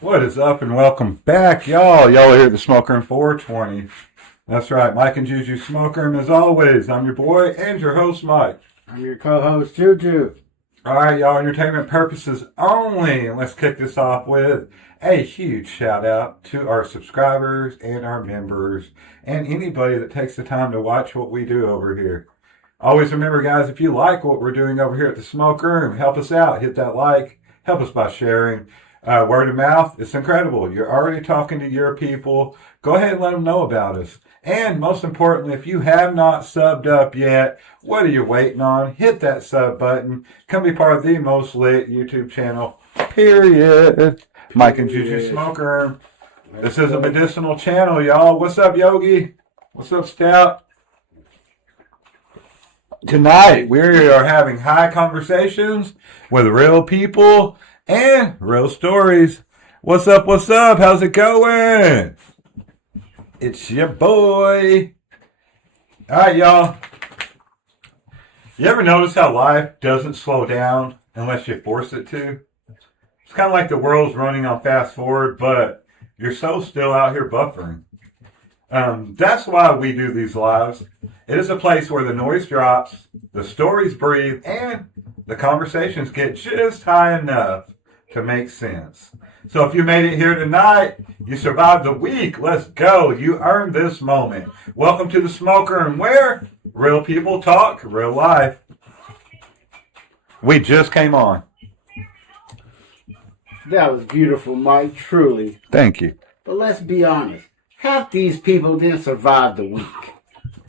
What is up and welcome back, y'all. Y'all are here at the Smoker Room 420. That's right, Mike and Jujus Smoker Room as always. I'm your boy and your host, Mike. I'm your co-host, Jujus. All right, y'all, entertainment purposes only. And let's kick this off with a huge shout out to our subscribers and our members and anybody that takes the time to watch what we do over here. Always remember, guys, if you like what we're doing over here at the Smoker Room, help us out. Hit that like. Help us by sharing. Word of mouth, it's incredible. You're already talking to your people. Go ahead and let them know about us. And most importantly, if you have not subbed up yet, what are you waiting on? Hit that sub button. Come be part of the most lit YouTube channel, period. Mike and Jujus Smoker. This is a medicinal channel, y'all. What's up, Yogi? What's up, Stout? Tonight, we are having high conversations with real people and real stories. What's up? What's up? How's it going? It's your boy. All right, y'all. You ever notice how life doesn't slow down unless you force it to? It's kind of like the world's running on fast forward, but you're so still out here buffering. That's why we do these lives. It is a place where the noise drops, the stories breathe, and the conversations get just high enough to make sense. So if you made it here tonight, you survived the week. Let's go. You earned this moment. Welcome to the Smoker Room, where real people talk real life. We just came on. That was beautiful, Mike, truly. Thank you. But let's be honest. Half these people didn't survive the week.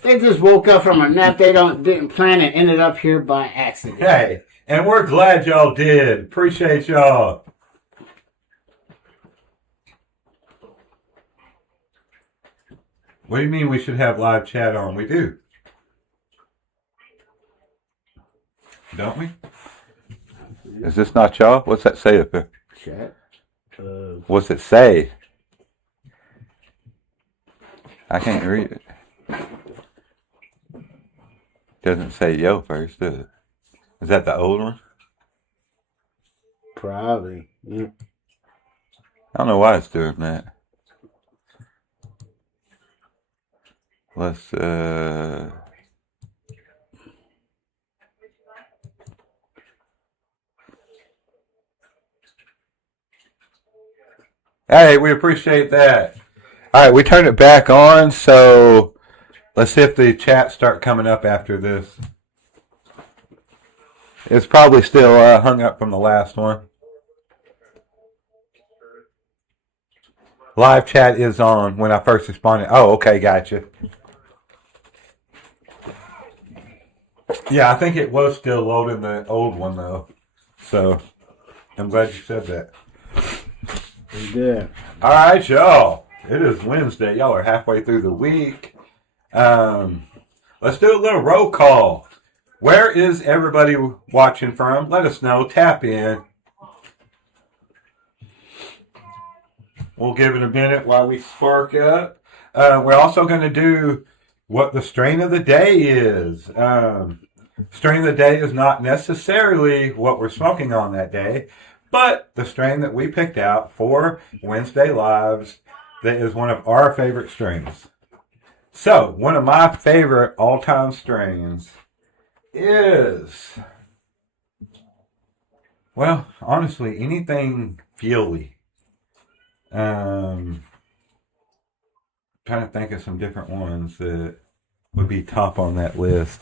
They just woke up from a nap they didn't plan and ended up here by accident. Hey, and we're glad y'all did. Appreciate y'all. What do you mean we should have live chat on? We do. Don't we? Is this not y'all? What's that say up there? Chat? What's it say? I can't read it. Doesn't say yo first, does it? Is that the old one? Probably. Yeah. I don't know why it's doing that. Let's Hey, we appreciate that. All right, we turned it back on, so let's see if the chats start coming up after this. It's probably still hung up from the last one. Live chat is on when I first responded. Oh, okay, gotcha. Yeah, I think it was still loading the old one, though. So, I'm glad you said that. We did. All right, y'all. It is Wednesday. Y'all are halfway through the week. Let's do a little roll call. Where is everybody watching from? Let us know. Tap in. We'll give it a minute while we spark up. We're also going to do what the strain of the day is. Strain of the day is not necessarily what we're smoking on that day, but the strain that we picked out for Wednesday Lives that is one of our favorite strains. So, one of my favorite all-time strains is, well, honestly, anything fuely. Trying to think of some different ones that would be top on that list.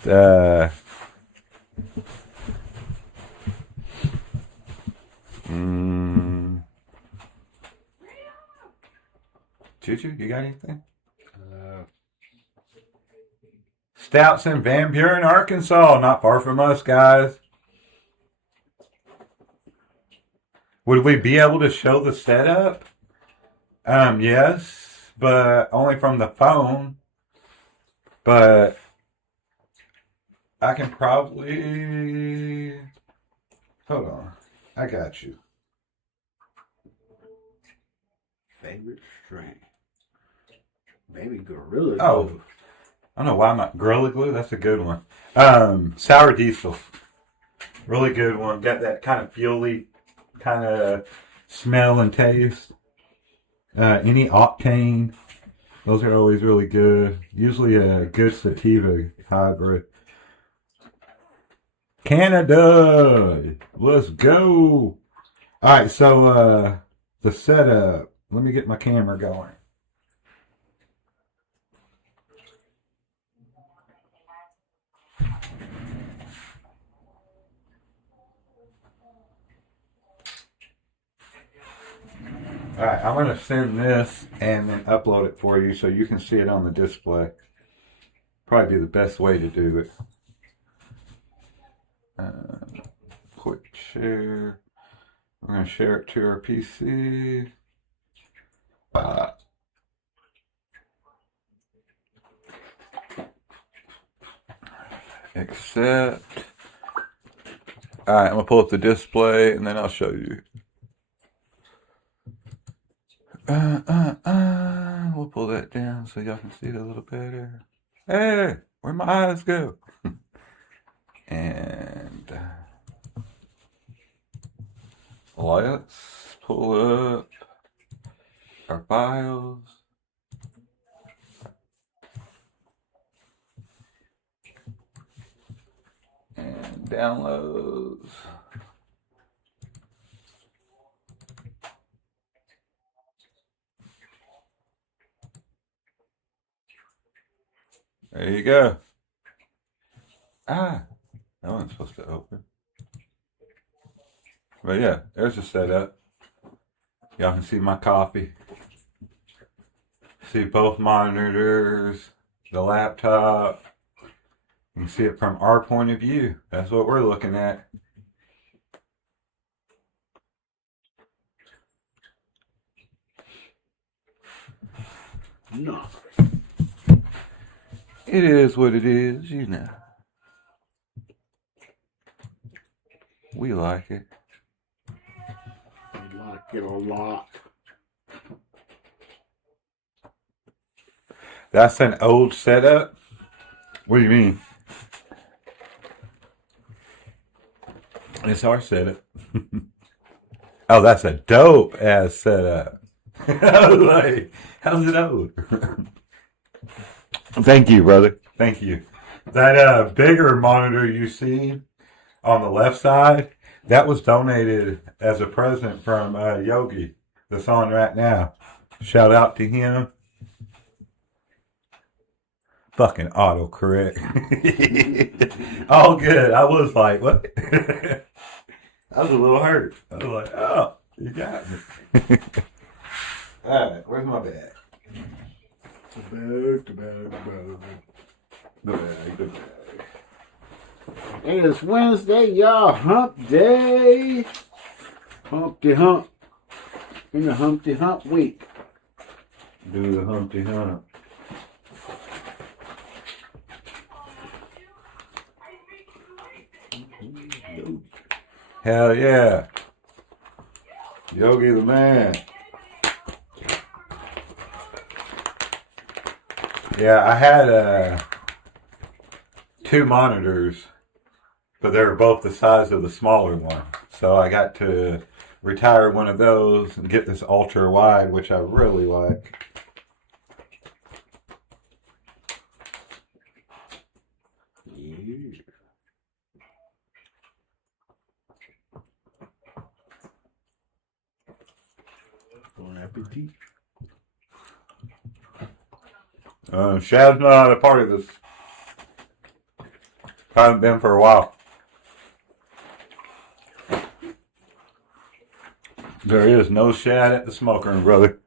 Choo-choo, you got anything? Stouts in Van Buren, Arkansas. Not far from us, guys. Would we be able to show the setup? Yes, but only from the phone. But I can probably... Hold on. I got you. Favorite strain. Maybe Gorilla Glue. Oh, I don't know why I'm not Gorilla Glue. That's a good one. Sour Diesel. Really good one. Got that kind of fuely, kind of smell and taste. Any octane. Those are always really good. Usually a good sativa hybrid. Canada! Let's go! Alright, so the setup. Let me get my camera going. Alright, I'm going to send this and then upload it for you so you can see it on the display. Probably be the best way to do it. Quick share. We're going to share it to our PC. Accept. Alright, I'm going to pull up the display and then I'll show you. We'll pull that down so y'all can see it a little better. Hey, where'd my eyes go? And let's pull up our files. And downloads. There you go. That one's supposed to open. But yeah, there's the setup. Y'all can see my copy. See both monitors, the laptop. You can see it from our point of view. That's what we're looking at. No. It is what it is, you know. We like it. We like it a lot. That's an old setup? What do you mean? It's our setup. Oh, that's a dope ass setup. Like, how's it old? Thank you, brother. Thank you. That bigger monitor you see on the left side, that was donated as a present from Yogi that's on right now. Shout out to him. Fucking autocorrect. All good. I was like, what? I was a little hurt. I was like, oh, you got me. Alright, where's my bag? The bag. It is Wednesday, y'all. Hump day. Humpty hump. In the Humpty Hump week. Do the Humpty Hump. Hell yeah. Yogi the man. Yeah, I had two monitors, but they were both the size of the smaller one. So I got to retire one of those and get this ultra wide, which I really like. Bon appetit. Shad's not a part of this. Haven't been for a while. There is no Shad at the smoke room, brother.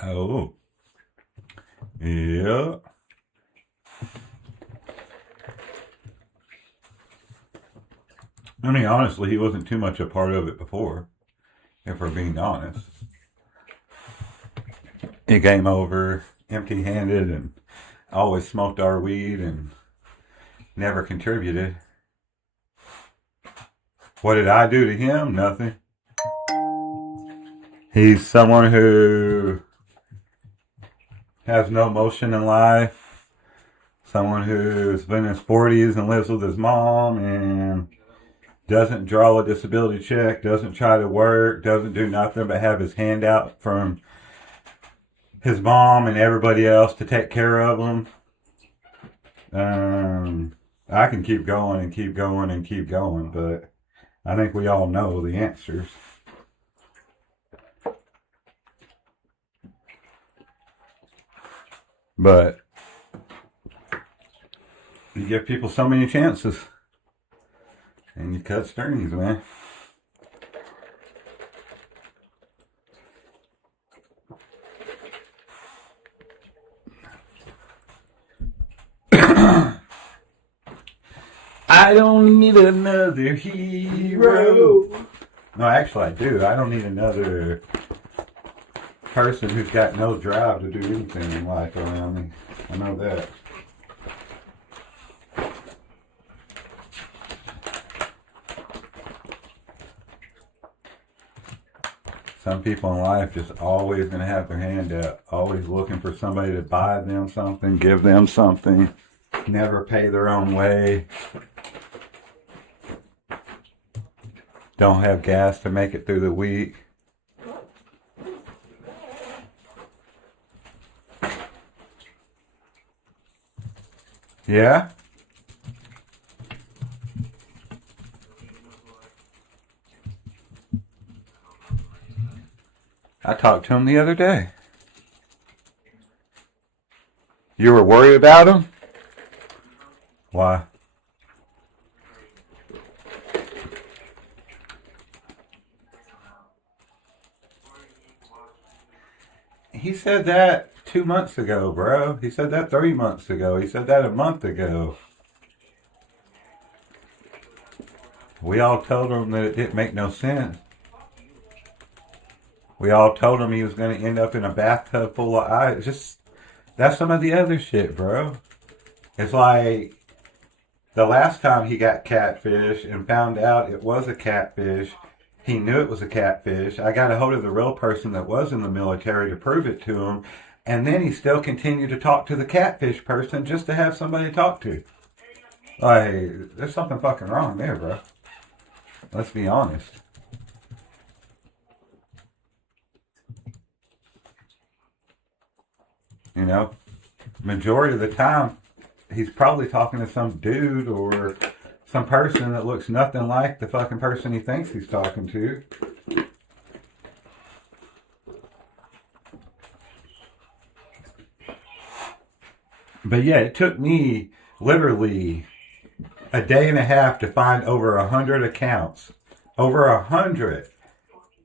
Oh. Yeah. I mean, honestly, he wasn't too much a part of it before, if we're being honest. he came over empty-handed and always smoked our weed and never contributed. What did I do to him? Nothing. He's someone who has no motion in life. Someone who's been in his 40s and lives with his mom and doesn't draw a disability check, doesn't try to work, doesn't do nothing but have his hand out from his mom and everybody else to take care of him. I can keep going and keep going and keep going, but I think we all know the answers. But you give people so many chances and you cut strings, man. I don't need another hero. No, actually I do. I don't need another person who's got no drive to do anything in life around me. I know that. Some people in life just always going to have their hand out, always looking for somebody to buy them something, give them something, never pay their own way, don't have gas to make it through the week. Yeah? I talked to him the other day. You were worried about him? Why? He said that 2 months ago, bro. He said that 3 months ago. He said that a month ago. We all told him that it didn't make no sense. We all told him he was going to end up in a bathtub full of ice. Just, that's some of the other shit, bro. It's like the last time he got catfish and found out it was a catfish, he knew it was a catfish. I got a hold of the real person that was in the military to prove it to him. And then he still continued to talk to the catfish person just to have somebody to talk to. Like, there's something fucking wrong there, bro. Let's be honest. You know, majority of the time, he's probably talking to some dude or some person that looks nothing like the fucking person he thinks he's talking to. But yeah, it took me literally a day and a half to find over 100 accounts. Over 100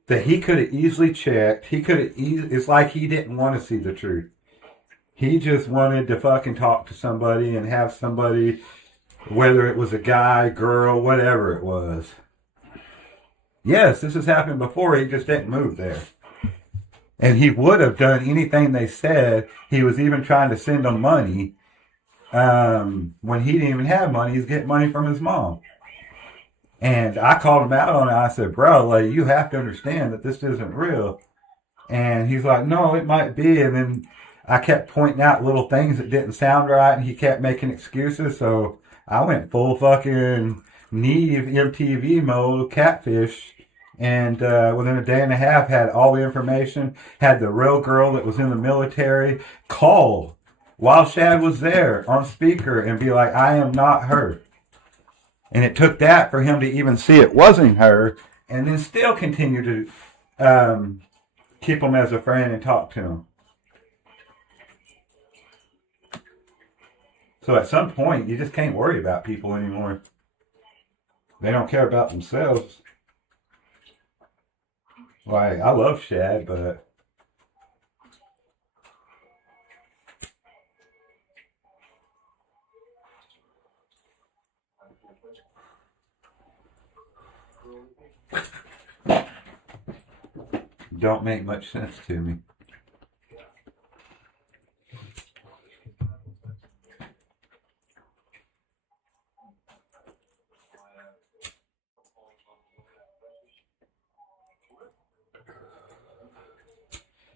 that he could have easily checked. He could have it's like he didn't want to see the truth. He just wanted to fucking talk to somebody and have somebody, whether it was a guy, girl, whatever it was. Yes, this has happened before. He just didn't move there. And he would have done anything they said. He was even trying to send them money. When he didn't even have money, he's getting money from his mom. And I called him out on it. I said, bro, like, you have to understand that this isn't real. And he's like, no, it might be. And then I kept pointing out little things that didn't sound right, and he kept making excuses. So I went full fucking Neve MTV mode, catfish, and within a day and a half had all the information, had the real girl that was in the military call while Shad was there on speaker and be like, I am not her. And it took that for him to even see it wasn't her, and then still continue to keep him as a friend and talk to him. So at some point, you just can't worry about people anymore. They don't care about themselves. Like, I love Shad, but don't make much sense to me.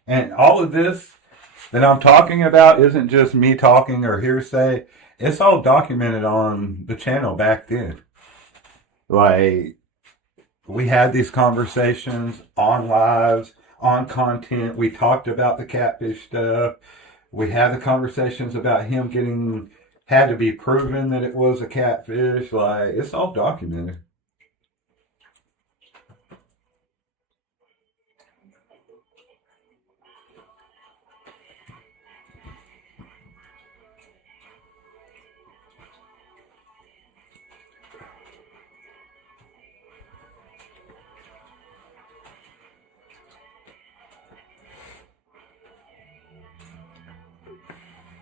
And all of this that I'm talking about isn't just me talking or hearsay. It's all documented on the channel back then. Like, we had these conversations on lives, on content. We talked about the catfish stuff. We had the conversations about him had to be proven that it was a catfish. Like, it's all documented.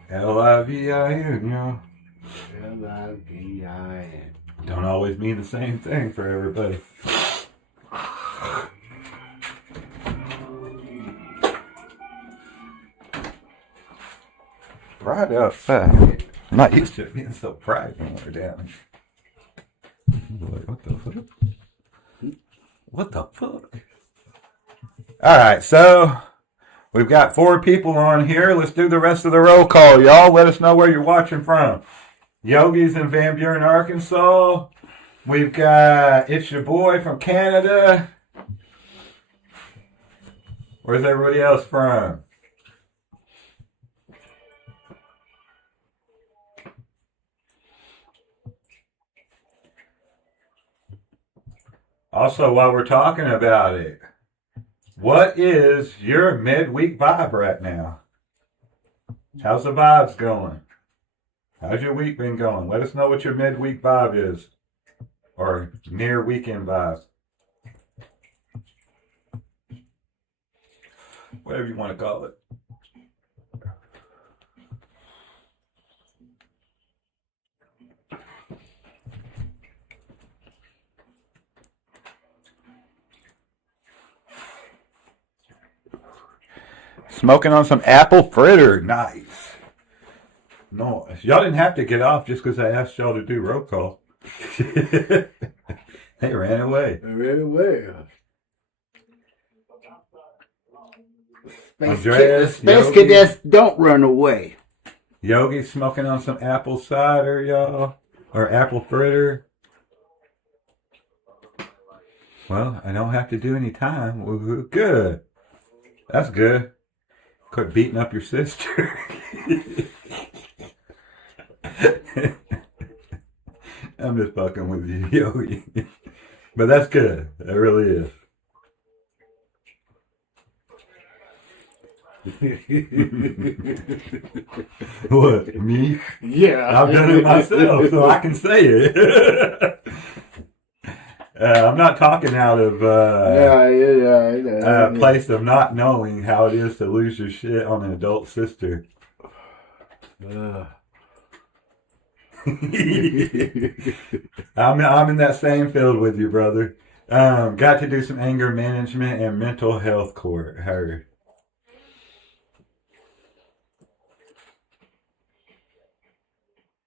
L-I-V-I-N, yo. L-I-V-I-N. Don't always mean the same thing for everybody. Right outside. I'm not used to it being so bright when we're down here. Like, what the fuck? What the fuck? Alright, so we've got 4 people on here. Let's do the rest of the roll call, y'all. Let us know where you're watching from. Yogi's in Van Buren, Arkansas. We've got It's Your Boy from Canada. Where's everybody else from? Also, while we're talking about it, what is your midweek vibe right now? How's the vibes going? How's your week been going? Let us know what your midweek vibe is. Or near weekend vibe. Whatever you want to call it. Smoking on some apple fritter. Nice. No, y'all didn't have to get off just because I asked y'all to do roll call. They ran away. They ran away. Andreas, Space Yogi. cadets don't run away. Yogi smoking on some apple cider, y'all. Or apple fritter. Well, I don't have to do any time. Woo-hoo. Good. That's good. Quit beating up your sister. I'm just fucking with you, Yogi. But that's good. It really is. What? Me? Yeah. I've done it myself, so I can say it. I'm not talking out of a place of not knowing how it is to lose your shit on an adult sister. I'm in that same field with you, brother. Got to do some anger management and mental health court. Heard.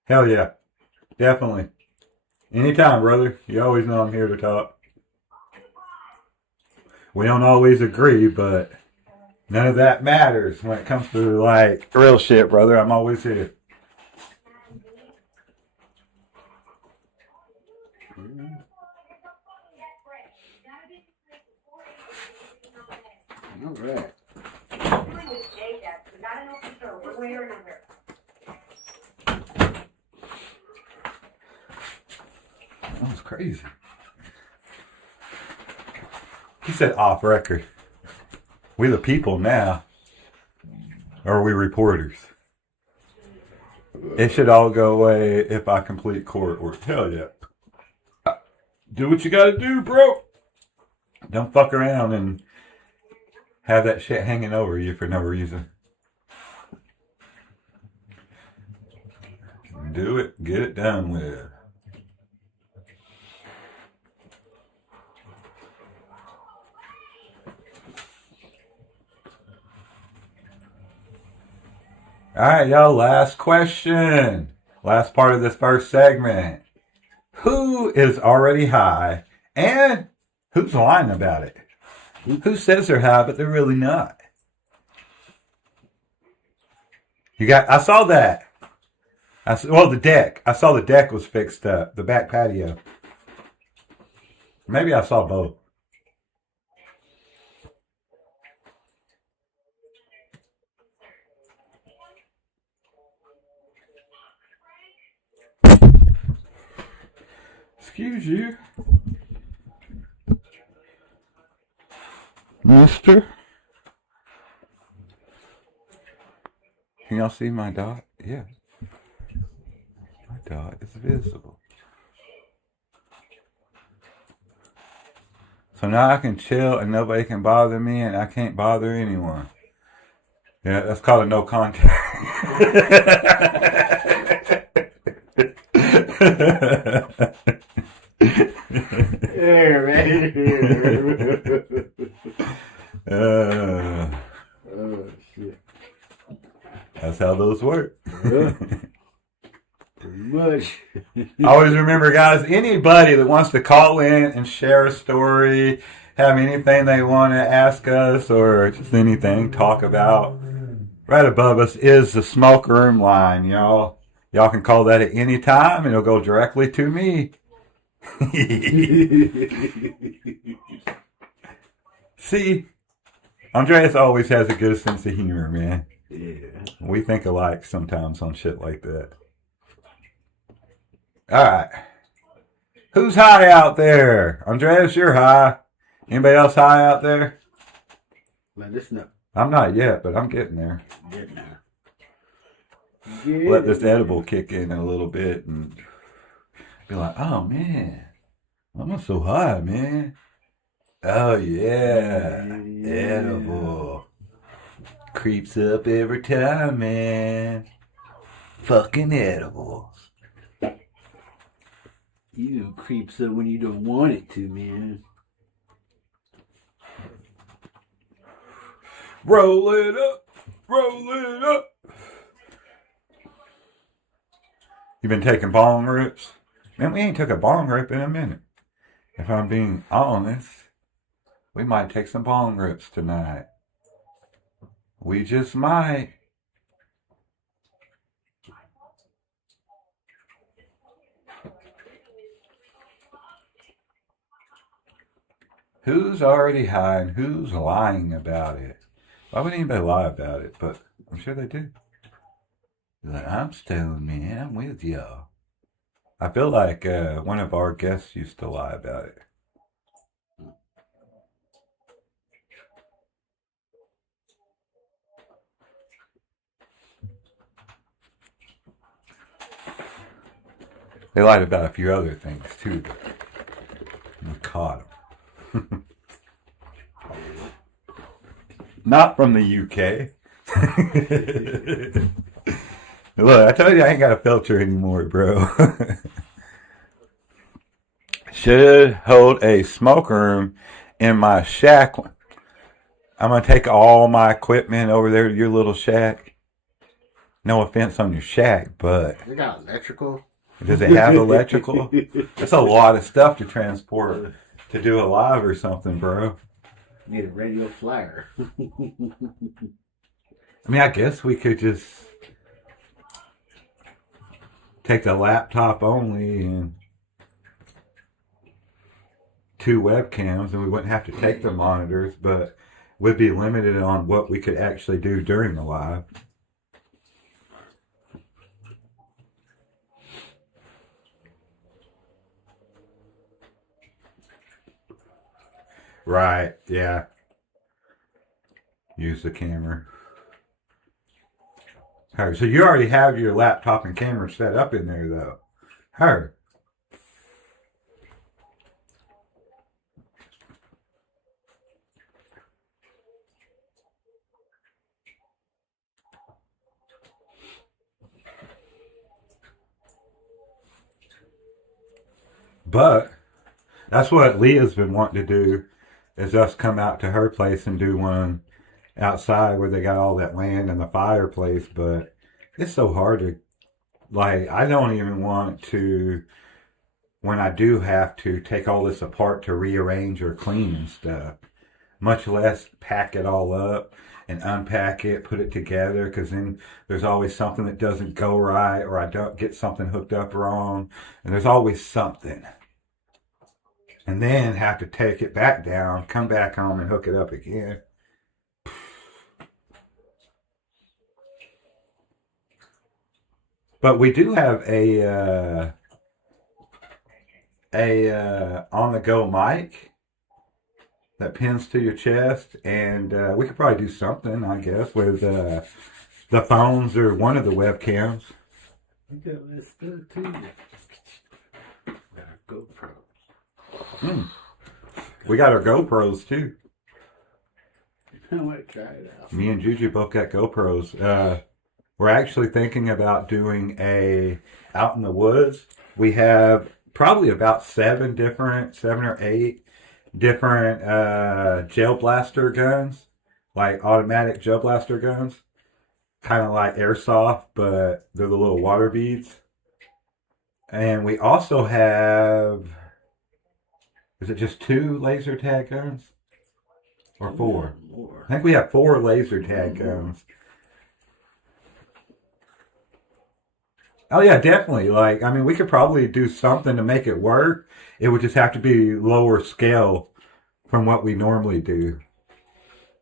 Hell yeah. Definitely. Anytime, brother. You always know I'm here to talk. We don't always agree, but none of that matters when it comes to, like, real shit, brother. I'm always here. All right. That was crazy. He said off record. We the people now. Or are we reporters? It should all go away if I complete court work. Hell yeah. Do what you gotta do, bro. Don't fuck around and have that shit hanging over you for no reason. Do it. Get it done with. All right, y'all, last question. Last part of this first segment. Who is already high and who's lying about it? Who says they're high, but they're really not? I saw that. Well, the deck. I saw the deck was fixed up. The back patio. Maybe I saw both. Excuse you, mister. Can y'all see my dot? Yeah. My dot is visible. So now I can chill and nobody can bother me and I can't bother anyone. Yeah, that's called a no contact. Yeah, man. Oh, shit. That's how those work. Yeah. Pretty much. I always remember, guys, anybody that wants to call in and share a story, have anything they want to ask us, or just anything, talk about, right above us is the smoke room line, y'all. Y'all can call that at any time, and it'll go directly to me. See, Andreas always has a good sense of humor, man. Yeah. We think alike sometimes on shit like that. Alright. Who's high out there? Andreas, you're high. Anybody else high out there? Man, this not I'm not yet, but I'm getting there. getting there. Let this edible kick in a little bit and be like, oh man, I'm not so high, man. Oh yeah, edible. Creeps up every time, man. Fucking edibles. You creeps up when you don't want it to, man. Roll it up, roll it up. You been taking bong rips? Man, we ain't took a bong rip in a minute. If I'm being honest, we might take some bong rips tonight. We just might. Who's already high and who's lying about it? Why would anybody lie about it? But I'm sure they do. They're like, I'm stoned, man. I'm with y'all. I feel like one of our guests used to lie about it. They lied about a few other things too, but we caught them. Not from the UK. Look, I told you I ain't got a filter anymore, bro. Should hold a smoke room in my shack. I'm going to take all my equipment over there to your little shack. No offense on your shack, but... They got electrical. Does it have electrical? That's a lot of stuff to transport to do a live or something, bro. Need a radio flyer. I mean, I guess we could just take the laptop only and 2 webcams, and we wouldn't have to take the monitors, but we'd be limited on what we could actually do during the live. Right, yeah. Use the camera. Her. So you already have your laptop and camera set up in there, though. Her. But that's what Leah's been wanting to do, is us come out to her place and do one outside where they got all that land and the fireplace. But it's so hard to, like, I don't even want to, when I do have to take all this apart to rearrange or clean and stuff, much less pack it all up. and unpack it, put it together, because then there's always something that doesn't go right, or I don't get something hooked up wrong, and there's always something. And then have to take it back down, come back home and hook it up again. But we do have a on-the-go mic that pins to your chest, and we could probably do something, I guess, with the phones or one of the webcams. Okay, let's do it too. Got our GoPro. We got our GoPros too. I want to try it out. Me and Juju both got GoPros. We're actually thinking about doing a out in the woods. We have probably about 7 or 8 different gel blaster guns, like automatic gel blaster guns, kind of like airsoft, but they're the little water beads. And we also have, is it just 2 laser tag guns or 4? More. I think we have 4 laser tag guns. Oh yeah, definitely. Like, I mean, we could probably do something to make it work. It would just have to be lower scale from what we normally do.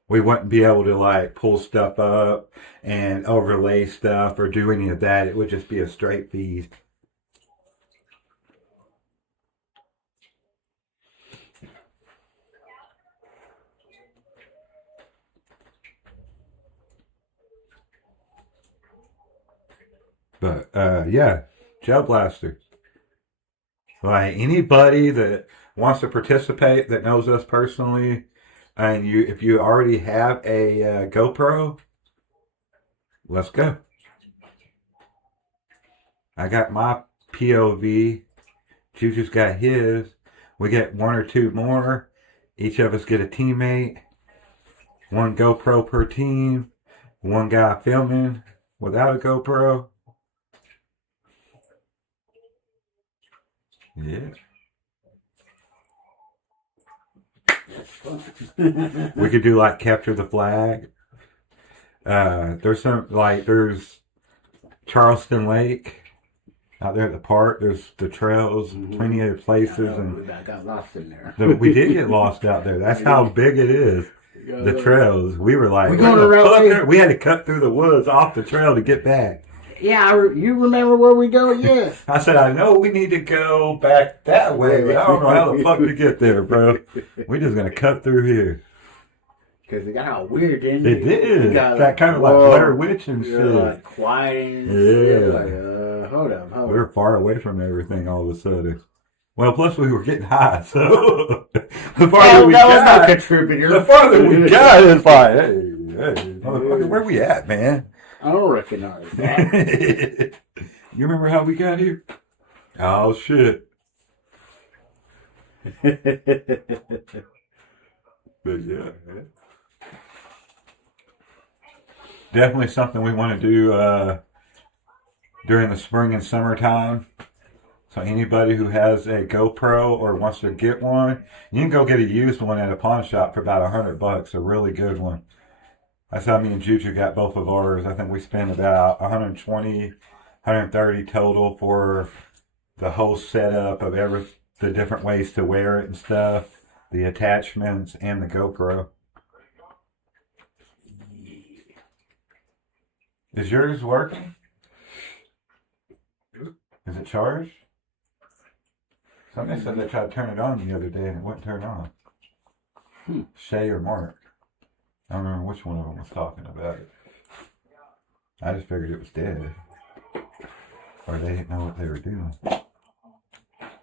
We wouldn't be able to like pull stuff up and overlay stuff or do any of that. It would just be a straight feed. But yeah, gel blaster. Like anybody that wants to participate that knows us personally, and if you already have a GoPro, let's go. I got my POV. Jujus got his. We get 1 or 2 more. Each of us get a teammate. 1 GoPro per team. 1 guy filming without a GoPro. Yeah. We could do like capture the flag. There's Charleston Lake out there at the park. There's the trails, plenty of places, and I got lost in there. we did get lost out there. That's how big it is. The trails. We were like, we're going around. We had to cut through the woods off the trail to get back. Yeah, you remember where we go? Yes. I said, I know we need to go back that way, but I don't know how the fuck to get there, bro. We're just going to cut through here. Because it got all weird, didn't it? It did. Got kind of like Blair Witch and shit. Like quiet and yeah. Like, hold up. We were far away from everything all of a sudden. Well, plus we were getting high, so the farther we got, it's like, hey, motherfucker, where we at, man? I don't recognize that. You remember how we got here? Oh, shit. But yeah. Definitely something we want to do during the spring and summertime. So anybody who has a GoPro or wants to get one, you can go get a used one at a pawn shop for about $100, a really good one. That's how me and Juju got both of ours. I think we spent about 120, 130 total for the whole setup of the different ways to wear it and stuff, the attachments, and the GoPro. Is yours working? Is it charged? Somebody said they tried to turn it on the other day and it wouldn't turn on. Shay or Mark. I don't remember which one of them was talking about it. I just figured it was dead. Or they didn't know what they were doing.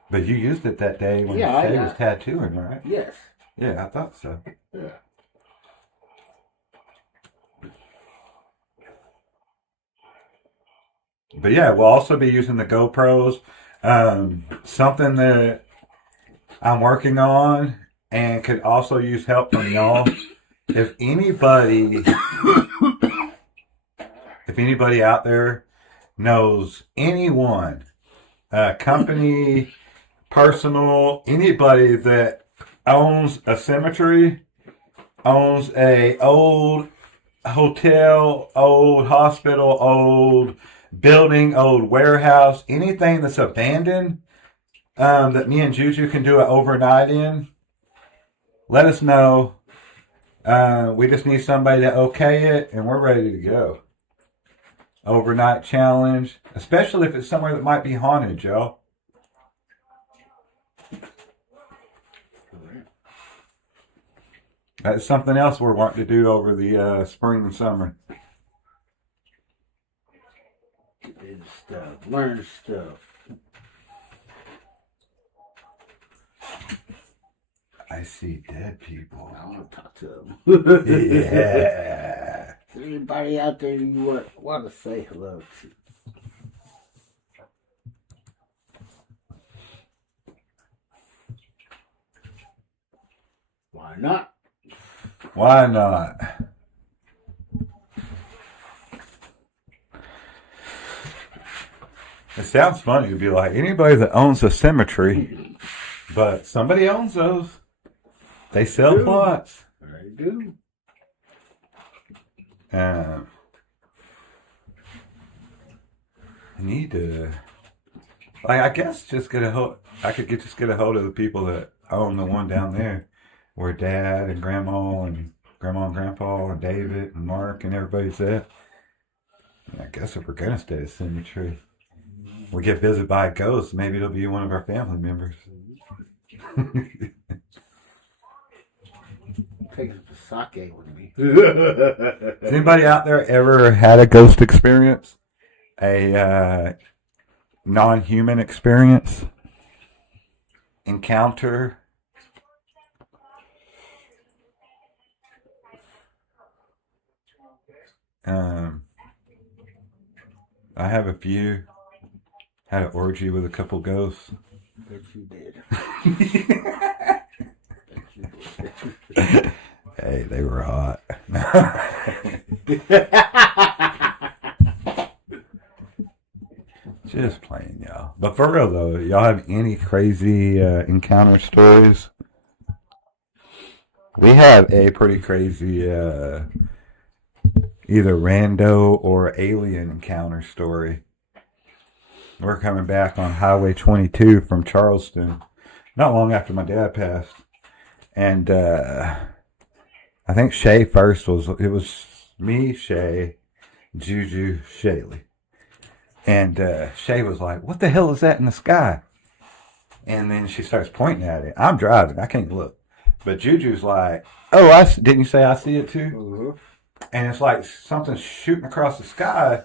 But you used it that day when Shay was tattooing, right? Yes. Yeah, I thought so. Yeah. But yeah, we'll also be using the GoPros. Something that I'm working on and could also use help from y'all. If anybody out there knows anyone, company, personal, anybody that owns a cemetery, owns a old hotel, old hospital, old building, old warehouse, anything that's abandoned that me and Juju can do it overnight in, let us know. We just need somebody to okay it, and we're ready to go. Overnight challenge, especially if it's somewhere that might be haunted, y'all. That's something else we're wanting to do over the spring and summer. Get stuff, learn stuff. I see dead people. I want to talk to them. Yeah. Is there anybody out there you want to say hello to? Why not? Why not? It sounds funny to be like anybody that owns a cemetery, but somebody owns those. They sell plots. They do. I need to, like, I guess just get a hold. I could just get a hold of the people that own the one down there, where Dad and Grandma and Grandpa and David and Mark and everybody's at. I guess if we're gonna stay at a cemetery, we get visited by a ghost. Maybe it'll be one of our family members. Take some sake with me. Has anybody out there ever had a ghost experience? A non-human experience? Encounter? I have a few. Had an orgy with a couple ghosts. Bet you did. Hey, they were hot. Just playing, y'all. But for real though, y'all have any crazy encounter stories? We have a pretty crazy either rando or alien encounter story. We're coming back on Highway 22 from Charleston, not long after my dad passed. And I think Shay first it was me, Shay, Juju, Shaylee. And Shay was like, "What the hell is that in the sky?" And then she starts pointing at it. I'm driving. I can't look. But Juju's like, "Oh, didn't you say I see it too?" Mm-hmm. And it's like something's shooting across the sky,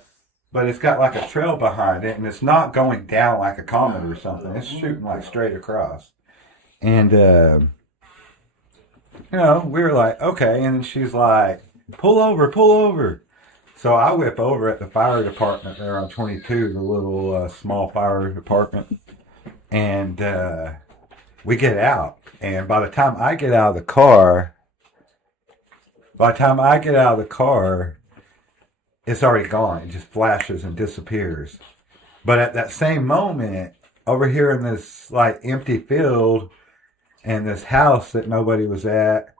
but it's got like a trail behind it. And it's not going down like a comet or something. It's shooting like straight across. And, we were like, okay. And then she's like, pull over, pull over. So I whip over at the fire department there on 22, the little small fire department. And we get out. And by the time I get out of the car, it's already gone. It just flashes and disappears. But at that same moment, over here in this like empty field and this house that nobody was at,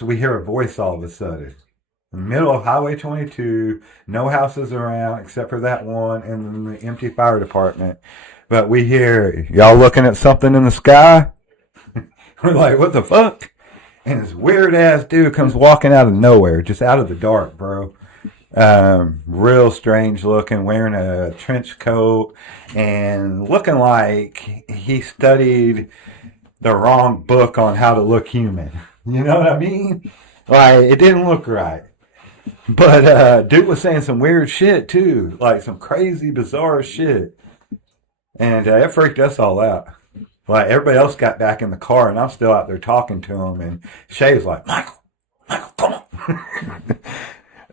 we hear a voice all of a sudden. In the middle of Highway 22, no houses around except for that one and the empty fire department. But we hear, "Y'all looking at something in the sky?" We're like, "What the fuck?" And this weird ass dude comes walking out of nowhere, just out of the dark, bro. Real strange looking, wearing a trench coat and looking like he studied the wrong book on how to look human. You know what I mean? Like, it didn't look right. But dude was saying some weird shit too, like some crazy, bizarre shit. And it freaked us all out. Like, everybody else got back in the car, and I'm still out there talking to him. And Shay's like, Michael, come on.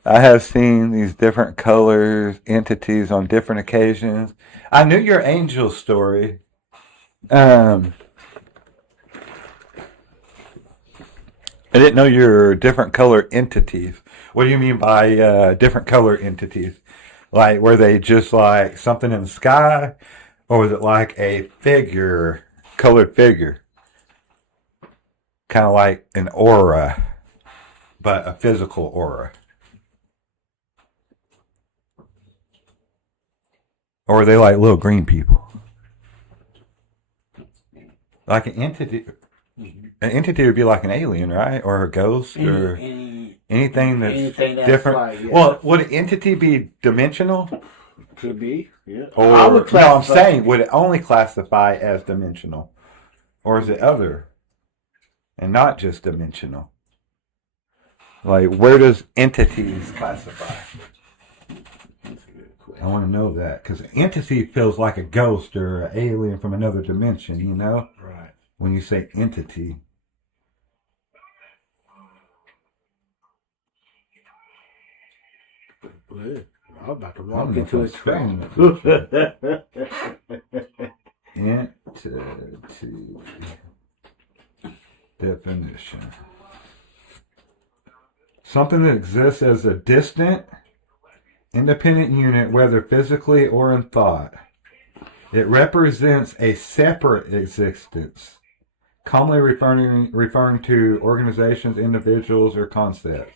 I have seen these different colors, entities on different occasions. I knew your angel story. I didn't know your different color entities. What do you mean by different color entities? Like, were they just like something in the sky? Or was it like a figure, colored figure? Kind of like an aura, but a physical aura. Or are they like little green people? Like an entity. An entity would be like an alien, right? Or a ghost, or anything that's different. Like, yeah. Well, would an entity be dimensional? Could be, yeah. Or I would no, I'm classify- saying, would it only classify as dimensional, or is it other, and not just dimensional? Like, where does entities classify? I want to know that, because entity feels like a ghost or an alien from another dimension, you know? Right. When you say entity. I'm about to walk I'm into a not train. Entity definition. Something that exists as a distant, independent unit, whether physically or in thought. It represents a separate existence, commonly referring to organizations, individuals, or concepts.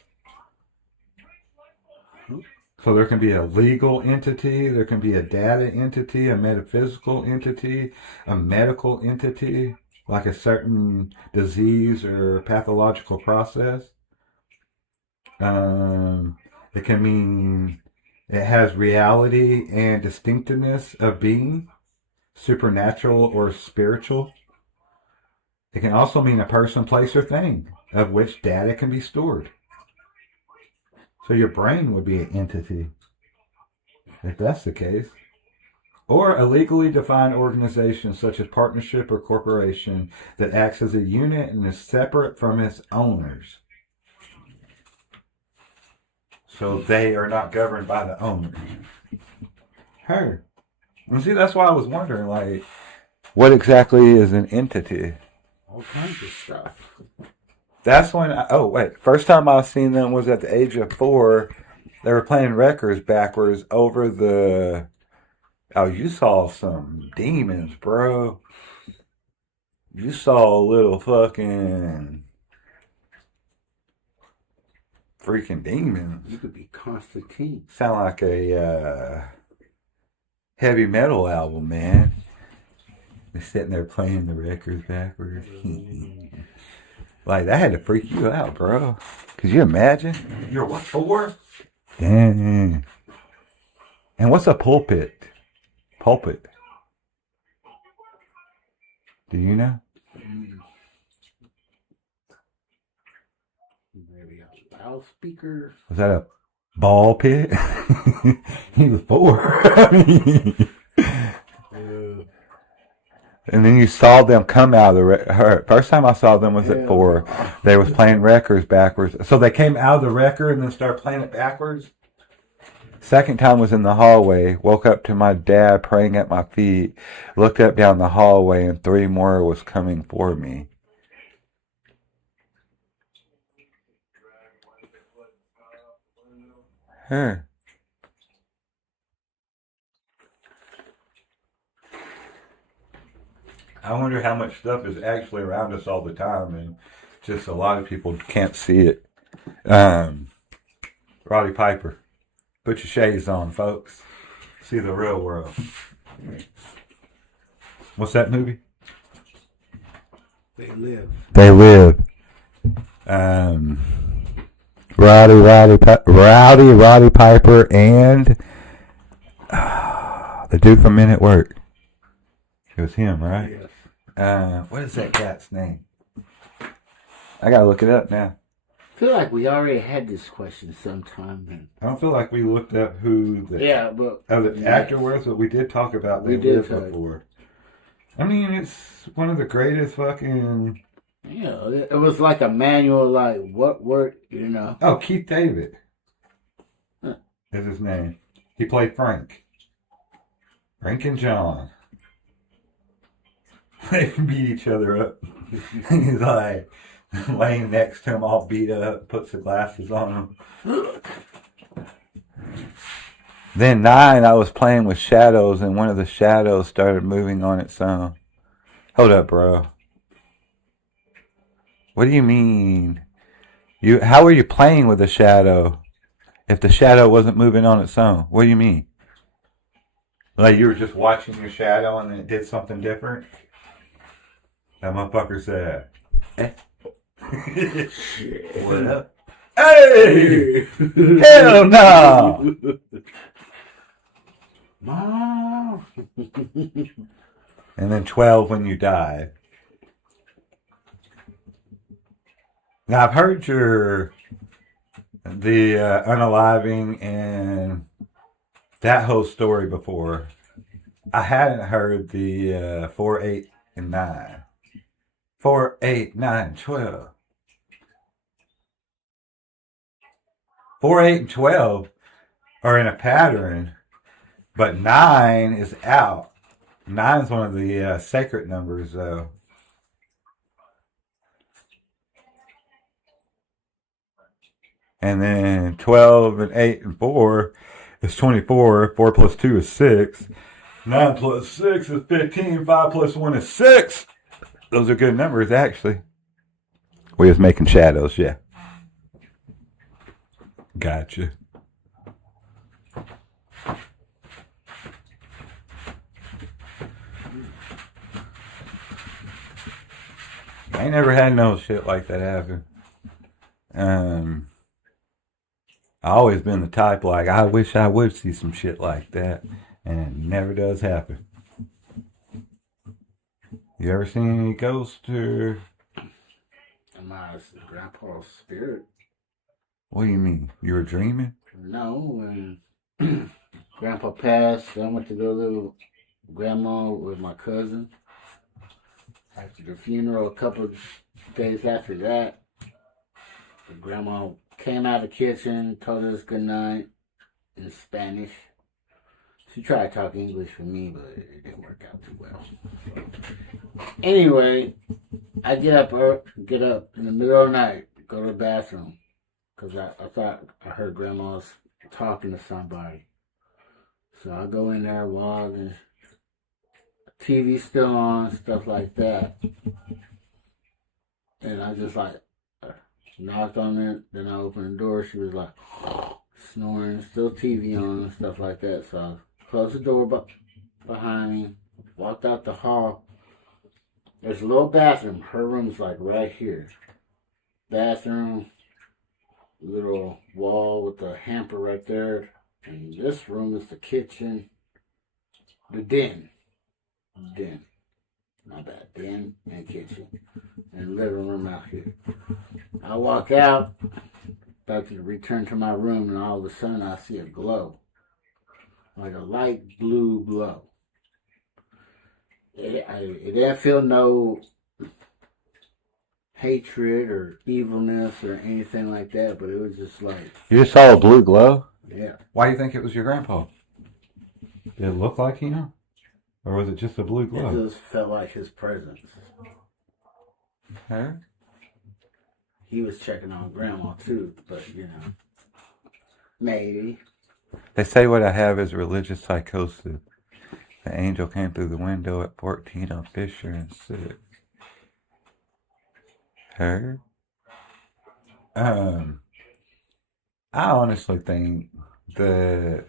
So there can be a legal entity, there can be a data entity, a metaphysical entity, a medical entity, like a certain disease or pathological process. It can mean it has reality and distinctiveness of being, supernatural or spiritual. It can also mean a person, place, or thing of which data can be stored. So your brain would be an entity, if that's the case. Or a legally defined organization such as partnership or corporation that acts as a unit and is separate from its owners. So they are not governed by the owners. Her. And see, that's why I was wondering, like, what exactly is an entity? All kinds of stuff. That's when, first time I seen them was at the age of 4. They were playing records backwards over the, you saw some demons, bro. You saw a little fucking freaking demons. You could be Constantine. Sound like a heavy metal album, man. They're sitting there playing the records backwards. Like, that had to freak you out, bro. Could you imagine? You're what, 4? Dang. And what's a pulpit? Pulpit. Do you know? Maybe a loudspeaker. Was that a ball pit? He was 4. And then you saw them come out of the first time I saw them was at 4. They was playing records backwards. So they came out of the record and then started playing it backwards. Second time was in the hallway. Woke up to my dad praying at my feet. Looked up down the hallway and 3 more was coming for me. Huh. I wonder how much stuff is actually around us all the time, and just a lot of people can't see it. Roddy Piper, put your shades on, folks. See the real world. What's that movie? They live. They Live. Roddy Piper, and the dude from Men at Work. It was him, right? Yes. What is that cat's name? I gotta look it up now. I feel like we already had this question sometime. Then. I don't feel like we looked up who the but actor was, but we did talk about They Live before. I mean, it's one of the greatest fucking. Yeah, it was like a manual, like what work, you know. Oh, Keith David is his name. He played Frank. Frank and John. They beat each other up. He's like laying next to him all beat up, puts the glasses on him. Then 9, I was playing with shadows and one of the shadows started moving on its own. Hold up, bro. What do you mean? How are you playing with a shadow if the shadow wasn't moving on its own? What do you mean? Like you were just watching your shadow and it did something different? That motherfucker said, eh. What up? Hey! Hell no! Mom! And then 12 when you died. Now I've heard the unaliving and that whole story before. I hadn't heard the 4, 8, and 9. 4, 8, 9, 12. 4, 8, and 12 are in a pattern, but 9 is out. 9 is one of the sacred numbers, though. And then 12 and 8 and 4 is 24. 4 plus 2 is 6. 9 plus 6 is 15. 5 plus 1 is 6. Those are good numbers, actually. We was making shadows, yeah. Gotcha. I ain't never had no shit like that happen. I always been the type like, I wish I would see some shit like that. And it never does happen. You ever seen any ghosts or? My grandpa's spirit. What do you mean? You were dreaming? No, when Grandpa passed, I went to go live with Grandma with my cousin. After the funeral, a couple of days after that, the Grandma came out of the kitchen, told us good night in Spanish. She tried to talk English for me, but it didn't work out too well. Anyway, I get up in the middle of the night, go to the bathroom, because I thought I heard Grandma's talking to somebody. So I go in there, log, and TV's still on, stuff like that. And I just like knocked on it, then I opened the door, she was like snoring, still TV on and stuff like that. So I closed the door behind me, walked out the hall. There's a little bathroom. Her room's like right here. Bathroom, little wall with a hamper right there. And this room is the kitchen. The den. My bad. Den and kitchen. And living room out here. I walk out, about to return to my room, and all of a sudden I see a glow. Like a light blue glow. It didn't feel no hatred or evilness or anything like that, but it was just like... You just saw a blue glow? Yeah. Why do you think it was your grandpa? Did it look like him? Or was it just a blue glow? It just felt like his presence. Okay. He was checking on Grandma too, but you know, maybe. They say what I have is religious psychosis. The angel came through the window at 14 on Fisher and 6. Her? I honestly think that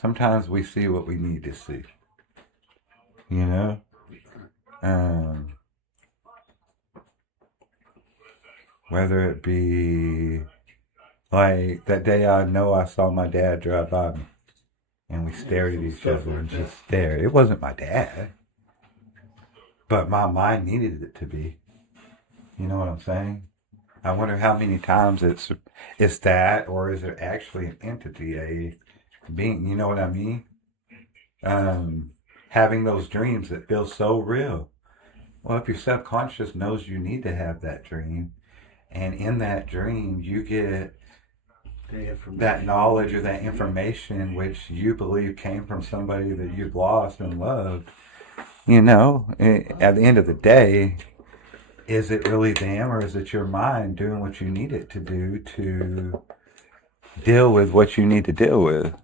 sometimes we see what we need to see. You know? Whether it be like that day I know I saw my dad drive by me. And we stared at each other and just stared. It wasn't my dad. But my mind needed it to be. You know what I'm saying? I wonder how many times it's that, or is it actually an entity, a being? You know what I mean? Having those dreams that feel so real. Well, if your subconscious knows you need to have that dream, and in that dream you get that knowledge or that information which you believe came from somebody that you've lost and loved, you know, at the end of the day, is it really them or is it your mind doing what you need it to do to deal with what you need to deal with?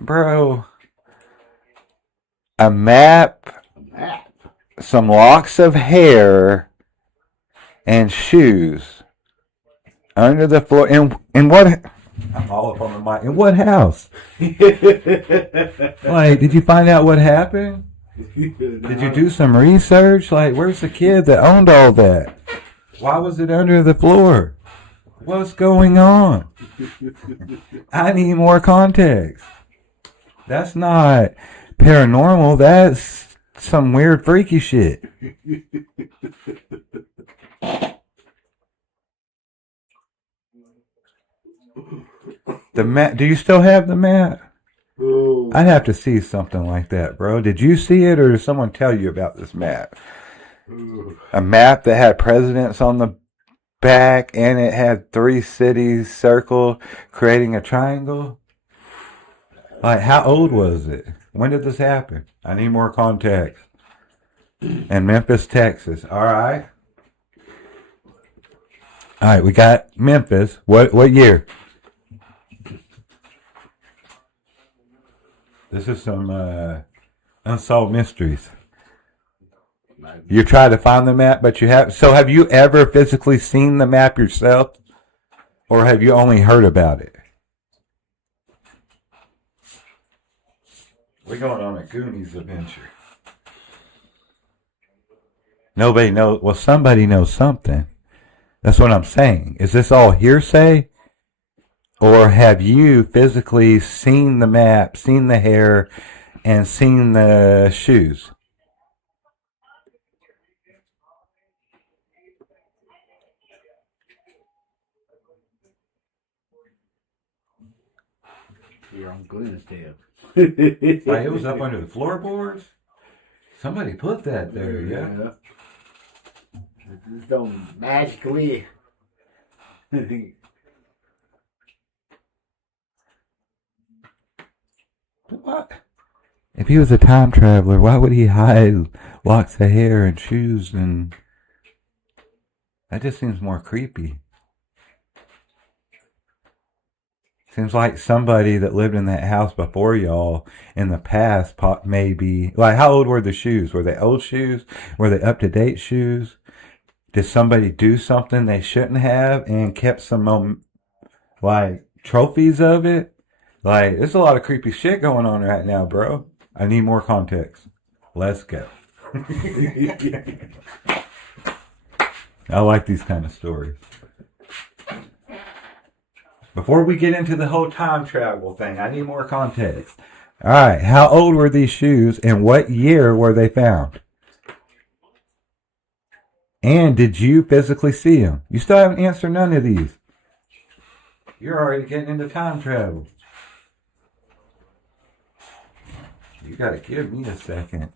Bro, a map, some locks of hair, and shoes Under the floor. In what? I'm all up on the mic. In what house? Like, did you find out what happened? Did you do some research? Like, where's the kid that owned all that? Why was it under the floor? What's going on? I need more context. That's not paranormal. That's some weird freaky shit. The map. Do you still have the map? Oh. I'd have to see something like that, bro. Did you see it, or did someone tell you about this map? A map that had presidents on the back, and it had 3 cities circled, creating a triangle. Like, how old was it? When did this happen? I need more context. And Memphis, Texas. All right. All right, we got Memphis. What year? This is some unsolved mysteries. You try to find the map, but you have. So, have you ever physically seen the map yourself, or have you only heard about it? We're going on a Goonies adventure. Nobody knows. Well, somebody knows something. That's what I'm saying. Is this all hearsay? Or have you physically seen the map, seen the hair, and seen the shoes? You're on Glenn's tail. Like, it was up under the floorboards? Somebody put that there, yeah. Just don't magically. What? If he was a time traveler, why would he hide locks of hair and shoes? And that just seems more creepy. Seems like somebody that lived in that house before y'all in the past, maybe. Like, how old were the shoes? Were they old shoes? Were they up-to-date shoes? Did somebody do something they shouldn't have and kept some, like, trophies of it? Like, there's a lot of creepy shit going on right now, bro. I need more context. Let's go. I like these kind of stories. Before we get into the whole time travel thing, I need more context. All right, how old were these shoes and what year were they found? And did you physically see them? You still haven't answered none of these. You're already getting into time travel. You gotta give me a second.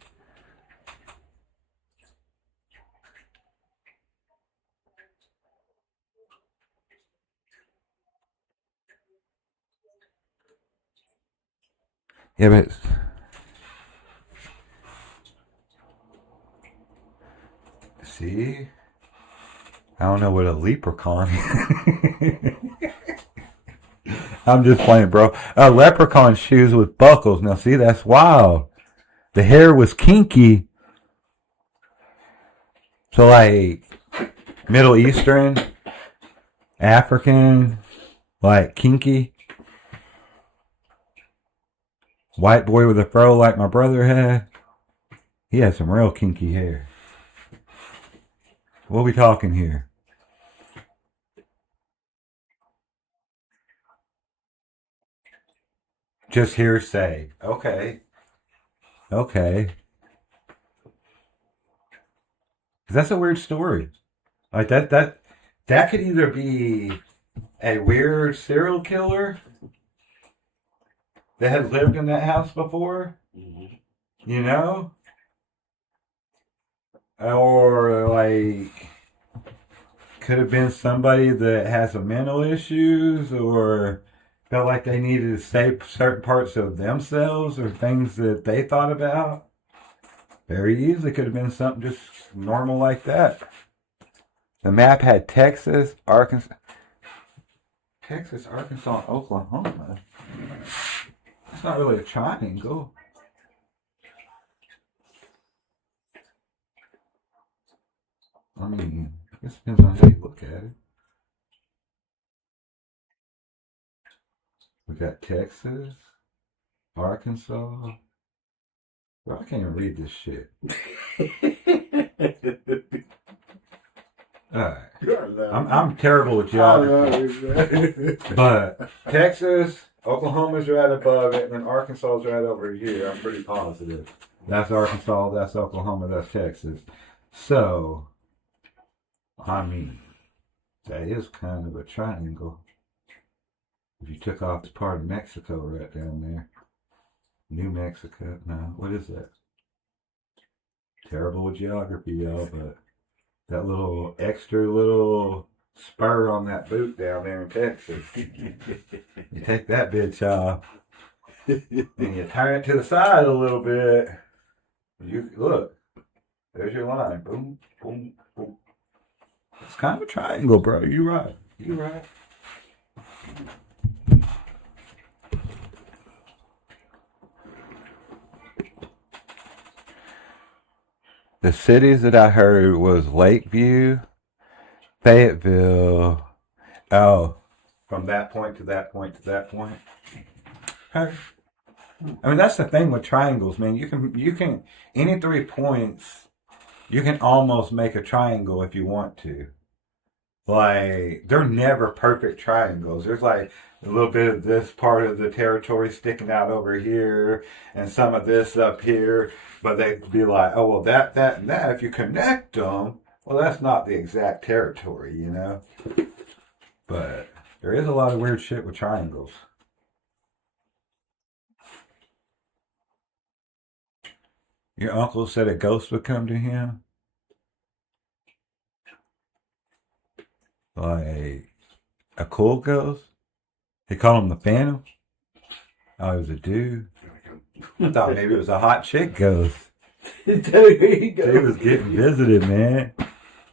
Yeah, but see, I don't know what a leprechaun. I'm just playing, bro. A leprechaun shoes with buckles. Now, see, that's wild. The hair was kinky. So, like, Middle Eastern, African, like, kinky. White boy with a fro like my brother had. He had some real kinky hair. What are we talking here? Just hearsay. Okay. Okay. 'Cause that's a weird story. Like that could either be a weird serial killer that had lived in that house before, you know? Or like could have been somebody that has some mental issues or felt like they needed to say certain parts of themselves or things that they thought about. Very easily could have been something just normal like that. The map had Texas, Arkansas, and Oklahoma. That's not really a triangle. I mean, I guess it depends on how you look at it. We got Texas, Arkansas. Bro, I can't even read this shit. Alright. I'm terrible with geography. But Texas, Oklahoma's right above it, and then Arkansas's right over here. I'm pretty positive. That's Arkansas, that's Oklahoma, that's Texas. So, I mean, that is kind of a triangle. If you took off this part of Mexico right down there. New Mexico. No, what is that? Terrible with geography, y'all, but that little extra little spur on that boot down there in Texas. You take that bitch off and you turn it to the side a little bit. You look, there's your line. Boom, boom, boom. It's kind of a triangle, bro. You right. You right. The cities that I heard was Lakeview, Fayetteville. Oh, from that point to that point to that point. I mean, that's the thing with triangles, man. You can any 3 points, you can almost make a triangle if you want to. Like, they're never perfect triangles. There's like a little bit of this part of the territory sticking out over here and some of this up here. But they'd be like, oh, well, that, and that. If you connect them, well, that's not the exact territory, you know? But there is a lot of weird shit with triangles. Your uncle said a ghost would come to him? Like, a cool ghost? He called him the Phantom? Oh, it was a dude. I thought maybe it was a hot chick ghost. He was getting visited, man.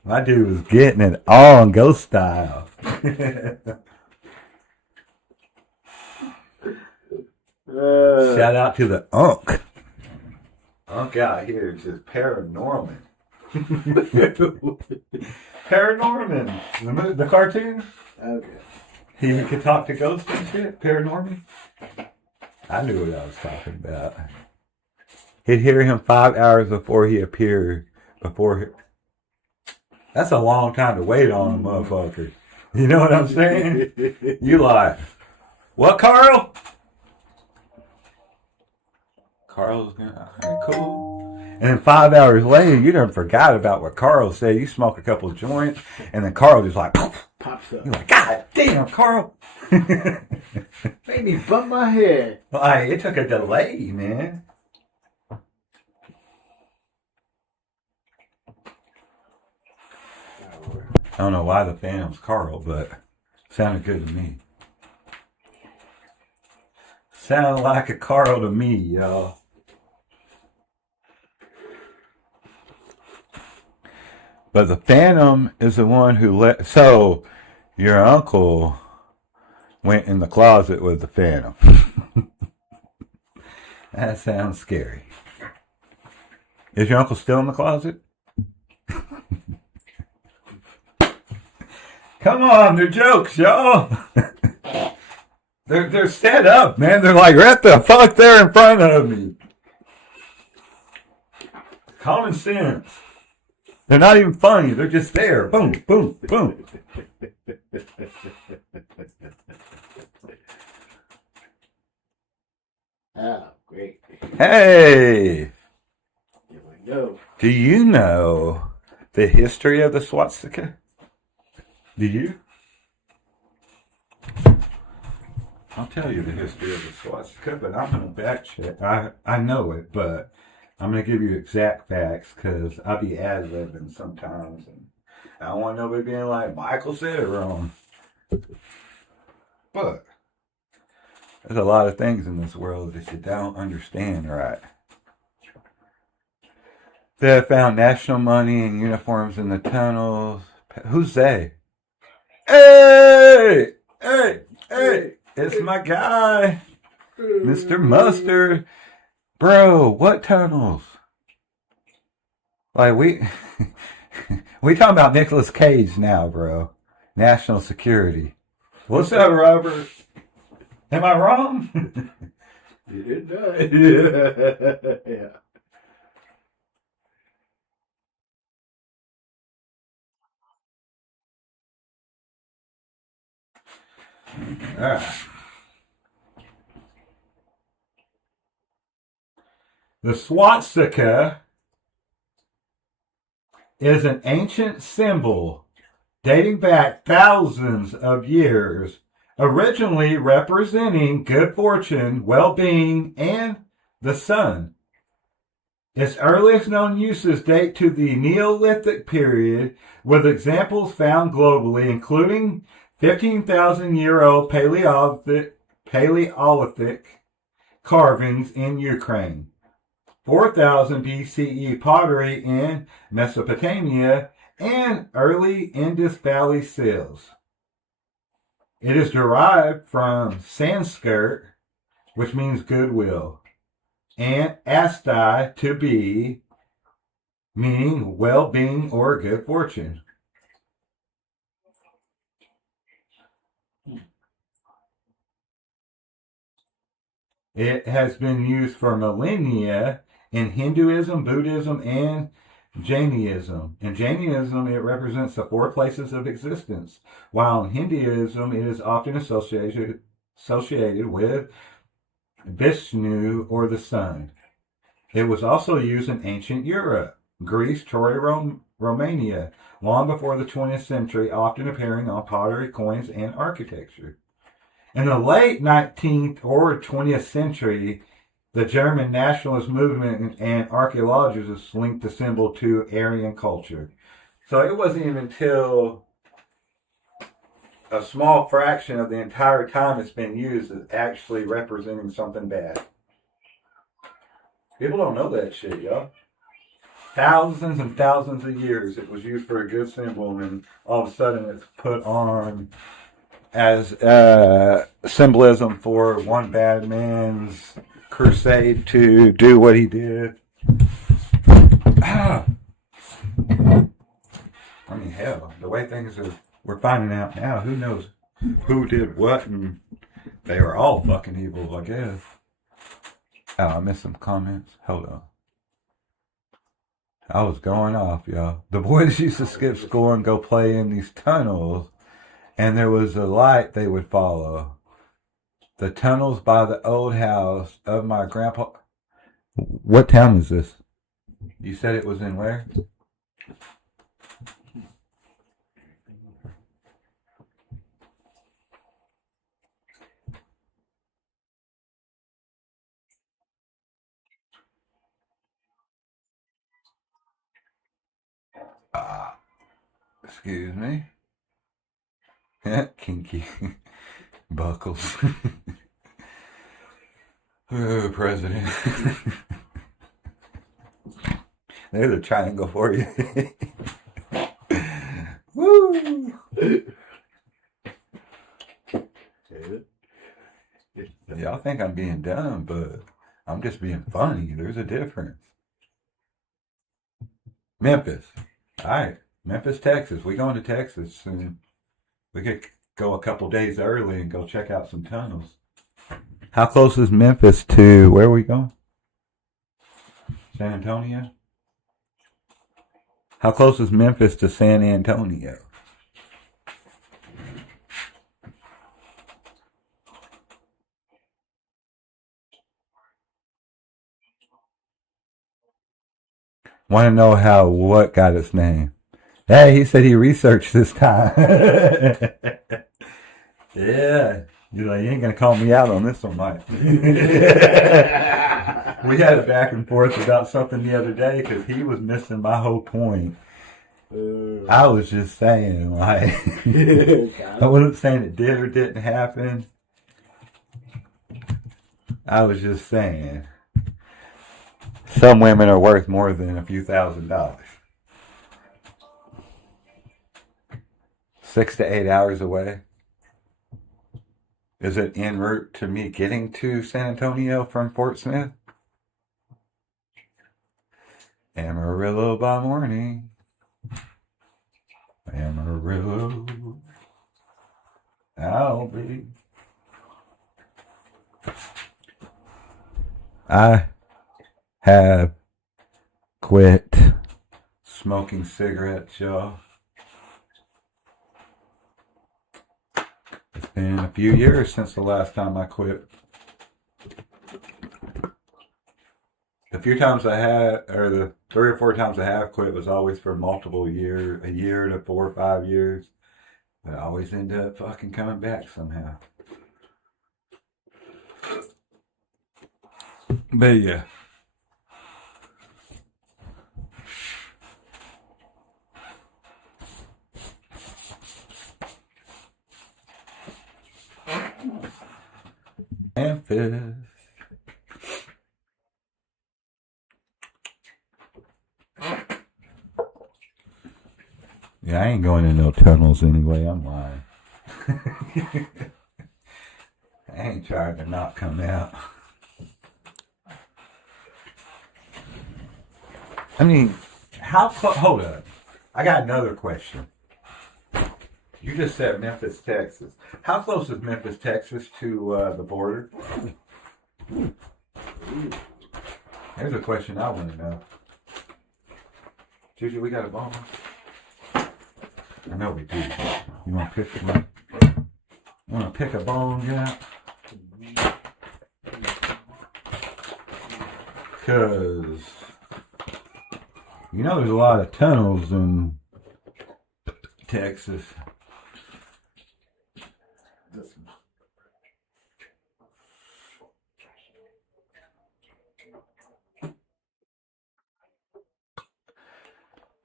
My dude was getting it on ghost style. Shout out to the Unk. Unk out here is just paranormal. Paranorman. The cartoon? Okay. He could talk to ghosts and shit? Paranorman? I knew what I was talking about. He'd hear him 5 hours before he appeared. That's a long time to wait on a motherfucker. You know what I'm saying? You like, what, Carl? Carl's gonna, all right, cool. And then 5 hours later, you done forgot about what Carl said. You smoke a couple of joints, and then Carl just like, pops up. You're like, God damn, Carl. Made me bump my head. Like, it took a delay, man. I don't know why the Phantom's Carl, but sounded good to me. Sounded like a Carl to me, y'all. But the Phantom is the one who so your uncle went in the closet with the Phantom. That sounds scary. Is your uncle still in the closet? Come on, they're jokes, y'all. They're set up, man. They're like right the fuck there in front of me. Common sense. They're not even funny. They're just there. Boom, boom, boom. Oh, great. Hey. Here we go. Do you know the history of the swastika? Do you? I'll tell you the history of the swastika, but I'm going to backcheck. I know it, but I'm going to give you exact facts because I'll be ad-libbing sometimes. And I don't want nobody being like, Michael said it wrong. But there's a lot of things in this world that you don't understand right. They have found national money and uniforms in the tunnels. Who's they? Hey! Hey! Hey! It's my guy, Mr. Mustard. Bro, what tunnels? Like, we talking about Nicolas Cage now, bro. National security. What's up, Robert? Am I wrong? You did that. Yeah. All right. The swastika is an ancient symbol dating back thousands of years, originally representing good fortune, well-being, and the sun. Its earliest known uses date to the Neolithic period, with examples found globally, including 15,000-year-old Paleolithic carvings in Ukraine, 4000 BCE pottery in Mesopotamia, and early Indus Valley seals. It is derived from Sanskrit, which means goodwill, and asti, to be, meaning well-being or good fortune. It has been used for millennia in Hinduism, Buddhism, and Jainism. In Jainism, it represents the four places of existence, while in Hinduism, it is often associated with Vishnu or the sun. It was also used in ancient Europe, Greece, Troy, Romania, long before the 20th century, often appearing on pottery, coins, and architecture. In the late 19th or 20th century, the German nationalist movement and archaeologists linked the symbol to Aryan culture. So it wasn't even until a small fraction of the entire time it's been used as actually representing something bad. People don't know that shit, y'all. Thousands and thousands of years it was used for a good symbol, and all of a sudden it's put on as symbolism for one bad man's crusade to do what he did. I mean, hell, the way things are, we're finding out now, who knows who did what, and they were all fucking evil, I guess. Oh, I missed some comments. Hold on. I was going off, y'all. The boys used to skip school and go play in these tunnels, and there was a light they would follow. The tunnels by the old house of my grandpa. What town is this? You said it was in where? Excuse me. Kinky buckles. Oh, President. There's a triangle for you. Woo! Y'all think I'm being dumb, but I'm just being funny. There's a difference. Memphis. All right. Memphis, Texas. We going to Texas, and we could go a couple days early and go check out some tunnels. How close is Memphis to, where are we going? San Antonio? How close is Memphis to San Antonio? Want to know what got its name? Hey, he said he researched this time. Yeah. You're like, you ain't going to call me out on this one, Mike. We had a back and forth about something the other day because he was missing my whole point. I was just saying, like, I wasn't saying it did or didn't happen. I was just saying, some women are worth more than a few $1,000s. 6 to 8 hours away. Is it en route to me getting to San Antonio from Fort Smith? Amarillo by morning. Amarillo. I'll be. I have quit smoking cigarettes, y'all. It's been a few years since the last time I quit. The few times I had, or the 3 or 4 times I have quit, was always for multiple years, a year to 4 or 5 years. But I always end up fucking coming back somehow. But yeah. Memphis. Yeah, I ain't going in no tunnels anyway. I'm lying. I ain't trying to not come out. I mean, how close? Hold up. I got another question. You just said Memphis, Texas. How close is Memphis, Texas to the border? Here's a question I want to know. Juju, we got a bone? I know we do. You want to pick one? Want to pick a bone, yeah? Because, you know, there's a lot of tunnels in Texas.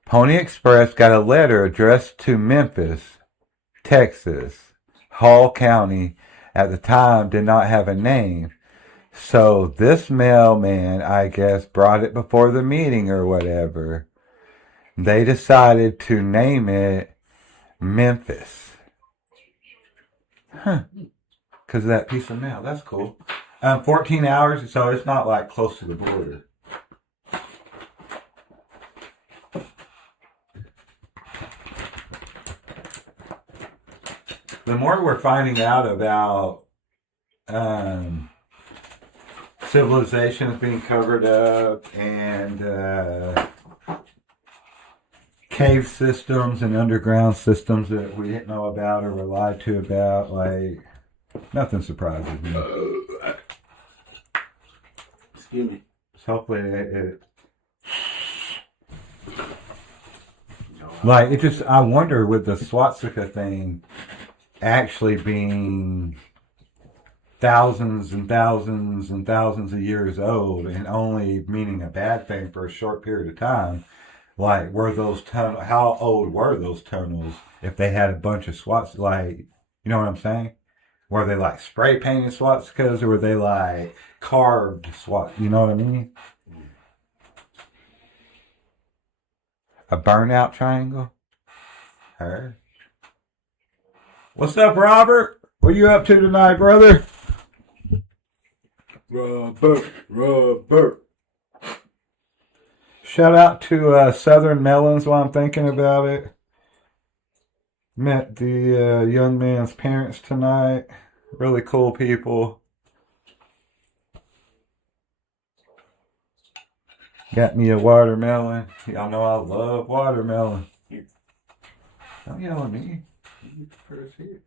Pony Express got a letter addressed to Memphis, Texas. Hall County at the time did not have a name. So this mailman, I guess, brought it before the meeting or whatever. They decided to name it Memphis. Huh. Because of that piece of mail. That's cool. 14 hours, so it's not like close to the border. The more we're finding out about civilizations being covered up and cave systems and underground systems that we didn't know about or were lied to about, like, nothing surprises me. Excuse me. So hopefully it like, it just, I wonder with the swastika thing actually being thousands and thousands and thousands of years old and only meaning a bad thing for a short period of time, like, were those tunnels, how old were those tunnels if they had a bunch of swastikas, like, you know what I'm saying? Were they like spray painted swastikas or were they like carved swastikas, you know what I mean? A burnout triangle? Her. What's up, Robert? What are you up to tonight, brother? Robert. Shout out to Southern Melons while I'm thinking about it. Met the young man's parents tonight. Really cool people. Got me a watermelon. Y'all know I love watermelon. Don't yell at me. First hit.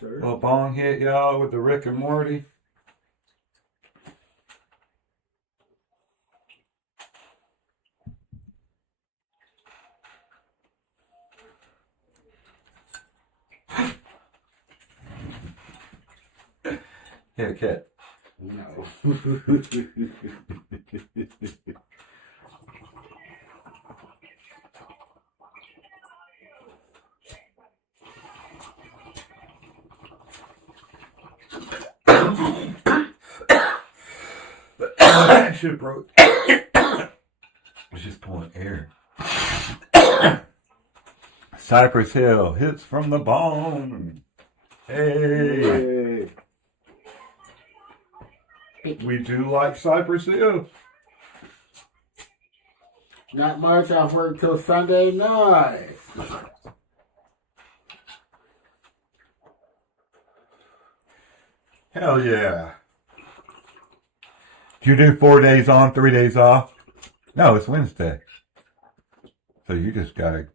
Little bong hit, y'all, with the Rick and Morty. Here, cat. No. I should have broke. I was just pulling air. Cypress Hill hits from the bone. Hey. We do like Cypress Hill. Not much. I've worked till Sunday night. Hell yeah. You do 4 days on, 3 days off? No, it's Wednesday. So you just got a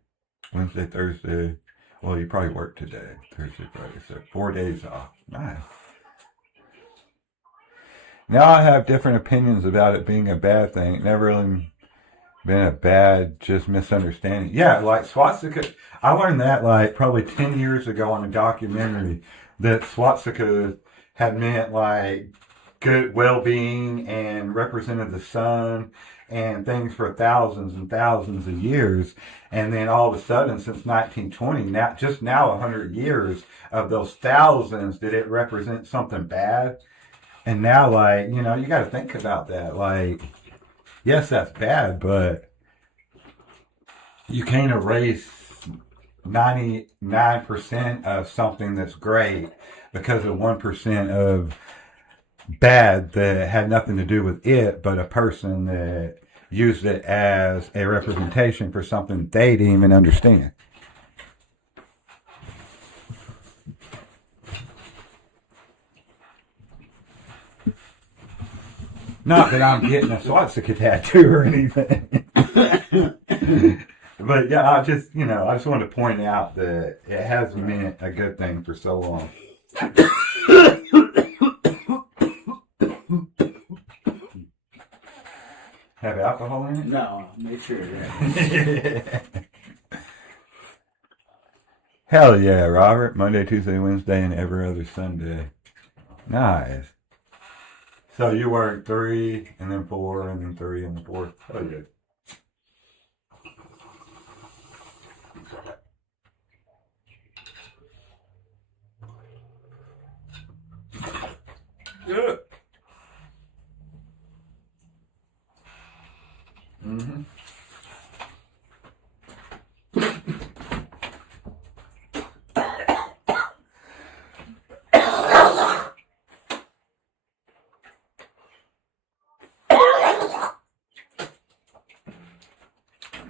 Wednesday, Thursday. Well, you probably work today. Thursday, Friday. So 4 days off. Nice. Now I have different opinions about it being a bad thing. It never really been a bad, just misunderstanding. Yeah, like swastika. I learned that like probably 10 years ago on a documentary that swastika had meant like good well-being and represented the sun and things for thousands and thousands of years. And then all of a sudden, since 1920, now just now 100 years of those thousands, did it represent something bad? And now, like, you know, you got to think about that. Like, yes, that's bad, but you can't erase 99% of something that's great because of 1% of bad that had nothing to do with it, but a person that used it as a representation for something they didn't even understand. Not that I'm getting a swastika tattoo or anything. But yeah, I just want to point out that it has meant a good thing for so long. Have alcohol in it? No, make sure of that. Hell yeah, Robert. Monday, Tuesday, Wednesday, and every other Sunday. Nice. So you work 3, and then 4, and then 3, and then 4. Oh, good. Good. Mm-hmm.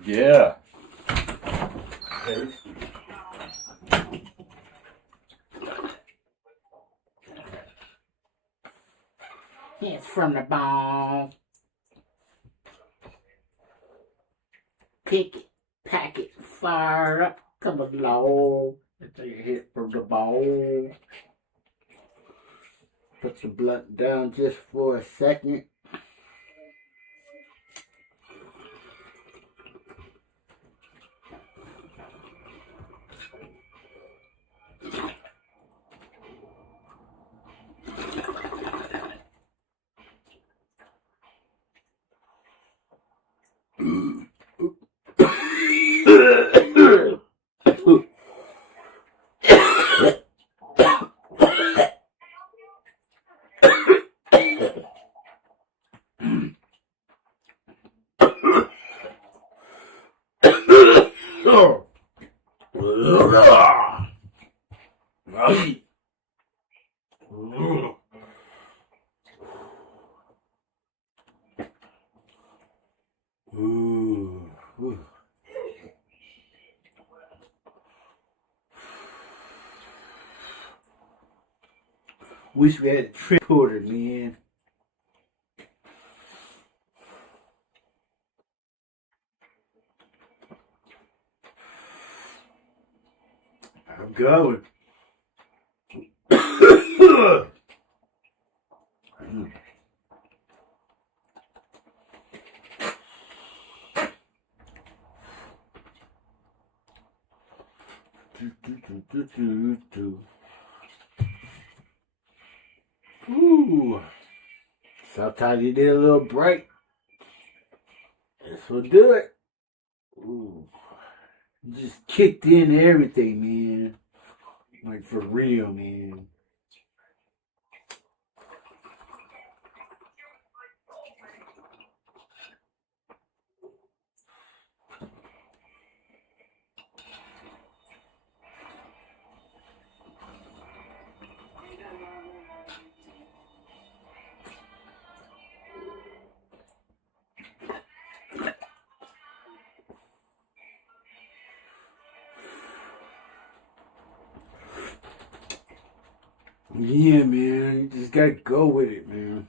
Yeah. It's from the bone. Pick it, pack it, fire up, come along. It's a hit from the bone. Put your blunt down just for a second. Wish we had a triporter, man. I'm going. Ooh. Sometimes you need a little break. This will do it. Ooh. Just kicked in everything, man. Like for real, man. Yeah, man. You just gotta go with it, man.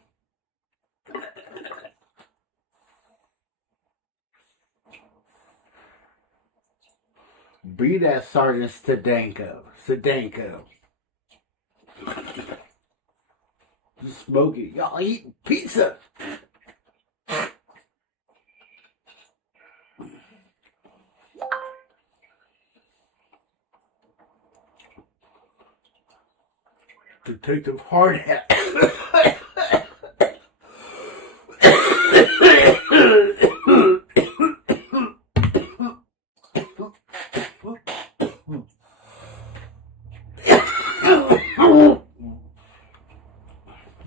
Be that Sergeant Stadenko. You smoke it. Y'all eating pizza. Detective Hardhat.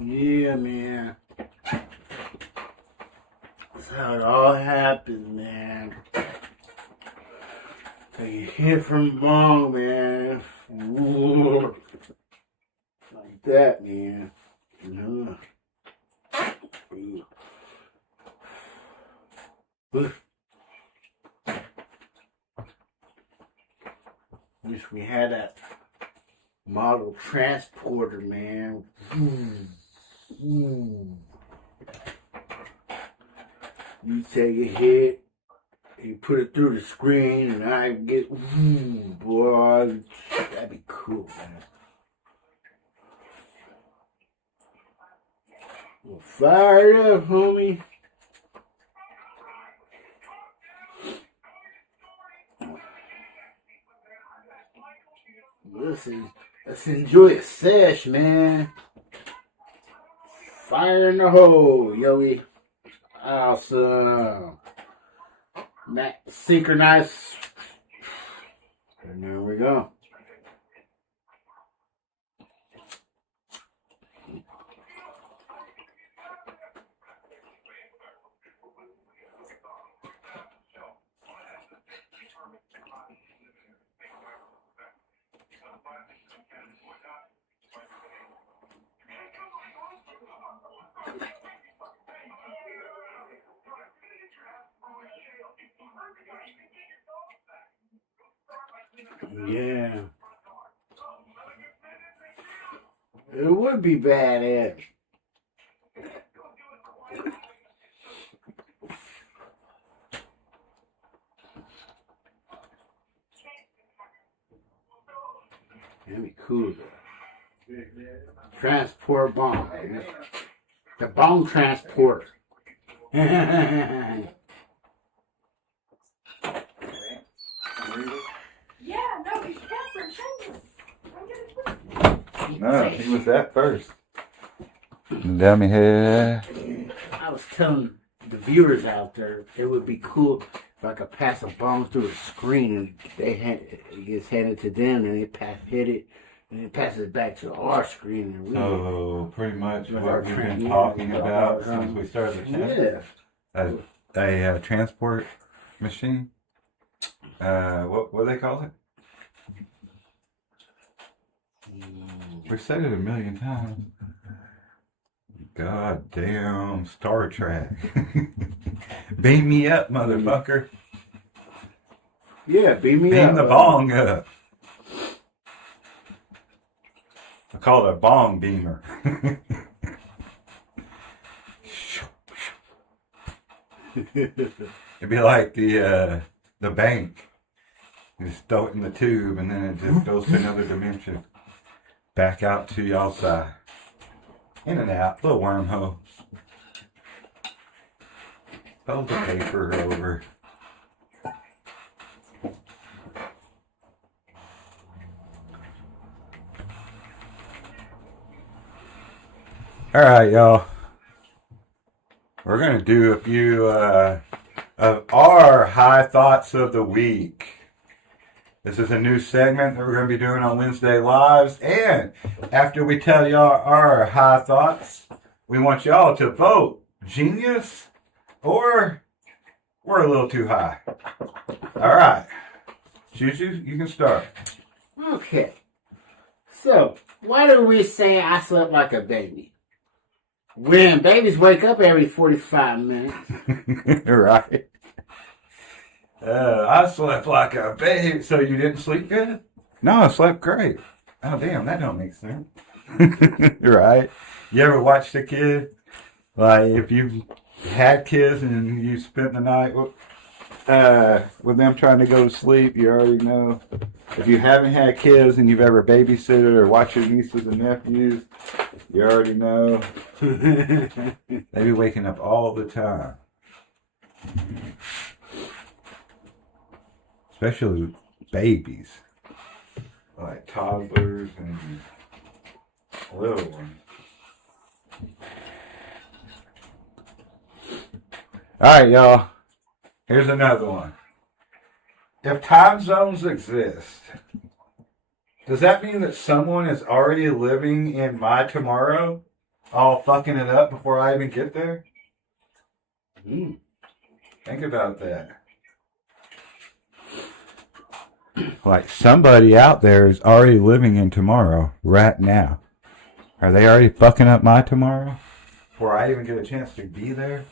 Yeah, man. That's how it all happens, man. Take a hit from mom, man. Ooh. Like that, man. Wish we had that model transporter, man. You take a hit, you put it through the screen, and I get, boy, that'd be cool, man. Well, fire it up, homie. Listen, let's enjoy a sesh, man. Fire in the hole, Yoey. Awesome. Synchronize. And there we go. Yeah. It would be badass. That'd be cool though. Transport bomb, man. The bomb transport. No, he was that first. Dummy head. I was telling the viewers out there, it would be cool if I could pass a bomb through a screen and it gets handed to them and they hit it and it passes back to our screen. And so pretty much what we've been talking about since we started the channel. Yeah. A transport machine. What do they call it? We've said it a million times. God damn Star Trek. Beam me up, motherfucker. Yeah, beam me up. Beam the bong up. I call it a bong beamer. It'd be like the bank. You just throw it in the tube and then it just goes to another dimension. Back out to y'all side. In and out. Little wormhole. Fold the paper over. Alright, y'all. We're going to do a few of our high thoughts of the week. This is a new segment that we're going to be doing on Wednesday Lives. And after we tell y'all our high thoughts, we want y'all to vote genius or we're a little too high. All right. Jujus, you can start. Okay. So, why do we say I slept like a baby? When babies wake up every 45 minutes. Right. I slept like a baby. So you didn't sleep good? No, I slept great. Oh, damn, that don't make sense. Right. You ever watched a kid? Like, if you had kids and you spent the night, with them trying to go to sleep, you already know. If you haven't had kids and you've ever babysitted or watched your nieces and nephews, you already know. They be waking up all the time. Especially babies. Like toddlers and little ones. Alright, y'all. Here's another one. If time zones exist, does that mean that someone is already living in my tomorrow, all fucking it up before I even get there? Think about that. Like somebody out there is already living in tomorrow right now. Are they already fucking up my tomorrow before I even get a chance to be there?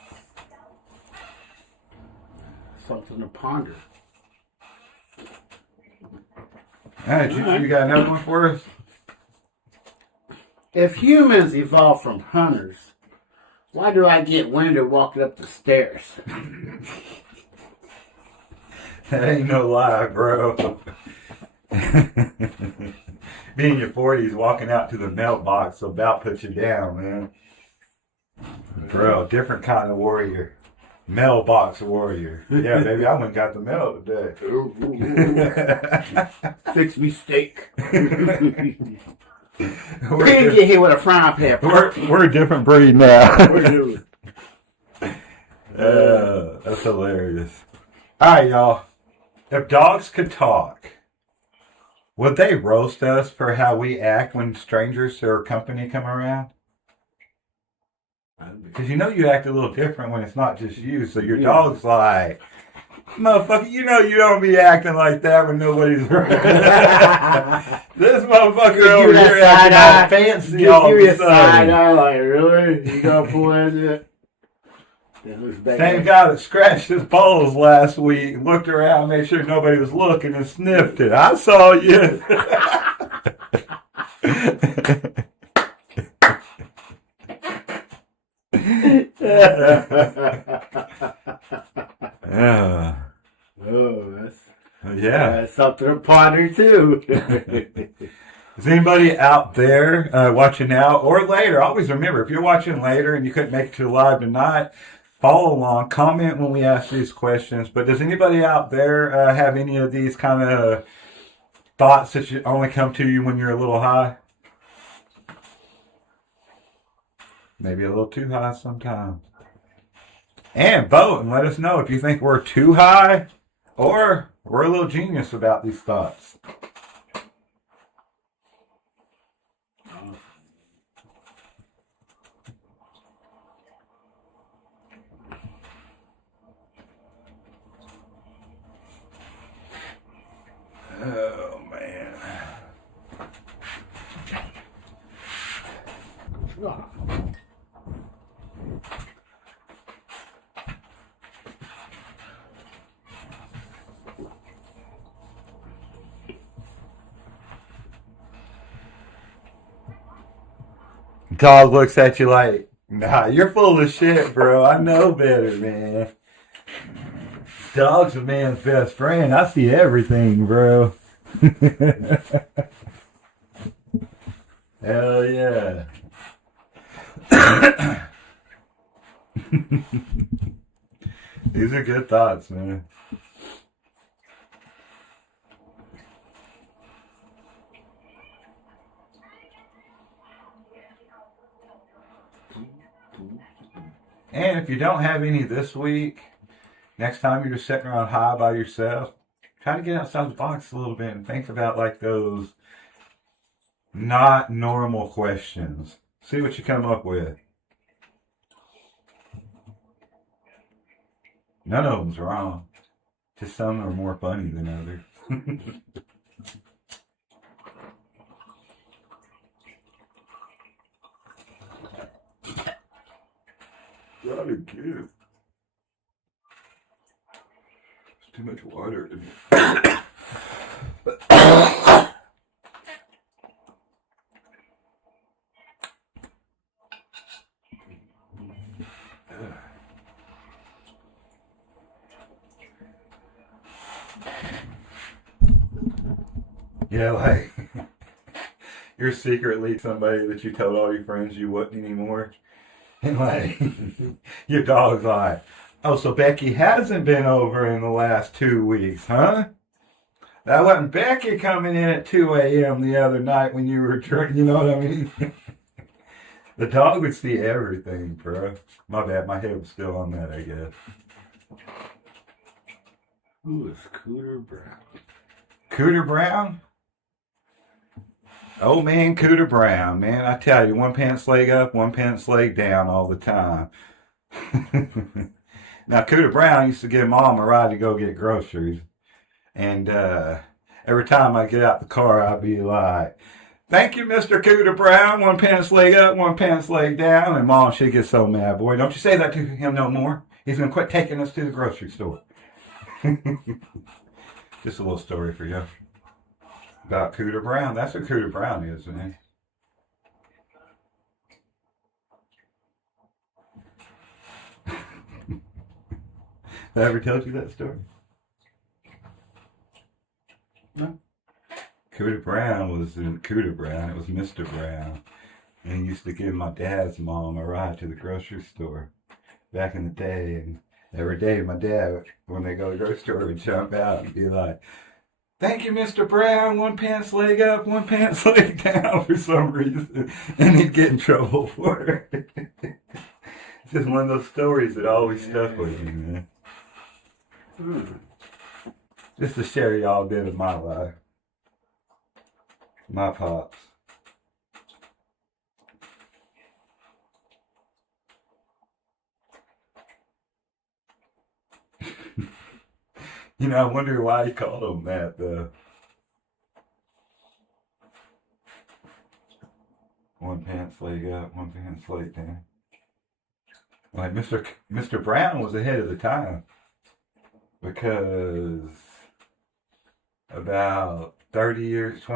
Something to ponder. Alright, you got another one for us? If humans evolved from hunters, why do I get winded walking up the stairs? That ain't no lie, bro. Being in your 40s walking out to the mailbox will about put you down, man. Bro, different kind of warrior. Mailbox warrior. Yeah, baby, I went and got the mail today. Fix me steak. Can't get hit with a frying pan. We're a different breed now. That's hilarious. Alright, y'all. If dogs could talk, would they roast us for how we act when strangers or company come around? Because you know you act a little different when it's not just you. So your dog's like, motherfucker, you know you don't be acting like that when nobody's around. This motherfucker over here acting all fancy all of a sudden. Like, really? You gonna pull that? Same guy that scratched his balls last week, looked around, made sure nobody was looking, and sniffed it. I saw you. That's something to ponder too. Is anybody out there watching now or later? Always remember, if you're watching later and you couldn't make it to live tonight, follow along, comment when we ask these questions. But does anybody out there have any of these kind of thoughts that should only come to you when you're a little high? Maybe a little too high sometimes. And vote and let us know if you think we're too high or we're a little genius about these thoughts. Oh, man. Dog looks at you like, nah, you're full of shit, bro. I know better, man. Dog's a man's best friend. I see everything, bro. Hell yeah. These are good thoughts, man. And if you don't have any this week, next time you're just sitting around high by yourself, try to get outside the box a little bit and think about like those not normal questions. See what you come up with. None of them's wrong. Just some are more funny than others. Not a gift. It's too much water to me. Yeah, like you're secretly somebody that you told all your friends you wouldn't anymore. And like your dog's like, oh, so Becky hasn't been over in the last 2 weeks, huh? That wasn't Becky coming in at 2 a.m. the other night when you were drinking, you know what I mean? The dog would see everything, bro. My bad, my head was still on that, I guess. Who is Cooter Brown? Cooter Brown? Oh man, Cooter Brown, man. I tell you, one pants leg up, one pants leg down all the time. Now, Cooter Brown used to give Mom a ride to go get groceries. And every time I get out the car, I'd be like, thank you, Mr. Cooter Brown. One pants leg up, one pants leg down. And Mom, she'd get so mad. Boy, don't you say that to him no more. He's going to quit taking us to the grocery store. Just a little story for you about Cooter Brown. That's what Cooter Brown is, man. Did I ever tell you that story? No. Cooter Brown wasn't Cooter Brown. It was Mr. Brown. And he used to give my dad's mom a ride to the grocery store back in the day. And every day my dad, when they go to the grocery store, would jump out and be like, thank you, Mr. Brown. One pants leg up, one pants leg down for some reason. And he'd get in trouble for it. It's just one of those stories that always stuck with me, man. Just to share y'all a bit of my life. My pops. You know, I wonder why he called him that, though. One pants leg up, one pants leg down. Like Mr. Brown was ahead of the time. Because about 30 years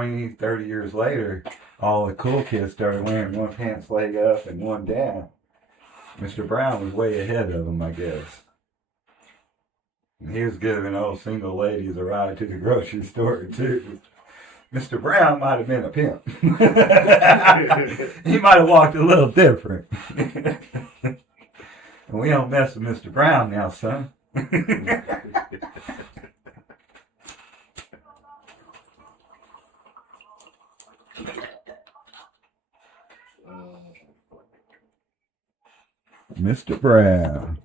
later, all the cool kids started wearing one pants leg up and one down. Mr. Brown was way ahead of them, I guess. And he was giving old single ladies a ride to the grocery store, too. Mr. Brown might have been a pimp. He might have walked a little different. And we don't mess with Mr. Brown now, son. Mr. Brown.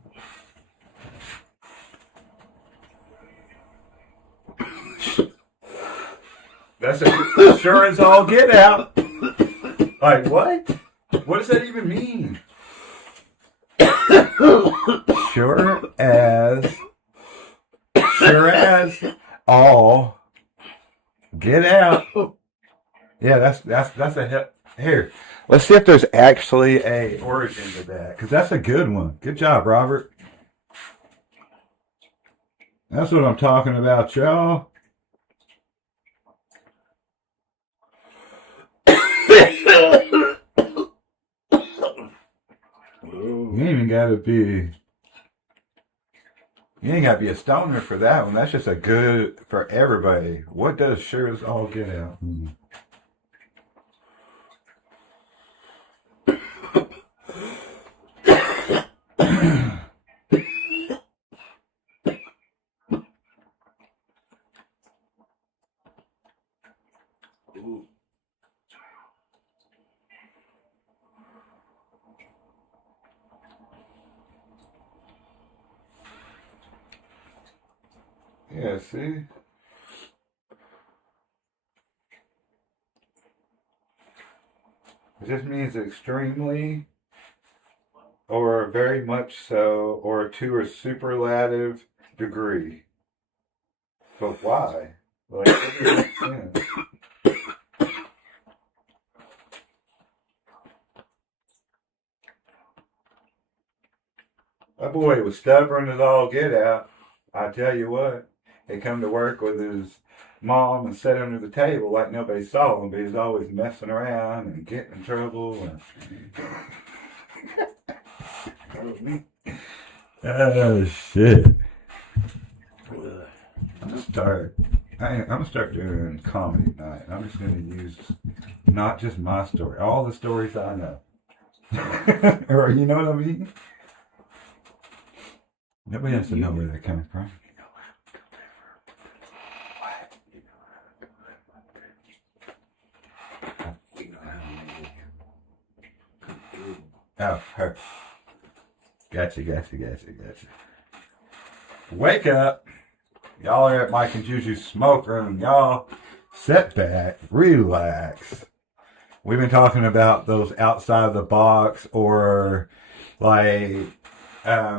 That's sure as all get out. Like, what? What does that even mean? Sure as all get out. Yeah, that's a hip. Here, let's see if there's actually a origin to that, because that's a good one. Good job, Robert. That's what I'm talking about, y'all. You ain't gotta be a stoner for that one. That's just a good for everybody. What does sure as all get out? Yeah, see? It just means extremely, or very much so, or to a superlative degree. But why? Like, it doesn't make sense. That boy was stubborn as all get out. I tell you what. He come to work with his mom and sat under the table like nobody saw him, but he's always messing around and getting in trouble. Oh, shit. Start. I'm gonna start doing comedy night. I'm just gonna use not just my story, all the stories I know. Or you know what I mean? Nobody has to know where they're coming from. Oh, her. Gotcha. Wake up. Y'all are at Mike and Jujus smoke room. Y'all sit back, relax. We've been talking about those outside the box, or like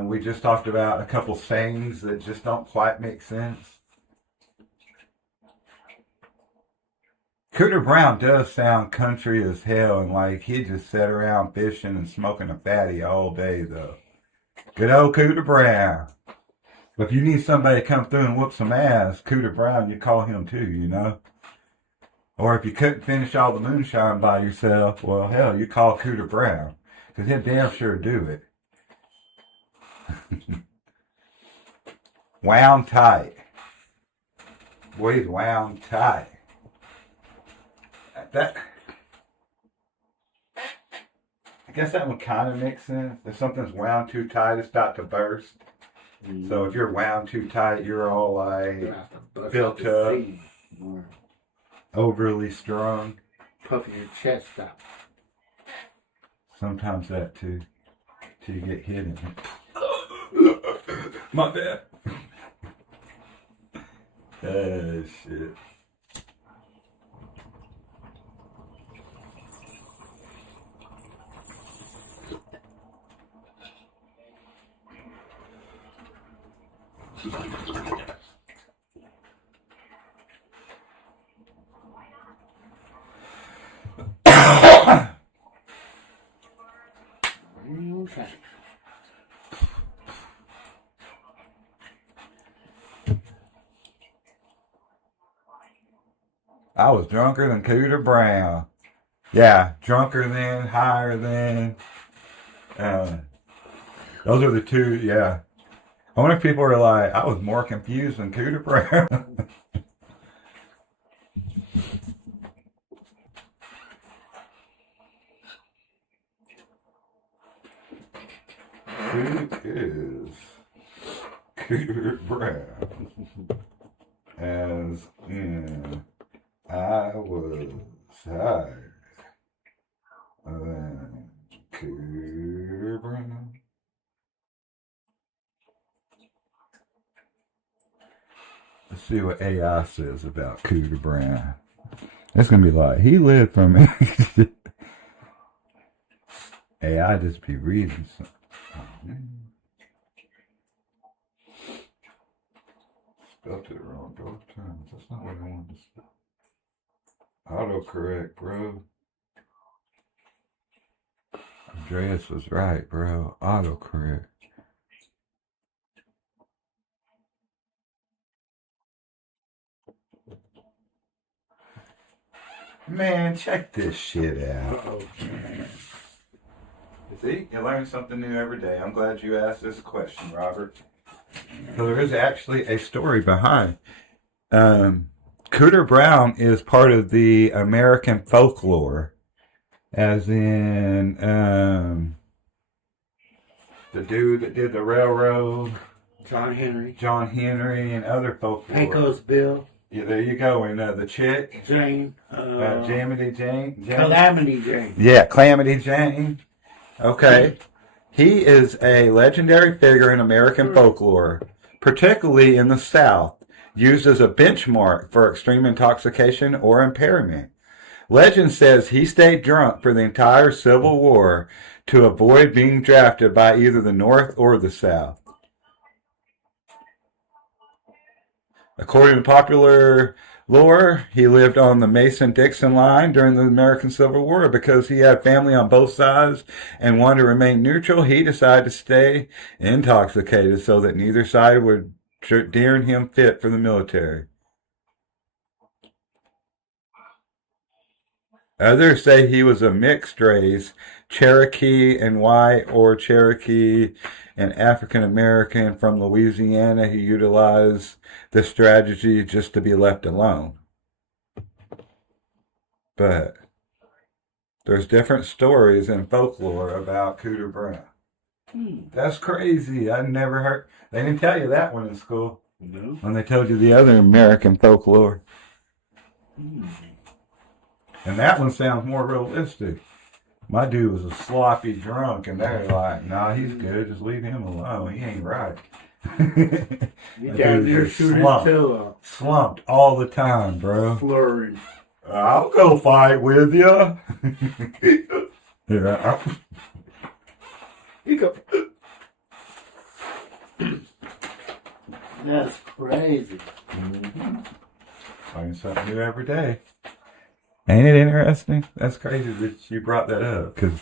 we just talked about a couple sayings that just don't quite make sense. Cooter Brown does sound country as hell, and like he just sat around fishing and smoking a fatty all day though. Good old Cooter Brown. But if you need somebody to come through and whoop some ass, Cooter Brown, you call him too, you know? Or if you couldn't finish all the moonshine by yourself, well, hell, you call Cooter Brown. Because he'll damn sure do it. Wound tight. Boy, he's wound tight. I guess that one kind of makes sense. If something's wound too tight, it's about to burst. Mm-hmm. So if you're wound too tight, you're all like built up, overly strong. Puffing your chest out. Sometimes that too. Till you get hit in it. My bad. Oh, shit. I was drunker than Cooter Brown. Yeah, drunker than, higher than. Those are the two, yeah. I wonder if people are like, I was more confused than Cooter Brown. Who is Cooter Brown? As in, I was higher than Cooter Brown. Let's see what AI says about Cooter Brown. It's gonna be like, he lived from AI just be reading something. Spelled it wrong both times. That's not what I wanted to spell. Autocorrect, bro. Andreas was right, bro. Autocorrect. Man, check this shit out. Uh-oh. See, you learn something new every day. I'm glad you asked this question, Robert. So there is actually a story behind. Cooter Brown is part of the American folklore, as in the dude that did the railroad, John Henry, and other folklore. Hanco's Bill. Yeah, there you go. And the chick, Jane, Calamity Jane. Yeah, Calamity Jane. Okay. He is a legendary figure in American folklore, particularly in the South, used as a benchmark for extreme intoxication or impairment. Legend says he stayed drunk for the entire Civil War to avoid being drafted by either the North or the South. According to popular lore, he lived on the Mason-Dixon line during the American Civil War. Because he had family on both sides and wanted to remain neutral, he decided to stay intoxicated so that neither side would deem him fit for the military. Others say he was a mixed race, Cherokee and white, or Cherokee and African American from Louisiana. He utilized the strategy just to be left alone. But there's different stories and folklore about Cooter Brown. That's crazy. I never heard. They didn't tell you that one in school. No. When they told you the other American folklore. And that one sounds more realistic. My dude was a sloppy drunk, and they're like, "Nah, he's good. Just leave him alone. He ain't right." You down there shooting till slumped all the time, bro. flourish. I'll go fight with you. Yeah. You go. That's crazy. Learn something new every day. Ain't it interesting? That's crazy that you brought that up, because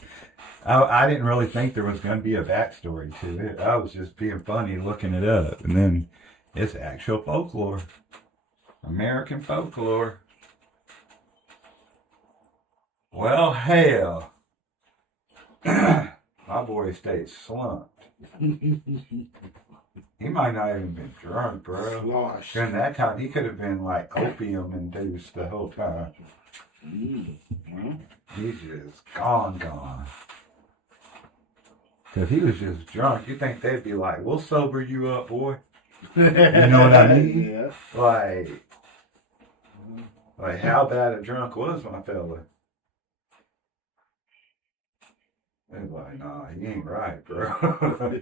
I didn't really think there was going to be a backstory to it. I was just being funny looking it up, and then it's actual folklore. American folklore. Well, hell. My boy stayed slumped. He might not even been drunk, bro. Slosh. During that time, he could have been like opium induced the whole time. He's just gone. If he was just drunk, you think they'd be like, "We'll sober you up, boy." You know what I mean? Yeah. Like how bad a drunk was my fella. They're like, "Nah, he ain't right, bro."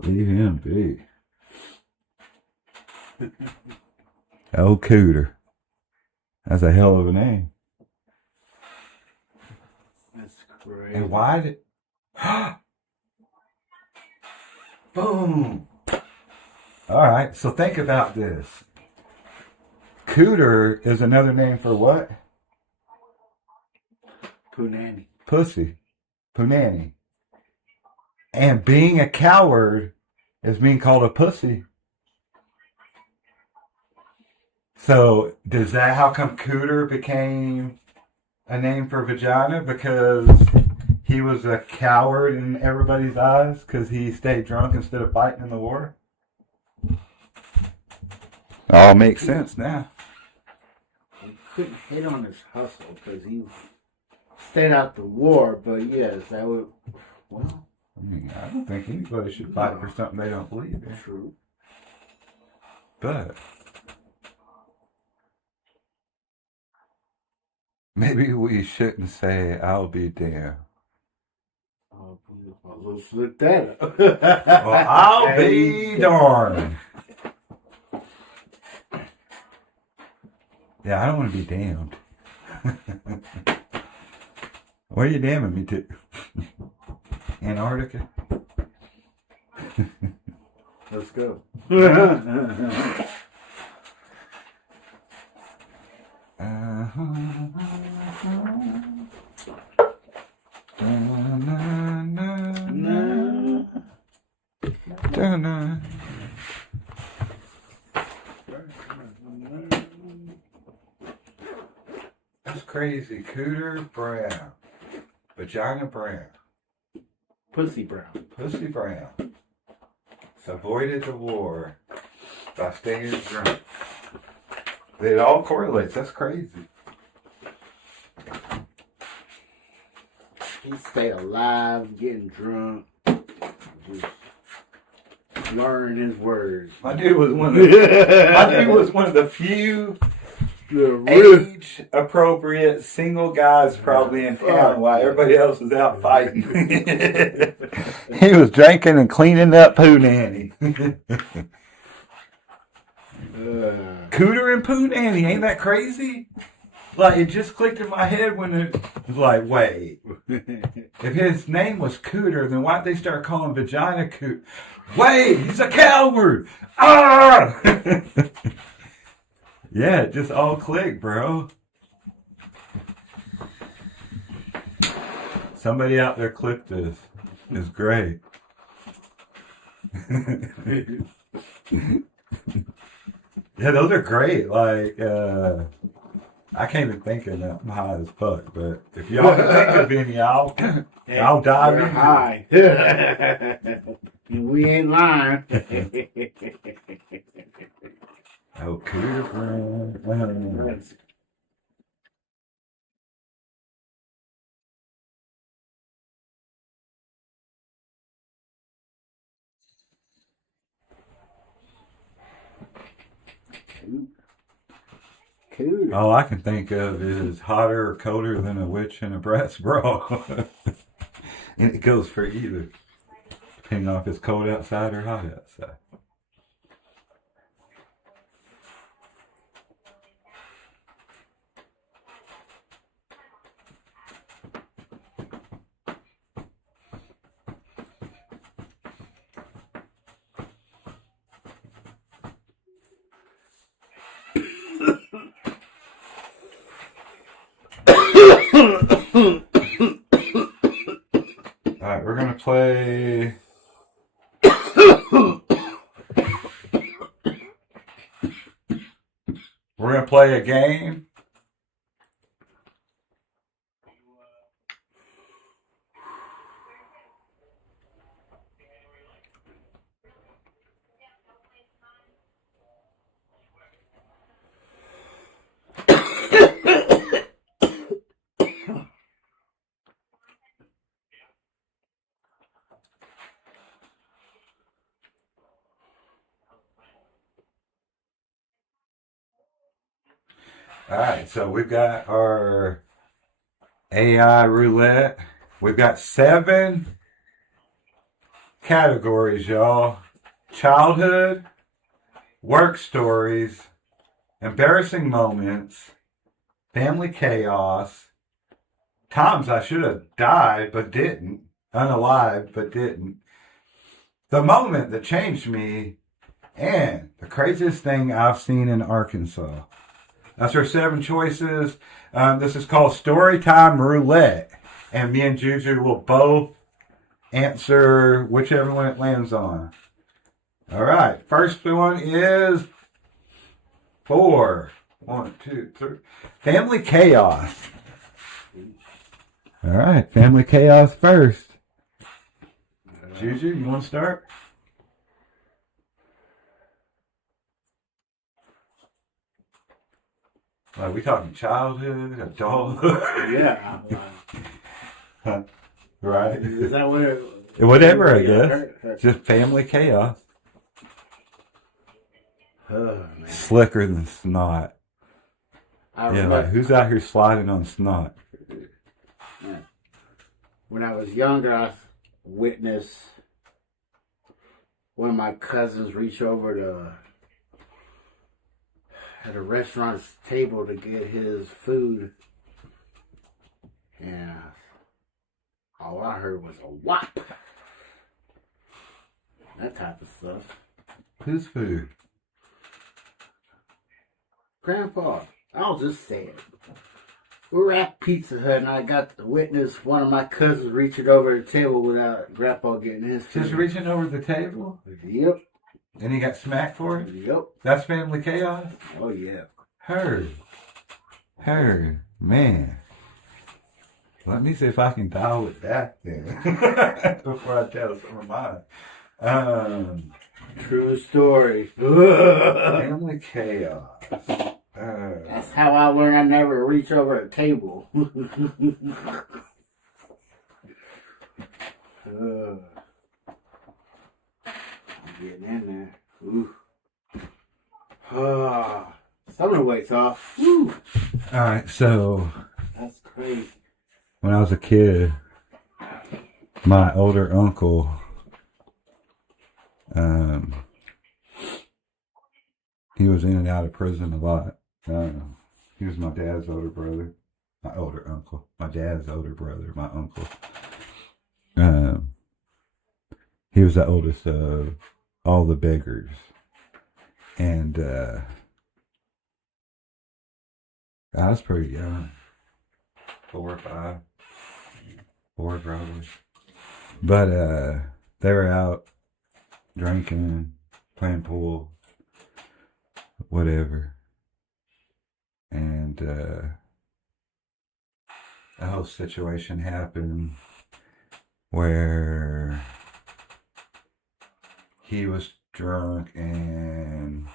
Leave him be. Old Cooter. That's a hell of a name. That's crazy. And why did... Boom! Alright, so think about this. Cooter is another name for what? Punani. Pussy. Punani. And being a coward is being called a pussy. So, does that, how come Cooter became a name for vagina? Because he was a coward in everybody's eyes? Because he stayed drunk instead of fighting in the war? All makes sense now. He couldn't hit on his hustle because he stayed out the war, but yes, that would, well. I mean, I don't think anybody should fight for something they don't believe in. True. But maybe we shouldn't say, "I'll be damned." Oh, let's flip that up. Well, I'll be darned. Yeah, I don't want to be damned. Where are you damning me to? Antarctica? Let's go. That's crazy. Cooter Brown. Vagina Brown. Pussy Brown. Pussy Brown. Avoided the war by staying drunk. It all correlates. That's crazy. He stayed alive, getting drunk, just learning his words. My dude was one of the few age appropriate single guys probably in town while everybody else was out fighting. He was drinking and cleaning up Punani. Cooter and Punani, ain't that crazy? Like, it just clicked in my head when it was like, wait, if his name was Cooter, then why'd they start calling vagina Cooter? Wait, he's a coward! Ah! Yeah, it just all clicked, bro. Somebody out there clipped this. It's great. Yeah, those are great. Like, I can't even think of that. I'm high as fuck. But if y'all can think of any, I'll dive We're in. high. We ain't lying. Okay. Cool. All I can think of is hotter or colder than a witch in a breast bra. And it goes for either, depending on if it's cold outside or hot outside. All right, we're gonna play. We're gonna play a game. All right, so we've got our AI roulette. We've got 7 categories, y'all. Childhood, work stories, embarrassing moments, family chaos, times I should have died but didn't, unalived but didn't, the moment that changed me, and the craziest thing I've seen in Arkansas. That's our 7 choices. This is called Storytime Roulette. And me and Juju will both answer whichever one it lands on. All right. First one is 4. 1, 2, 3. Family chaos. All right. Family chaos first. Juju, you want to start? Are we talking childhood, adulthood? Yeah. Right? Is that what it, Whatever, I guess. Just family chaos. Oh, man. Slicker than snot. I Yeah, remember like who's out here sliding on snot? when I was younger, I witnessed one of my cousins reach over to at a restaurant's table to get his food, and all I heard was a whop. That type of stuff. Whose food? Grandpa, I'll just say it. We were at Pizza Hut, and I got to witness one of my cousins reaching over the table without Grandpa getting his food. Just reaching over the table? Yep. And he got smacked for it? Yep. That's family chaos? Oh, yeah. Heard. Man. Let me see if I can dial it back then. Before I tell some of mine. True story. Family chaos. That's how I learned I never reach over a table. I'm getting in there. Ooh. Some of the weight's off. Woo. Alright, so That's crazy. when I was a kid, my older uncle, he was in and out of prison a lot. He was my dad's older brother. My older uncle. My dad's older brother, my uncle. He was the oldest of all the beggars. And I was pretty young. 4 or 5. 4 probably. But they were out drinking, playing pool, whatever. And a whole situation happened where he was drunk and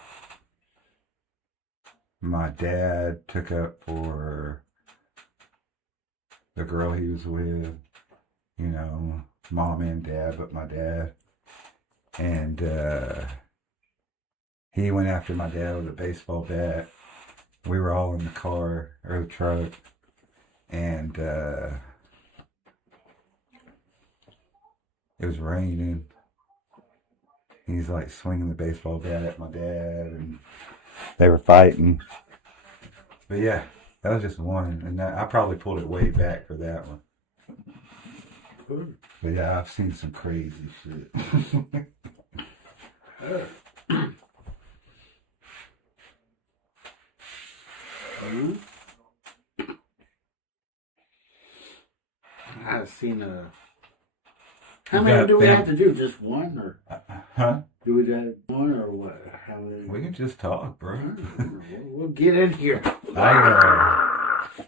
my dad took up for the girl he was with, you know, mom and dad, but my dad. And he went after my dad with a baseball bat. We were all in the car or the truck, and it was raining. He's like swinging the baseball bat at my dad, and they were fighting. But yeah, that was just one, and I probably pulled it way back for that one. But yeah, I've seen some crazy shit. I've seen a. How many do we have to do? Just one, or huh? do we have one, or what? How many? We can just talk, bro. We'll get in here. I've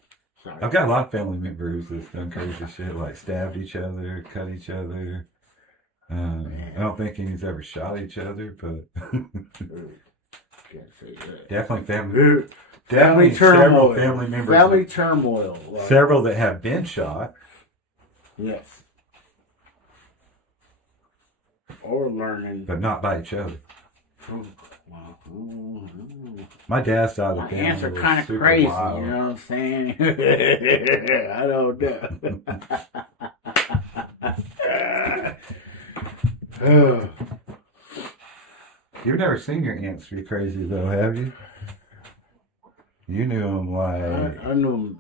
got a lot of family members that's done crazy shit, like stabbed each other, cut each other. I don't think any's ever shot each other, but definitely family. Definitely several family members. Family turmoil. Like, several that have been shot. Yes. Or learning. But not by each other. Wow. My dad's side of the family. My hands are kind of crazy, wild. You know what I'm saying? I don't know. You've never seen your aunts be crazy, though, have you? You knew them like... I knew them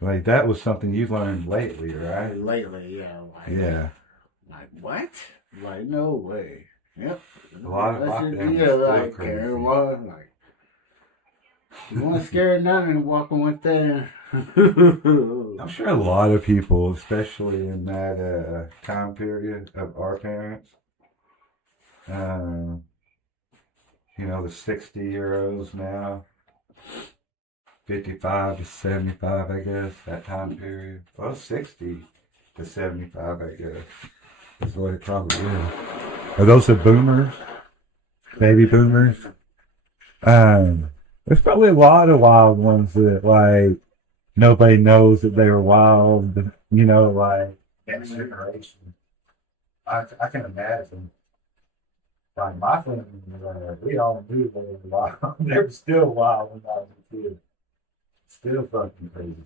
like that was something you've learned lately, right? Lately, yeah. Yeah. Like, what? Like, no way. Yep. A lot of my family like, crazy. Like, you weren't scared of nothing and walking with that. I'm sure a lot of people, especially in that time period of our parents, you know, the 60-year-olds now, 55 to 75, I guess, that time period. Well, 60 to 75, I guess, is what it probably is. Are those the boomers? Baby boomers? There's probably a lot of wild ones that, like, nobody knows that they were wild, you know, like, next generation. I can imagine. Like, my family, we all knew they were wild. They were still wild when I was a kid. Still fucking crazy.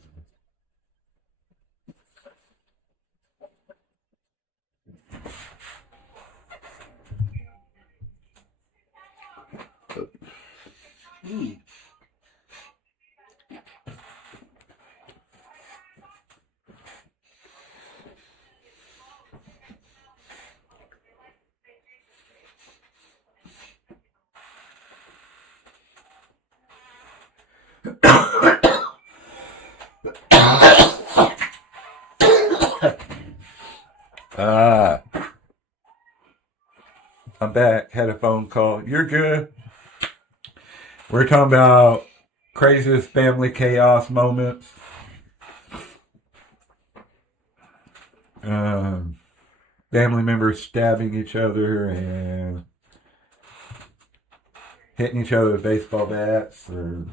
I'm back. Had a phone call. You're good. We're talking about craziest family chaos moments. Family members stabbing each other and hitting each other with baseball bats, or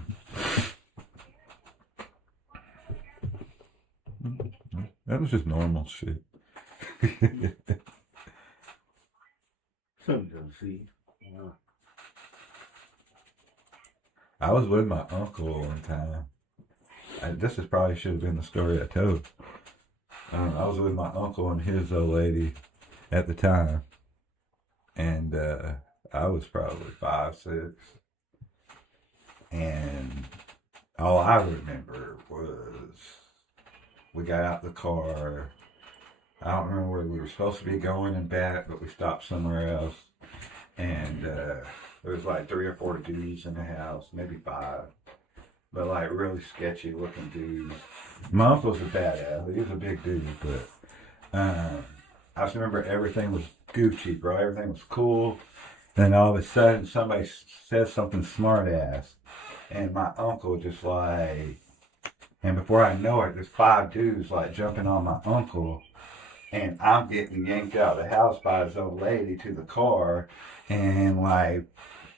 that was just normal shit. Something to see. I was with my uncle one time. This is probably should have been the story I told. I was with my uncle and his old lady at the time, and I was probably 5, 6, and all I remember was we got out the car. I don't remember where we were supposed to be going and back, but we stopped somewhere else, and there was like 3 or 4 dudes in the house, maybe 5, but like really sketchy looking dudes. My uncle was a badass. He was a big dude, but I just remember everything was Gucci, bro. Everything was cool. Then all of a sudden, somebody says something smart ass, and my uncle just like, and before I know it, there's 5 dudes like jumping on my uncle, and I'm getting yanked out of the house by his old lady to the car, and like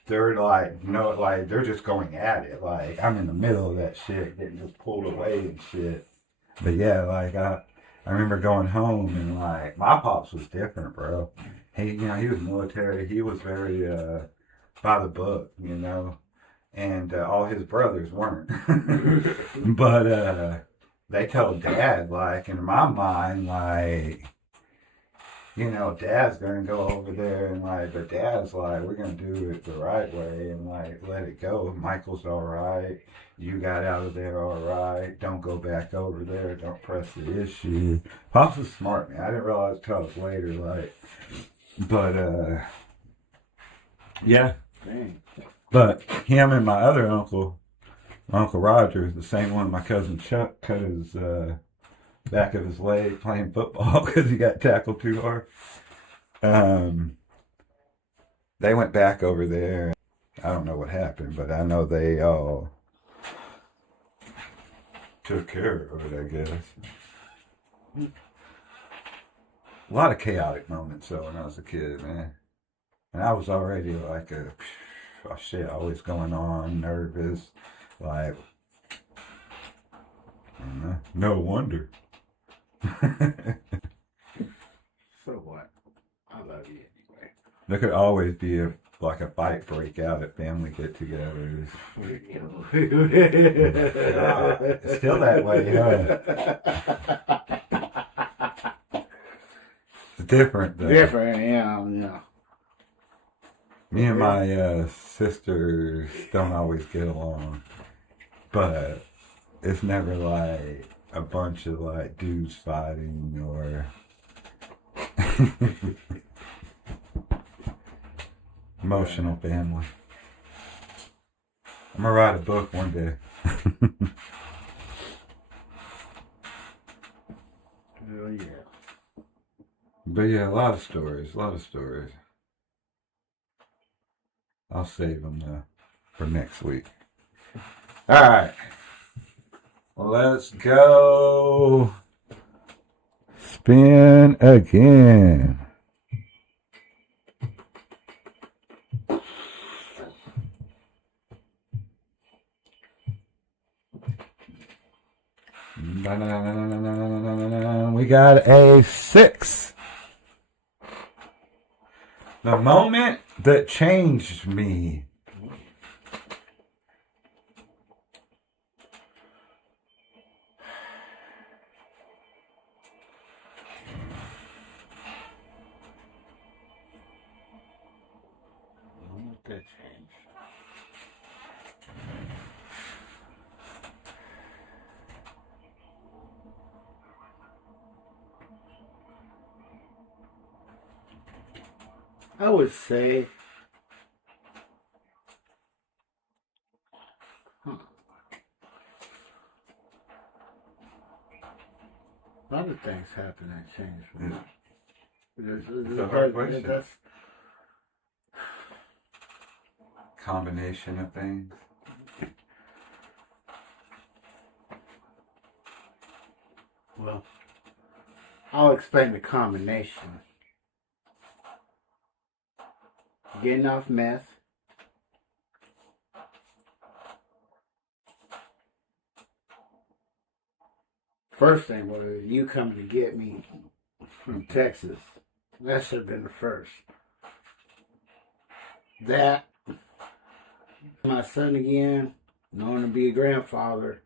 they're like, no, like they're just going at it. Like I'm in the middle of that shit, getting just pulled away and shit. But yeah, like I remember going home and like my pops was different, bro. He was military. He was very by the book, and all his brothers weren't. But they told Dad, like in my mind, like, Dad's gonna go over there and like, but Dad's like, we're gonna do it the right way and like let it go. Michael's all right. You got out of there all right. Don't go back over there. Don't press the issue. Pops was smart, man. I didn't realize till it was later, like, but yeah. Dang. But him and my other uncle, my Uncle Roger, the same one my cousin Chuck cut his back of his leg playing football because he got tackled too hard. They went back over there. I don't know what happened, but I know they all took care of it, I guess. A lot of chaotic moments, though, when I was a kid, man. And I was already like shit, always going on, nervous, like, no wonder. So what? I love you anyway. There could always be a fight break out at family get-togethers. It's still that way, huh? It's different, though. Different, yeah. Me and my sisters don't always get along, but it's never like a bunch of like dudes fighting or emotional family. I'm gonna write a book one day. Hell yeah. But yeah, a lot of stories. I'll save them for next week. All right. Let's go. Spin again. We got a 6. The moment that changed me. That changed. I would say, a lot of things happen that change for me. It's a hard question. That's, Combination of things. well, I'll explain the combination. Getting off meth. First thing was you coming to get me from Texas. That should have been the first. That, my son again, knowing to be a grandfather.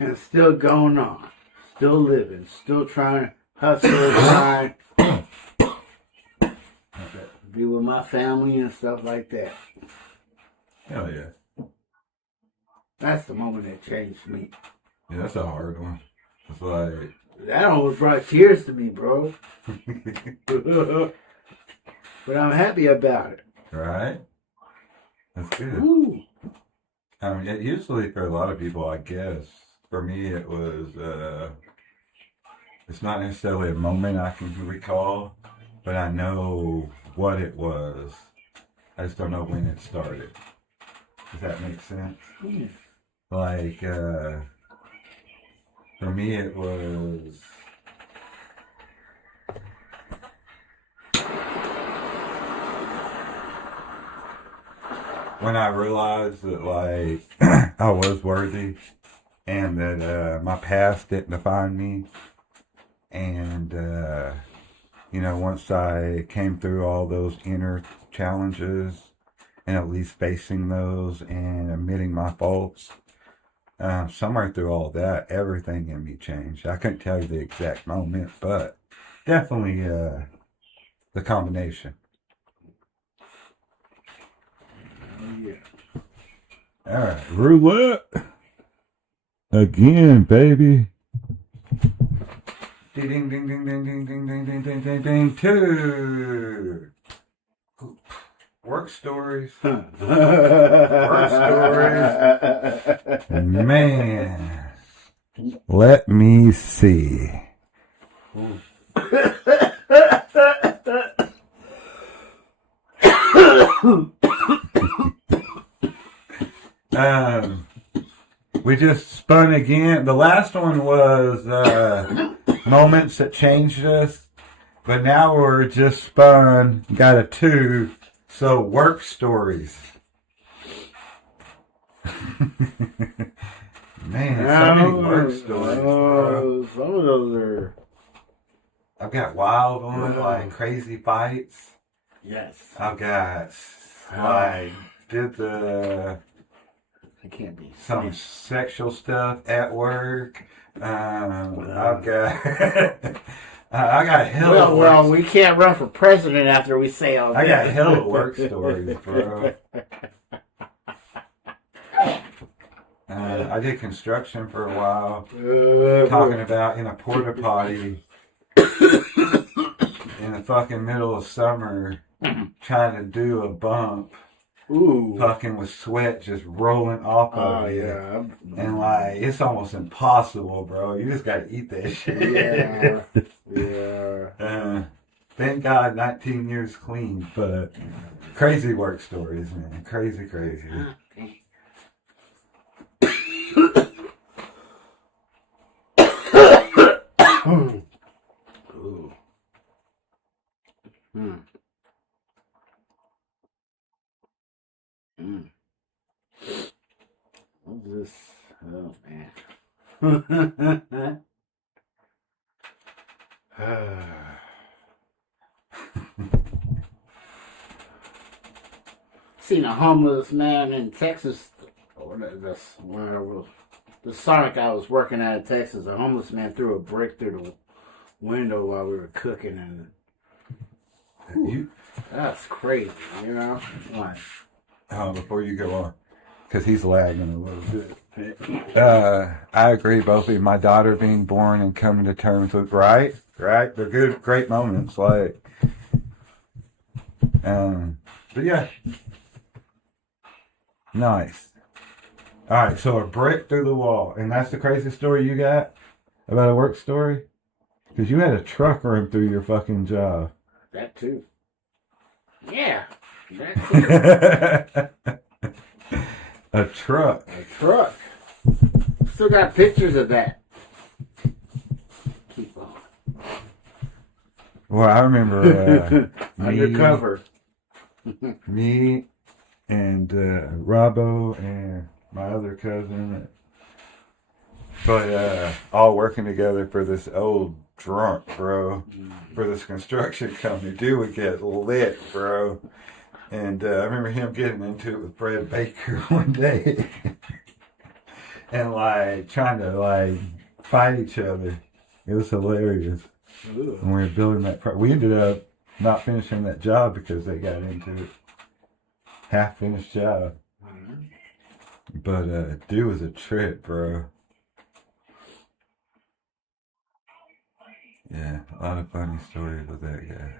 And it's still going on. Still living. Still trying to hustle, trying to be with my family and stuff like that. Hell yeah. That's the moment that changed me. Yeah, that's a hard one. It's like... That almost brought tears to me, bro. But I'm happy about it. Right? That's good. Ooh. I mean, usually for a lot of people, I guess, for me it was, it's not necessarily a moment I can recall, but I know what it was. I just don't know when it started. Does that make sense? Mm. Like, for me, it was when I realized that, like, I was worthy and that my past didn't define me. And, you know, once I came through all those inner challenges and at least facing those and admitting my faults, somewhere through all that, everything in me changed. I couldn't tell you the exact moment, but definitely the combination. Oh, yeah. All right, roulette again, baby. Ding ding ding ding ding ding ding ding ding ding ding ding. Two. Work stories. Work stories. Man, let me see. We just spun again. The last one was moments that changed us, but now we're just spun. Got a 2, so work stories. Man, so many work stories, bro. Some of those are. I've got wild ones, like crazy fights. Yes. I've got like did the. It can't be Some sexual stuff at work. I've got I got hell. Well, we can't run for president after we say all that. I got hell of work stories, bro. I did construction for a while, talking about in a porta potty in the fucking middle of summer, trying to do a bump. Ooh. Fucking with sweat just rolling off of you. Yeah. And like, it's almost impossible, bro. You just gotta eat that shit. Yeah. Yeah. Thank God 19 years clean, but crazy work stories, man. Crazy, crazy. Ooh. Hmm. Mm. What's this? Oh, man. Seen a homeless man in Texas, or the Sonic I was working at in Texas. A homeless man threw a brick through the window while we were cooking, and that's crazy, you know? Like, before you go on, because he's lagging a little bit. I agree, both of you. My daughter being born and coming to terms with right. They're good, great moments. Like, but yeah, nice. All right, so a brick through the wall, and that's the craziest story you got about a work story, because you had a truck run through your fucking job. that too. Yeah, that too. A truck. A truck. Still got pictures of that. Keep on. Well, I remember Undercover. me and Robbo and my other cousin, but all working together for this old drunk, bro, for this construction company. Dude would get lit, bro. And I remember him getting into it with Brad Baker one day. And like trying to like fight each other. It was hilarious. Ooh. When we were building that we ended up not finishing that job because they got into it. Half finished job. But dude was a trip, bro. Yeah, a lot of funny stories with that guy.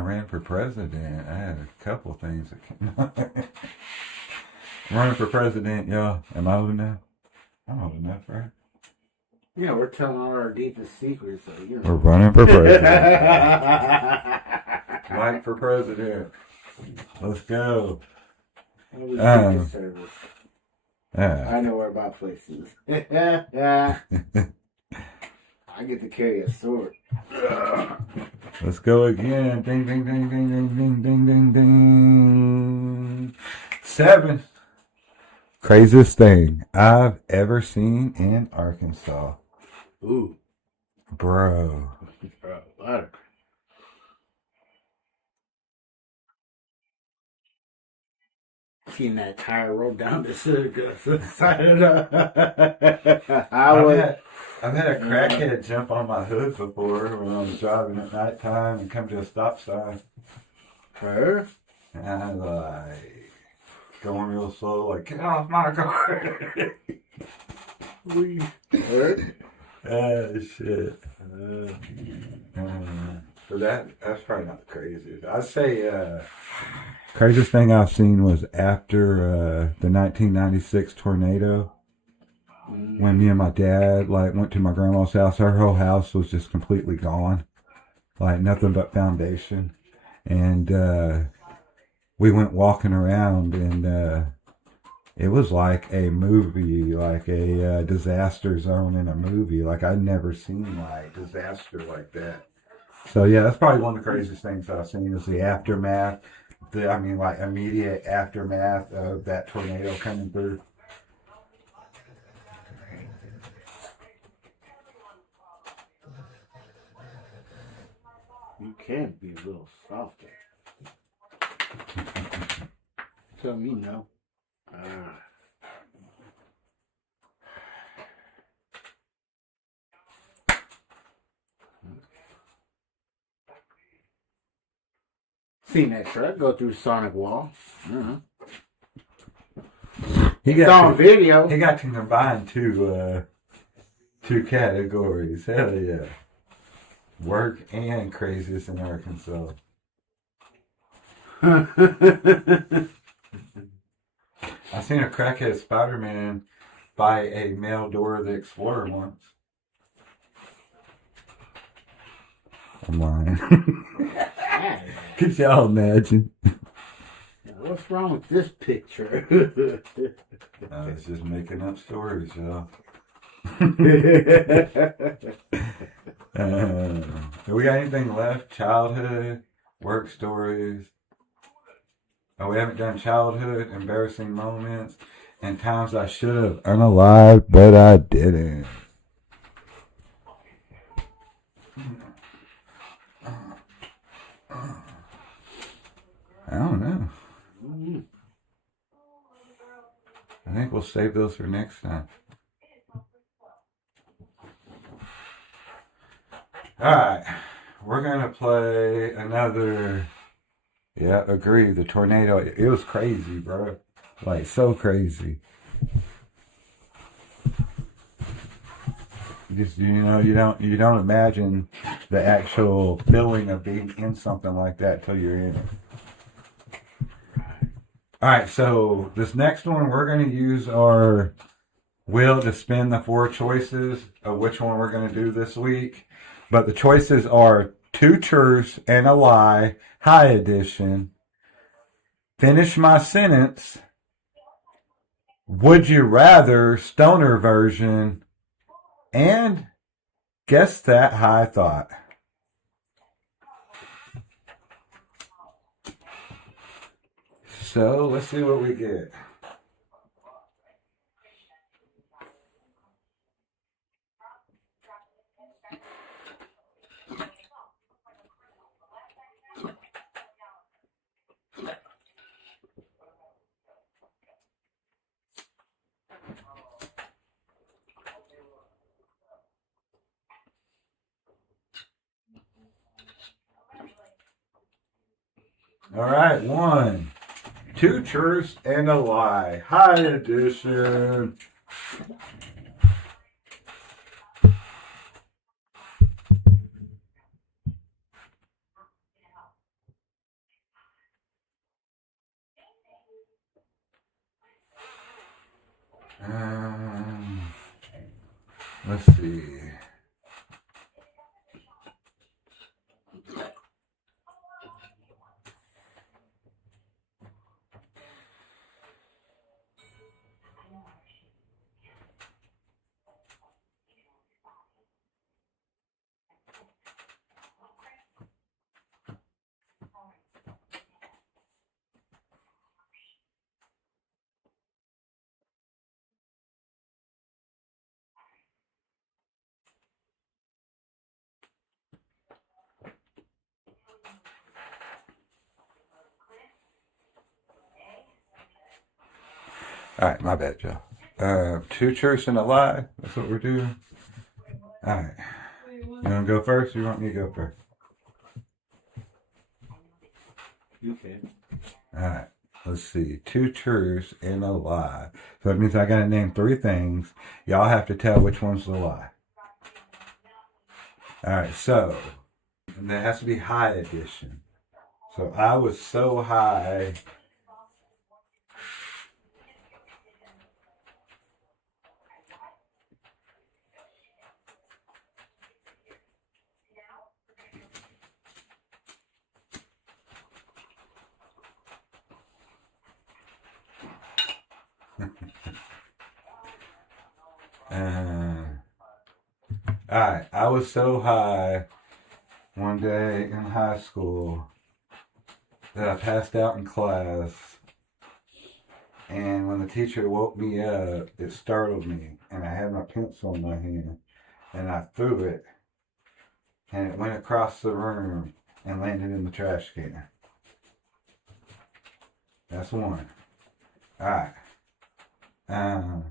I ran for president, I had a couple things that came up. Running for president, y'all. Am I old enough? I'm old enough, right? Yeah, we're telling all our deepest secrets. So, you know. We're running for president. Mike for president. Let's go. Secret Service. Yeah. I know where my place is. I get to carry a sword. Let's go again. Ding, ding, ding, ding, ding, ding, ding, ding, ding. 7. Craziest thing I've ever seen in Arkansas. Ooh. Bro. What? Seen that tire roll down the side of the. I've had a crackhead jump on my hood before when I was driving at nighttime and come to a stop sign. Her? And I was like, going real slow, like, get off my car. Her? Shit. But that's probably not the craziest. I'd say craziest thing I've seen was after the 1996 tornado. When me and my dad went to my grandma's house, her whole house was just completely gone, like nothing but foundation. And we went walking around, and it was like a movie, like a disaster zone in a movie. Like I'd never seen like disaster like that. So yeah, that's probably one of the craziest things I've seen is the aftermath. Immediate aftermath of that tornado coming through. You can be a little softer. Tell me no. Seen that truck go through Sonic Wall. It's on video. He got to combine two categories. Hell yeah. Work and craziest in Arkansas. I seen a crackhead Spider-Man buy a mail Dora the Explorer once. I'm lying. Could y'all imagine? What's wrong with this picture? I was just making up stories, y'all. Do we got anything left? Childhood, work stories. Oh, we haven't done childhood, embarrassing moments, and times I should have unalived, but I didn't. I don't know. I think we'll save those for next time. Alright, we're going to play another, agree, the tornado. It was crazy, bro. Like, so crazy. Just, you don't imagine the actual feeling of being in something like that till you're in it. Alright, so this next one, we're going to use our wheel to spin the 4 choices of which one we're going to do this week. But the choices are 2 truths and a lie, high edition, finish my sentence, would you rather, stoner version, and guess that high thought. So let's see what we get. All right, 1, 2 truths and a lie. High edition. Um, let's see. All right, my bad, Joe. Two truths and a lie. That's what we're doing. All right. You want to go first, or you want me to go first? You can. All right. Let's see. Two truths and a lie. So that means I got to name three things. Y'all have to tell which one's the lie. All right. So, and that has to be high edition. So I was so high. Alright, I was so high one day in high school that I passed out in class, and when the teacher woke me up, it startled me, and I had my pencil in my hand, and I threw it, and it went across the room and landed in the trash can. That's one. Alright. I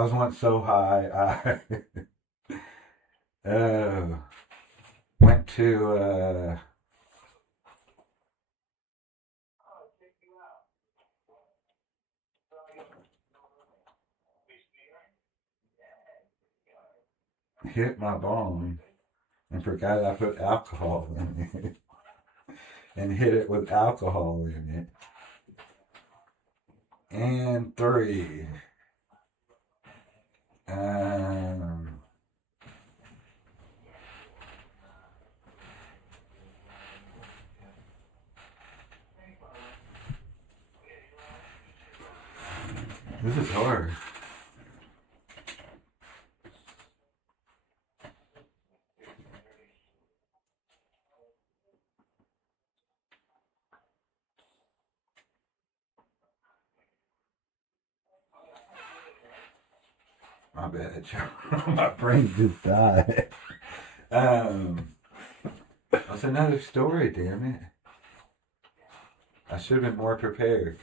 was once so high, I went to hit my bone and forgot I put alcohol in it and hit it with alcohol in it. And three, this is hard. My bad, Joe. My brain just died. That's another story, damn it. I should have been more prepared.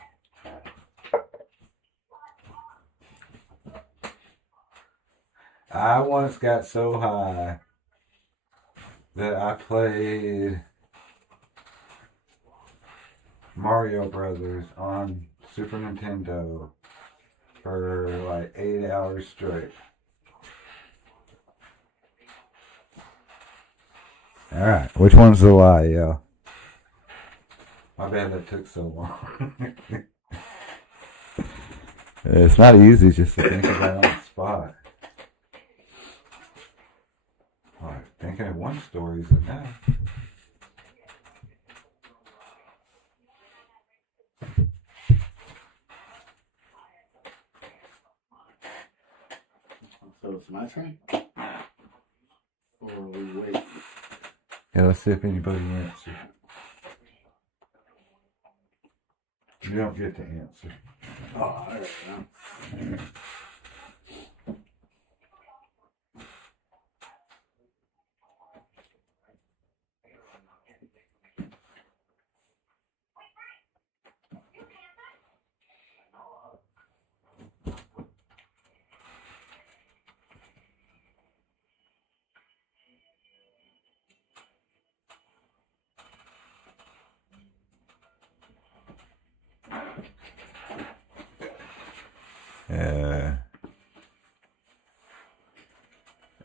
I once got so high that I played Mario Brothers on Super Nintendo for like 8 hours straight. Alright, which one's the lie, yo? My bad that took so long. It's not easy just to think about it on the spot. Alright, thinking of one story is enough. So it's my turn? Or we wait? Yeah, let's see if anybody answers. You don't get to answer. Oh, alright.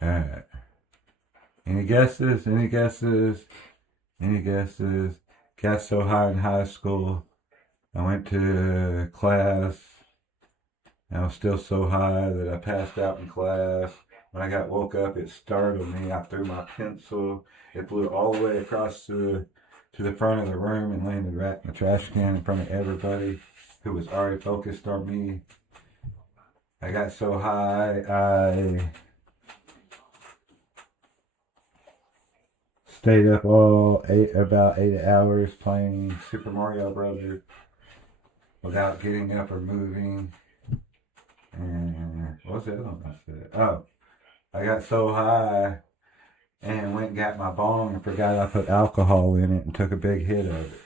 Alright. Any guesses? Any guesses? Any guesses? Got so high in high school. I went to class And I was still so high that I passed out in class. When I got woke up, it startled me. I threw my pencil. It flew all the way across to the front of the room and landed right in the trash can in front of everybody who was already focused on me. I got so high, I stayed up about 8 hours playing Super Mario Brothers without getting up or moving. And what was the other one I said? Oh, I got so high and went and got my bong and forgot I put alcohol in it and took a big hit of it.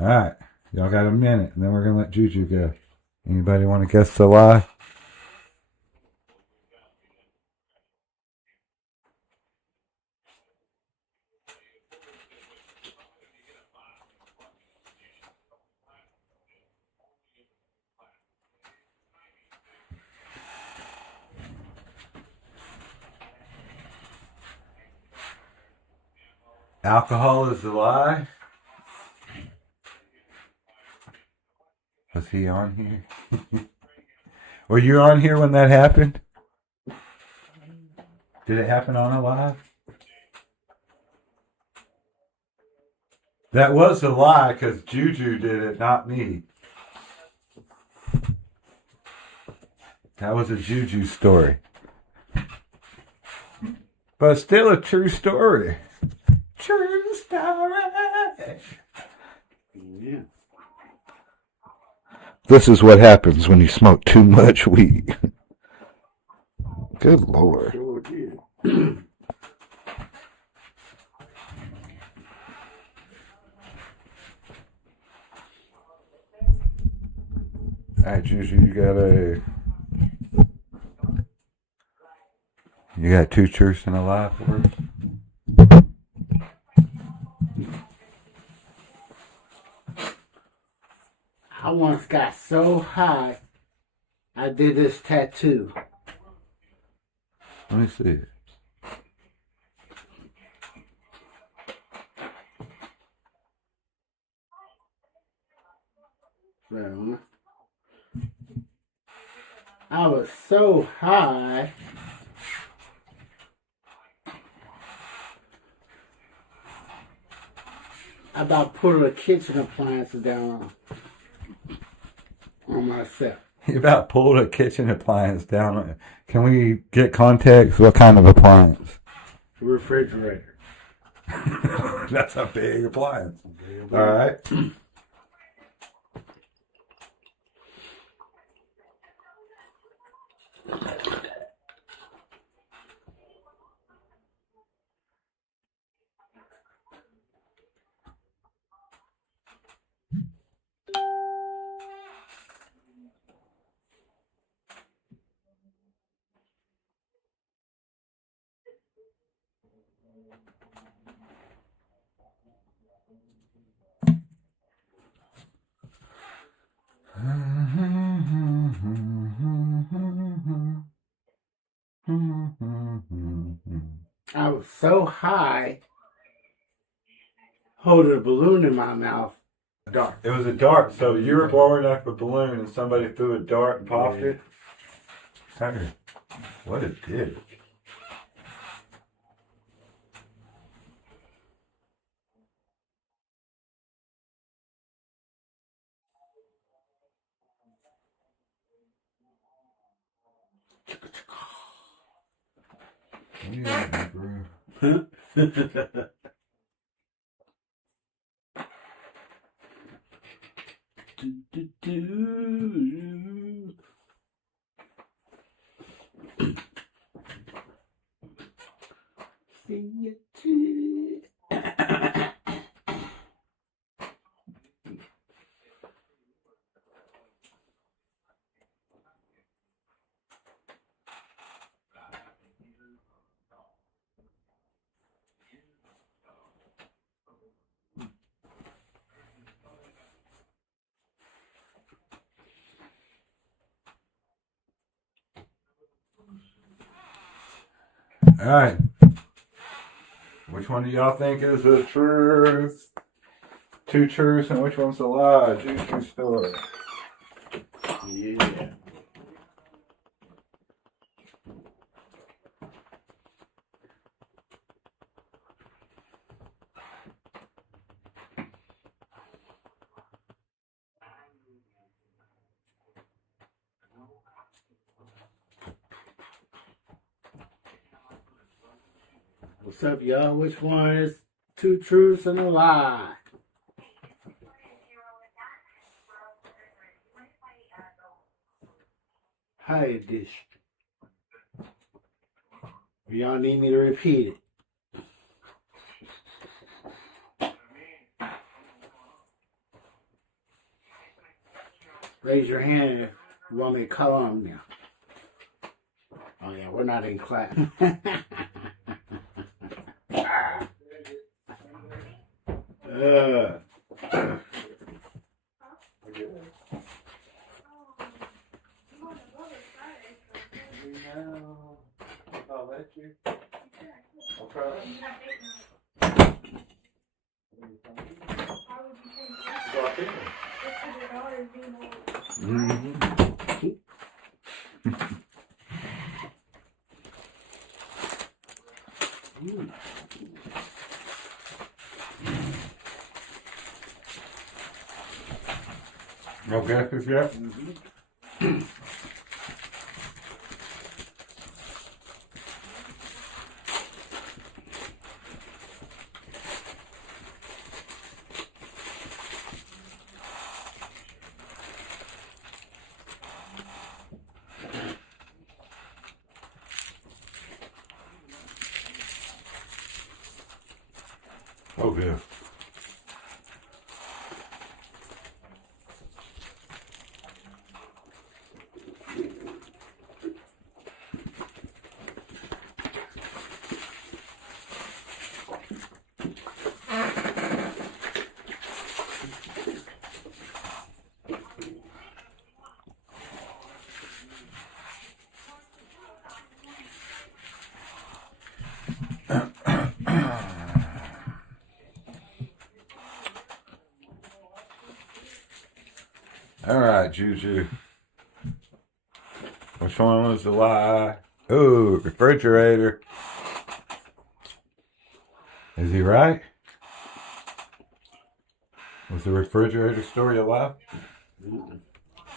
Alright, y'all got a minute and then we're going to let Juju go. Anybody want to guess the lie? Alcohol is the lie? Was he on here? Were you on here when that happened? Did it happen on a live? That was a lie because Juju did it, not me. That was a Juju story. But still a true story. True story. Yeah. This is what happens when you smoke too much weed. Good Lord. Sure did. Alright, Juju, you got 2 truths and a lie for us? I once got so high, I did this tattoo. Let me see it. Right on. I was so high. I about put a kitchen appliance down on myself. You about pulled a kitchen appliance down. Can we get context? What kind of appliance? Refrigerator. That's a big appliance. All right. I was so high, holding a balloon in my mouth. Dart. It was a dart. So you were blowing up a balloon and somebody threw a dart and popped it? What a dick. Yeah, bro. See you too. All right. Which one do y'all think is the truth? 2 truths and which one's the lie? Juicy story. Yeah. What's up, y'all? Which one is two truths and a lie? Hi, dish. Y'all need me to repeat it. Raise your hand if you want me to call on now. Oh yeah, we're not in class. I'll let you. I'll try. No guesses yet? Oh, good. All right, Juju. Which one was the lie? Ooh, refrigerator. Is he right? Was the refrigerator story a lie?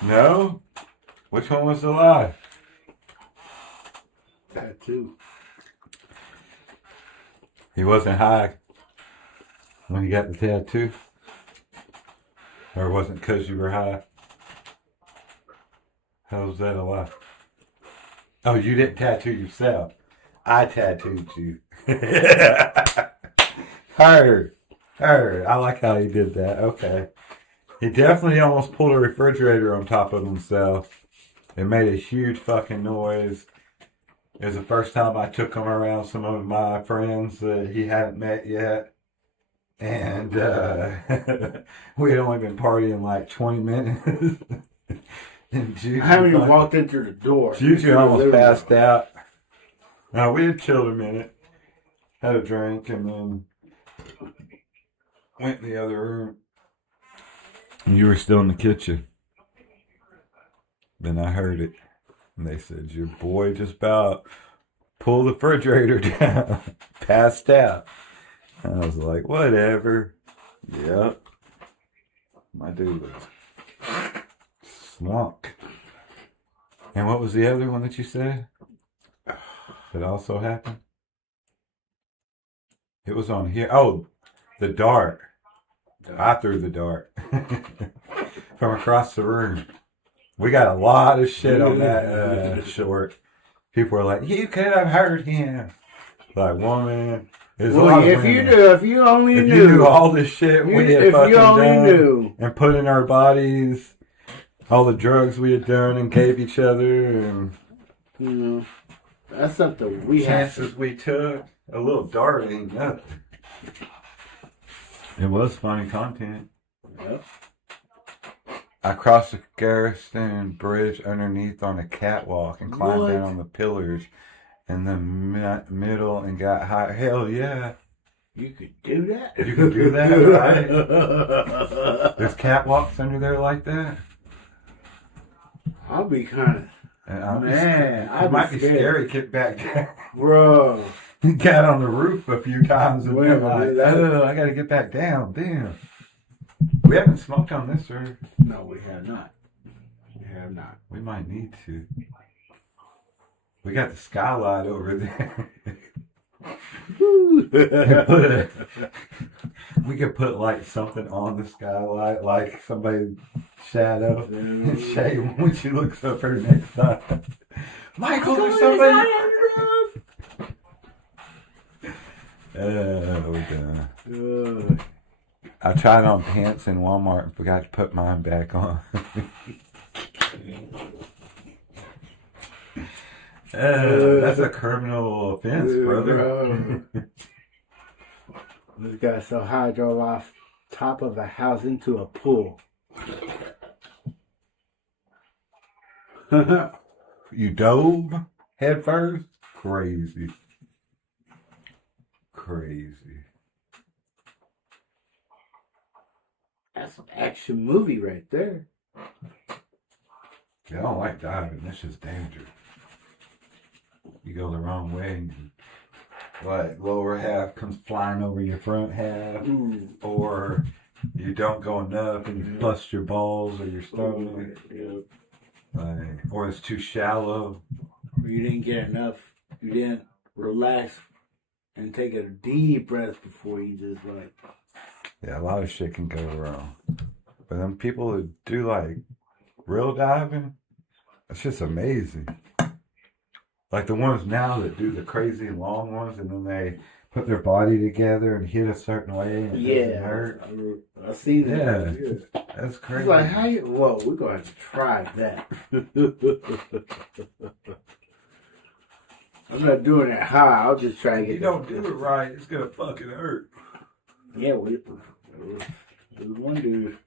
No? Which one was the lie? Tattoo. He wasn't high when he got the tattoo? Or it wasn't because you were high? How's that a lie? Oh, you didn't tattoo yourself. I tattooed you. Heard. I like how he did that. Okay. He definitely almost pulled a refrigerator on top of himself. It made a huge fucking noise. It was the first time I took him around some of my friends that he hadn't met yet. And we had only been partying like 20 minutes. And Juju, I haven't even walked into the door. Juju almost passed out. We had chilled a minute, had a drink, and then went in the other room. And you were still in the kitchen. Then I heard it. And they said, your boy just about pulled the refrigerator down, passed out. And I was like, whatever. Yep. My dude was slunk. And what was the other one that you said? That also happened? It was on here. Oh, the dart. I threw the dart from across the room. We got a lot of shit on that short. People were like, you could have heard him. Like, woman. Well, if you only knew. You knew all this shit we had fucking done. Knew. And put in our bodies. All the drugs we had done and gave each other. And you know, that's something we chances we took. A little dart ain't nothing. It was funny content. Yep. I crossed the Garrison Bridge underneath on a catwalk and climbed down on the pillars in the middle and got high. Hell yeah. You could do that? You could do that, right? There's catwalks under there like that? I'll be kind of, Man, it might be scary. Get back down. bro. Got on the roof a few times and Wait a been like, minute, oh, I gotta get back down. Damn. We haven't smoked on this, sir. No, we have not. We have not. We might need to. We got the skylight over there. We could put like something on the skylight, like somebody's shadow, and shade when she looks up her next time. Michael, there's somebody. We're done. I tried on pants in Walmart and forgot to put mine back on. That's a criminal offense, brother. This guy so high drove off top of a house into a pool. You dove head first? Crazy. That's an action movie right there. Yeah, I don't like diving. That's just dangerous. You go the wrong way and like lower half comes flying over your front half, or you don't go enough and you bust your balls or your stomach, or it's too shallow, or you didn't get enough. You didn't relax and take a deep breath before you just like. Yeah, a lot of shit can go wrong. But then people that do like real diving, it's just amazing. Like the ones now that do the crazy long ones and then they put their body together and hit a certain way and it doesn't hurt. I see that. Yeah, that's crazy. It's like, how you, whoa, we're going to have to try that. I'm not doing it high. I'll just try to get you don't do it right, it's going to fucking hurt. Yeah, there's one dude.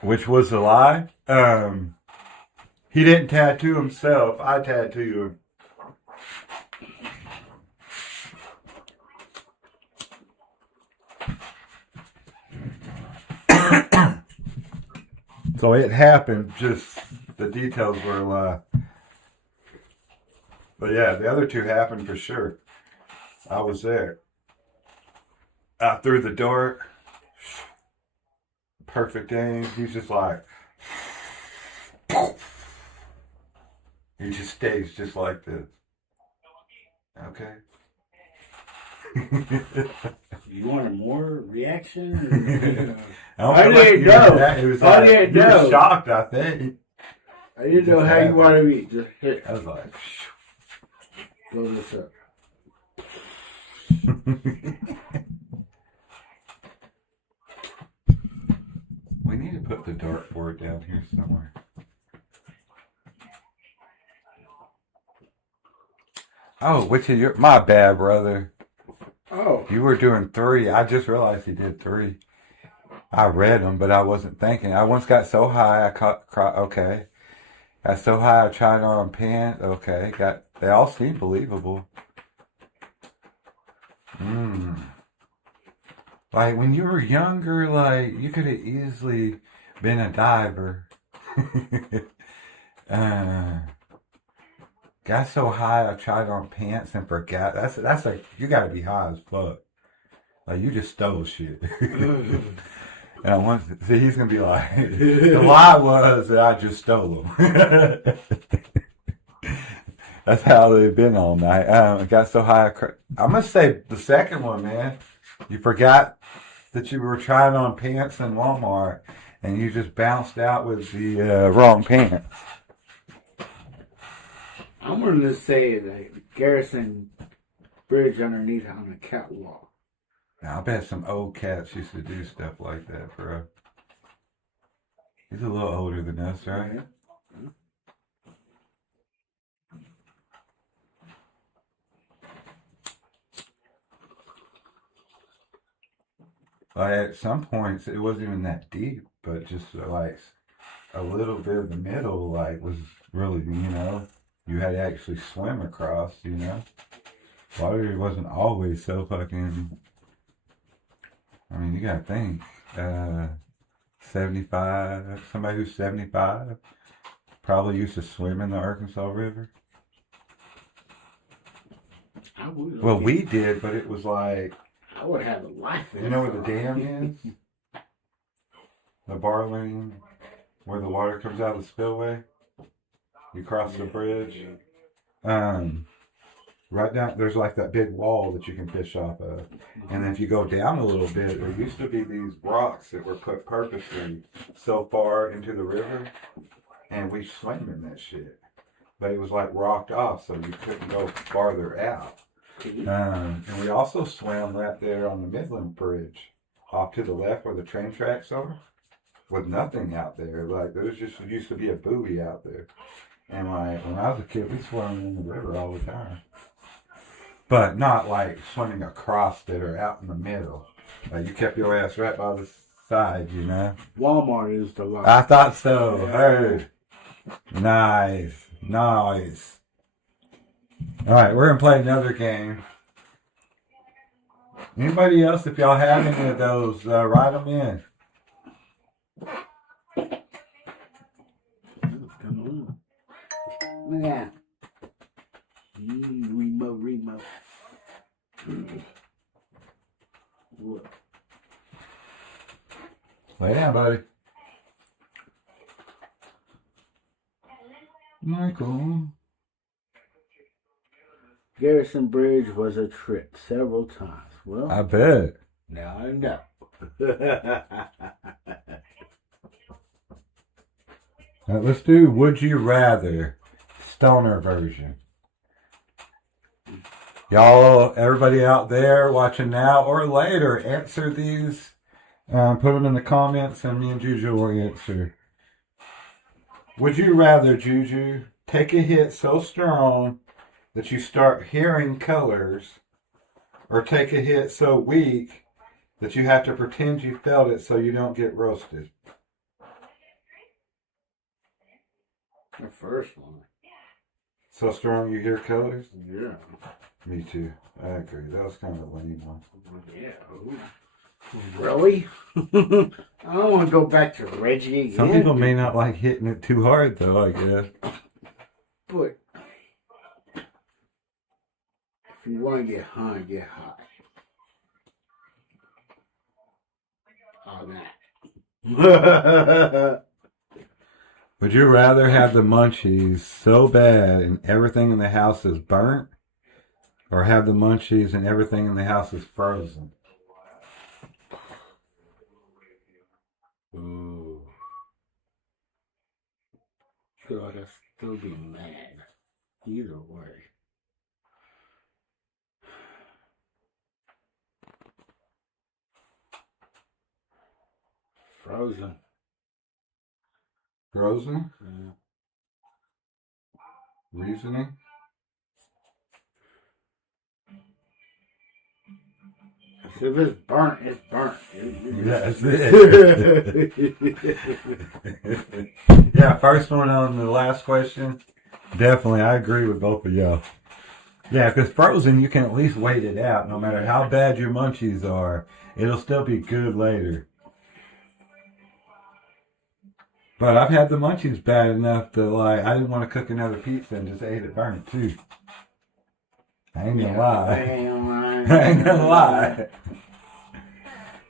Which was a lie. He didn't tattoo himself. I tattooed him. So it happened, just the details were a lie. But yeah, the other two happened for sure. I was there. I threw the door. Perfect aim. He's just like, he just stays just like this. Okay. You wanted more reaction? I didn't know. He was like, he was shocked, I think. I didn't know how you wanted me. Just hit. I was like, blow this up. We need to put the dartboard down here somewhere. Oh, which is your... My bad, brother. Oh. You were doing 3. I just realized you did 3. I read them, but I wasn't thinking. I once got so high, okay. Got so high, I tried on pants. Okay. They all seem believable. Like, when you were younger, like, you could have easily been a diver. Got so high, I tried on pants and forgot. That's like, you gotta be high as fuck. Like, you just stole shit. And I want to see, he's gonna be like, the lie was that I just stole them. That's how they've been all night. I got so high, I must say the second one, man. You forgot that you were trying on pants in Walmart and you just bounced out with the wrong pants. I'm going to say that Garrison Bridge underneath on a catwalk. Now, I bet some old cats used to do stuff like that, bro. He's a little older than us, right? Yeah. Like at some points, it wasn't even that deep, but just like a little bit of the middle, like was really, you had to actually swim across, Water wasn't always so fucking. I mean, you gotta think. 75. Somebody who's 75 probably used to swim in the Arkansas River. I would. Well, we did, but it was like. I would have a life. You know where the dam is? The bar lane, where the water comes out of the spillway. You cross the bridge. Right down, there's like that big wall that you can fish off of. And then if you go down a little bit, there used to be these rocks that were put purposely so far into the river. And we swam in that shit. But it was like rocked off, so you couldn't go farther out. And we also swam right there on the Midland Bridge, off to the left where the train tracks are, with nothing out there. Like, there was just used to be a buoy out there. And like, when I was a kid, we swam in the river all the time. But not like swimming across it or out in the middle. Like, you kept your ass right by the side, you know? Walmart is the line. I thought so. Hey. Nice. Nice. Alright, we're going to play another game. Anybody else, if y'all have any of those, write them in. Yeah. Remo. What? Lay down, buddy. Michael. Garrison Bridge was a trip several times. Well, I bet. now I know. Let's do Would You Rather Stoner version. Y'all, everybody out there watching now or later, answer these. Put them in the comments and me and Juju will answer. Would you rather, Juju, take a hit so strong that you start hearing colors, or take a hit so weak that you have to pretend you felt it so you don't get roasted? The first one. So strong you hear colors? Yeah. Me too. I agree. That was kind of a lame one. Yeah. Really? I don't want to go back to Reggie again. Some people may not like hitting it too hard, though, I guess. But if you want to get high, get high. On that. Would you rather have the munchies so bad and everything in the house is burnt, or have the munchies and everything in the house is frozen? Ooh. Feel like I'd still be mad. Either way. Frozen. Frozen? Yeah. Reasoning? If it's burnt, it's burnt. That's it. Yeah, first one on the last question. Definitely, I agree with both of y'all. Yeah, because frozen, you can at least wait it out. No matter how bad your munchies are, it'll still be good later. But I've had the munchies bad enough to, like, I didn't want to cook another pizza and just ate it burnt, too. I ain't gonna lie. I ain't gonna lie.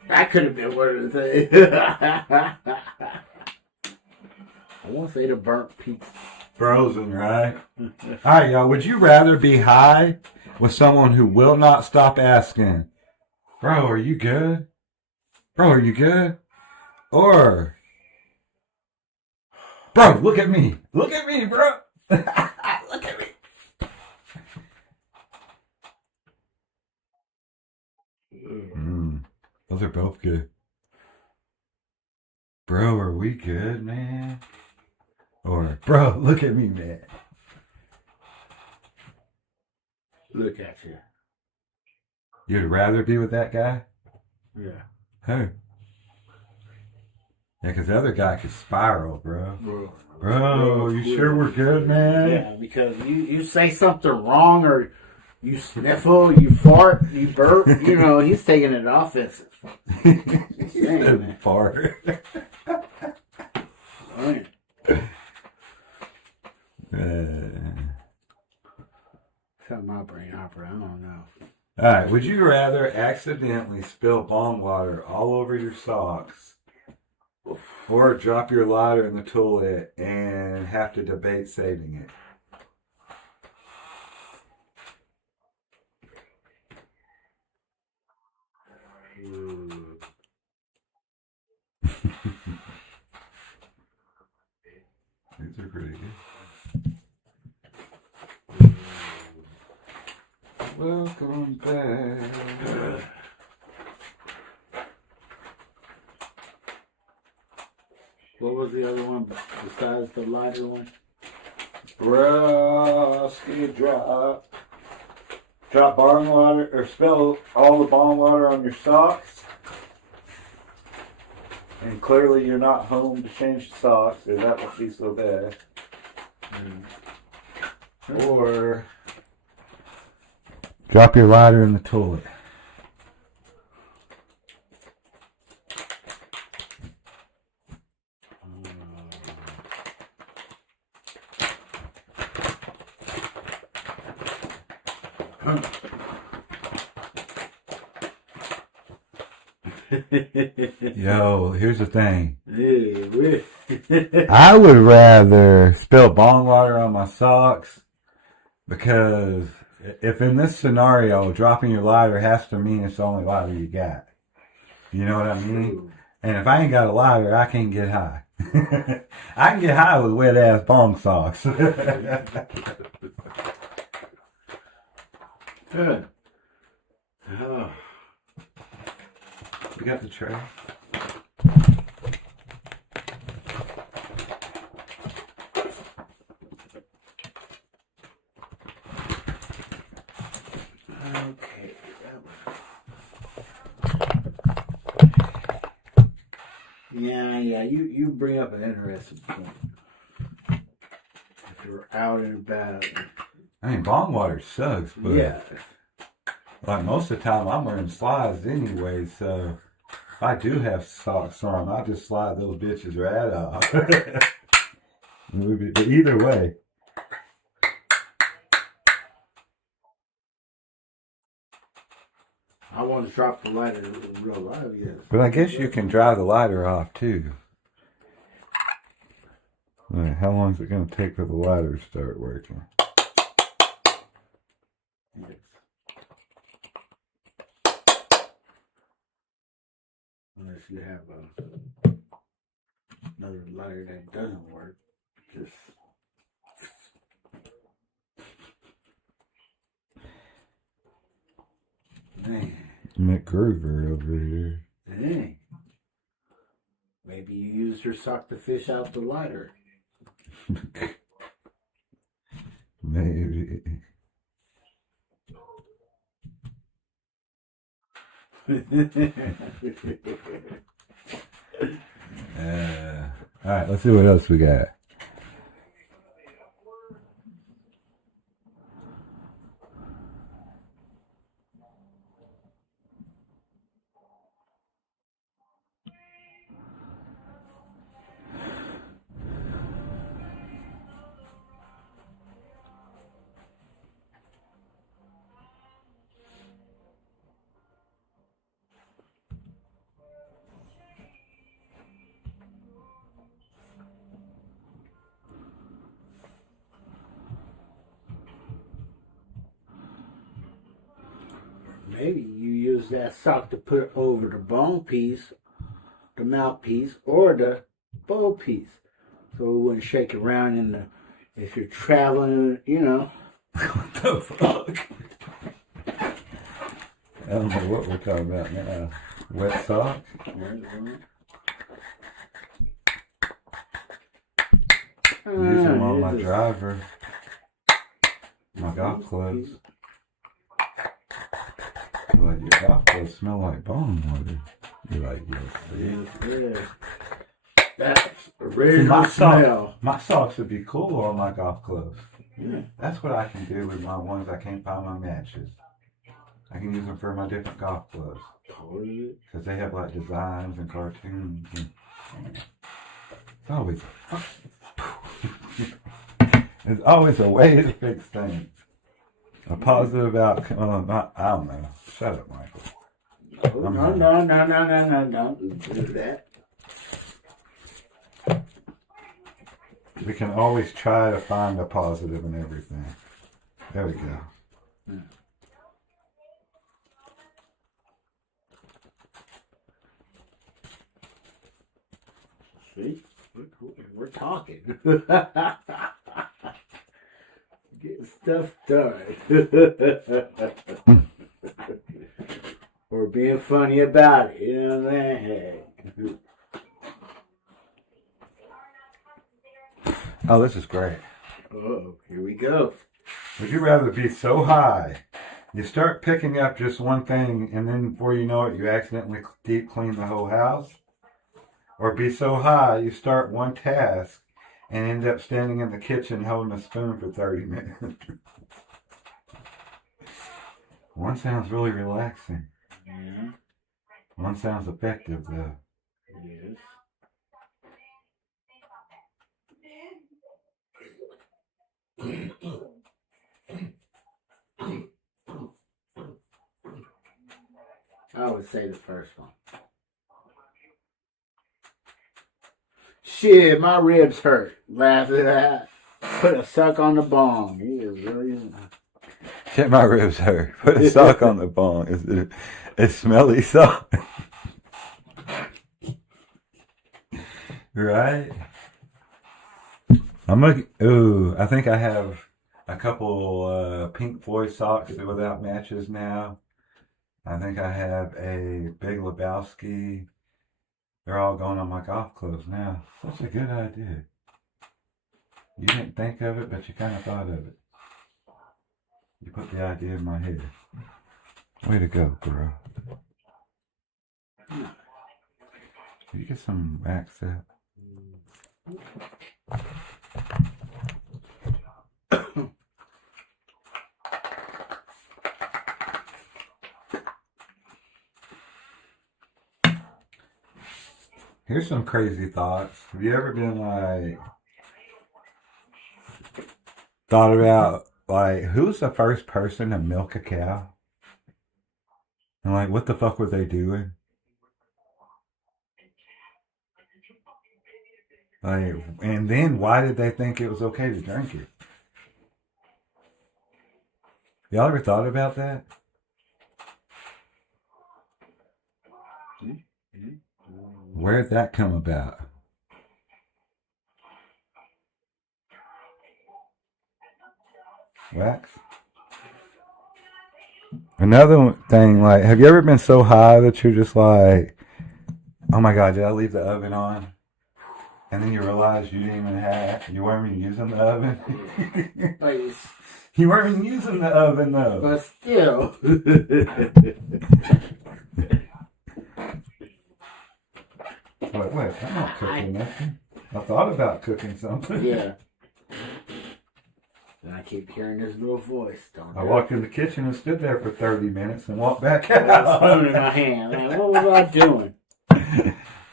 That could have been one of the things. I won't say the burnt pizza. Frozen, right? Alright, y'all. Would you rather be high with someone who will not stop asking, bro, are you good? Bro, are you good? Or, bro, look at me. Look at me, bro. Look at me. Those are both good. Bro, are we good, man? Or, bro, look at me, man. Look at you. You'd rather be with that guy? Yeah. Hey. Yeah, because the other guy could spiral, bro. Bro, you sure we're good, man? Yeah, because you say something wrong or You sniffle, you fart, you burp. You know, he's taking it offensive. Damn, fart. Right. Something my brain opera. I don't know. All right. Would you rather accidentally spill bong water all over your socks, or drop your lighter in the toilet and have to debate saving it? These are pretty good. Welcome back. What was the other one besides the lighter one? Rusty drop. Drop bong water or spill all the bong water on your socks. And clearly you're not home to change the socks, or that would be so bad. Or drop your lighter in the toilet. Yo, here's the thing. I would rather spill bong water on my socks, because if in this scenario, dropping your lighter has to mean it's the only lighter you got. You know what I mean? And if I ain't got a lighter, I can't get high. I can get high with wet ass bong socks. Good. Oh. You got the tray? Okay. Yeah, you bring up an interesting point. If you're out and about. I mean, bong water sucks, but Yeah. like most of the time I'm wearing slides anyway, so if I do have socks on, I'll just slide those bitches right off. But either way. I want to drop the lighter in real life, yes. But I guess you can dry the lighter off too. Right, how long is it going to take for the lighter to start working? Yes. Unless you have another lighter that doesn't work, just dang. McGruver over here. Dang. Maybe you used your sock to fish out the lighter. Maybe. Alright, let's see what else we got. Maybe you use that sock to put over the bone piece, the mouthpiece, or the bow piece, so it wouldn't shake around in the. If you're traveling, you know. What the fuck? I don't know what we're talking about now. Wet socks? Use them on my driver. My golf clubs. Like, your golf clubs smell like bone water. You're like, yes, yeah. That's original smell. My socks would be cool on my golf clubs. Yeah. That's what I can do with my ones I can't find my matches. I can use them for my different golf clubs. Totally. Because they have like designs and cartoons. And it's always there's always a way to fix things. A positive outcome. I don't know. Shut up, Michael. No, don't do that. We can always try to find a positive in everything. There we go. Yeah. See? We're talking. Getting stuff done. Or being funny about it. You know what I'm saying? Oh, this is great. Oh, here we go. Would you rather be so high, you start picking up just one thing, and then before you know it, you accidentally deep clean the whole house? Or be so high, you start one task and end up standing in the kitchen holding a spoon for 30 minutes? One sounds really relaxing. Yeah. One sounds effective, though. Yes. I would say the first one. Shit, my ribs hurt. Laughing at that. Put a suck on the bong. He is really. Shit, my ribs hurt. Put a sock on the bone. It's smelly sock. Right? I think I have a couple Pink Floyd socks without matches now. I think I have a Big Lebowski. They're all going on my golf clothes now. Such a good idea. You didn't think of it, but you kind of thought of it. You put the idea in my head. Way to go, bro. Can you get some wax out? Here's some crazy thoughts. Have you ever been thought about who's the first person to milk a cow? And what the fuck were they doing? And then why did they think it was okay to drink it? Y'all ever thought about that? Where'd that come about? Wax? Another thing, have you ever been so high that you're just oh my God, did I leave the oven on? And then you realize you weren't even using the oven? You weren't even using the oven, though. But still. Wait, I'm not cooking nothing. I thought about cooking something. Yeah. And I keep hearing this little voice. I walked in the kitchen and stood there for 30 minutes and walked back I had a out. spoon in my hand. Like, what was I doing?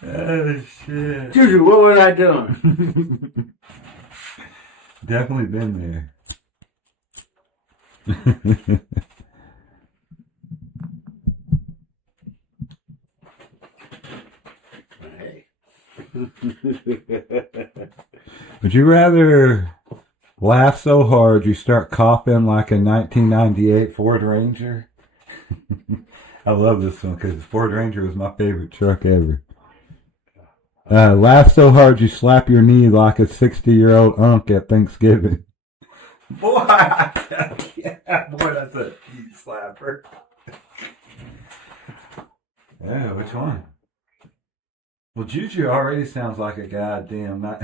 Oh, shit. Juju, what was I doing? Definitely been there. Hey. Would you rather laugh so hard you start coughing like a 1998 Ford Ranger? I love this one because Ford Ranger was my favorite truck ever. Laugh so hard you slap your knee like a 60-year-old unk at Thanksgiving. Boy, yeah, boy, that's a knee slapper. Yeah, which one? Well, Juju already sounds like a goddamn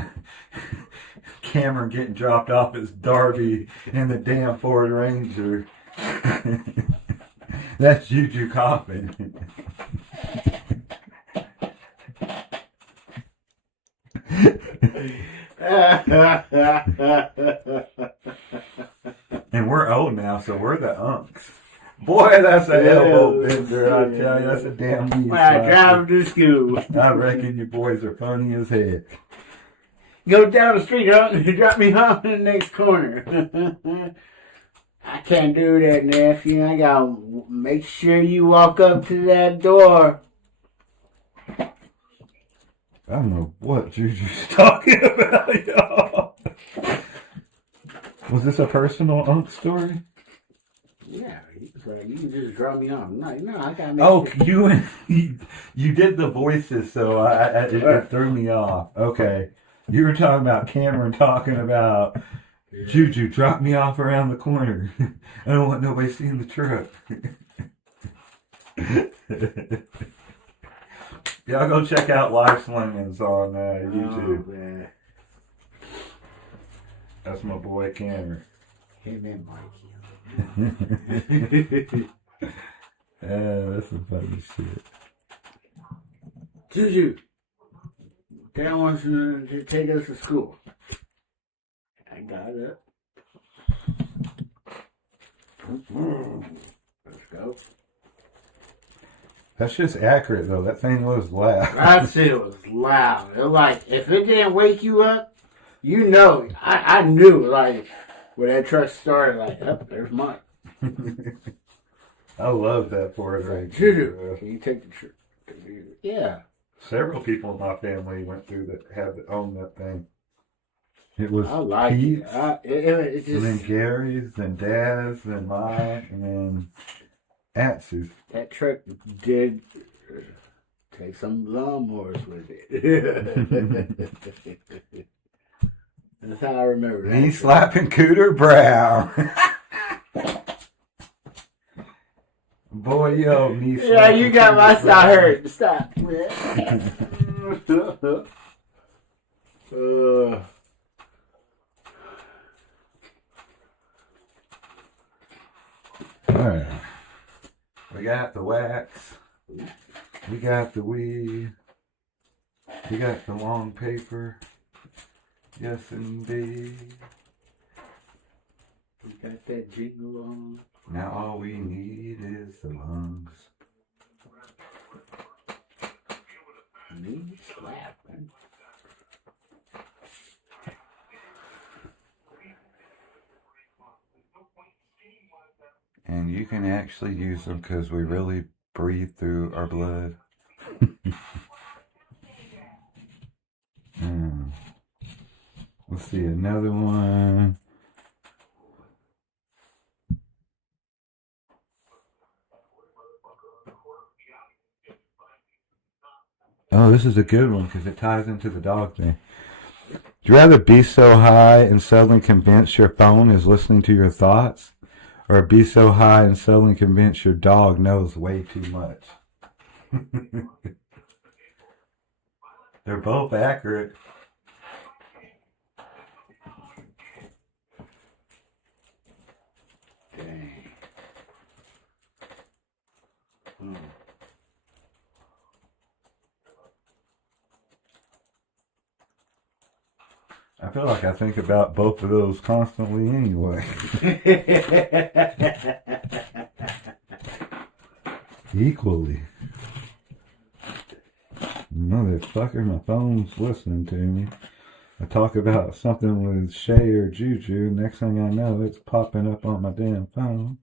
Cameron getting dropped off as Darby in the damn Ford Ranger. That's Juju coughing. And we're old now, so we're the unks. Boy, that's a elbow bender, I tell you. That's a damn knee When I slapper. drive to school. I reckon you boys are funny as heck. Go down the street, huh? You drop me off in the next corner. I can't do that, nephew. I gotta make sure you walk up to that door. I don't know what Juju's talking about, y'all. Was this a personal unk story? Yeah, he was like, you can just drop me off. No, I gotta make Oh, sure. you did the voices, so it threw me off. Okay. You were talking about Cameron talking about Juju, drop me off around the corner. I don't want nobody seeing the truck. Y'all go check out Life's Lemons on YouTube. Oh, man. That's my boy Cameron. Him and Mikey. That's some funny shit. Juju, Dad wants you to take us to school. I got it. Let's go. That's just accurate though. That thing was loud. That shit was loud. It was like, if it didn't wake you up, you know, I knew, like, when that truck started, like, oh, there's Mike. I love that for it right Juju, can you take the truck? Yeah. Several people in my family went through that, owned that thing. It was I like Pete's, it just, and then Gary's, then Dad's, then mine, and then Atsu's. that truck did take some lawnmowers with it. That's how I remember that. Knee slapping Cooter Brown. Boy, yo, knee slapping. Yeah, you got my Cooter side Brown. hurt. Stop. Alright. We got the wax. We got the weed. We got the long paper. Yes, indeed. We got that jingle on. Now all we need is the lungs. Knee slapping. And you can actually use them because we really breathe through our blood. Let's see, another one. Oh, this is a good one because it ties into the dog thing. Would you rather be so high and suddenly convinced your phone is listening to your thoughts? Or be so high and suddenly convinced your dog knows way too much? They're both accurate. Dang. I feel like I think about both of those constantly anyway. Equally. Motherfucker, my phone's listening to me. I talk about something with Shay or Juju, next thing I know, it's popping up on my damn phone.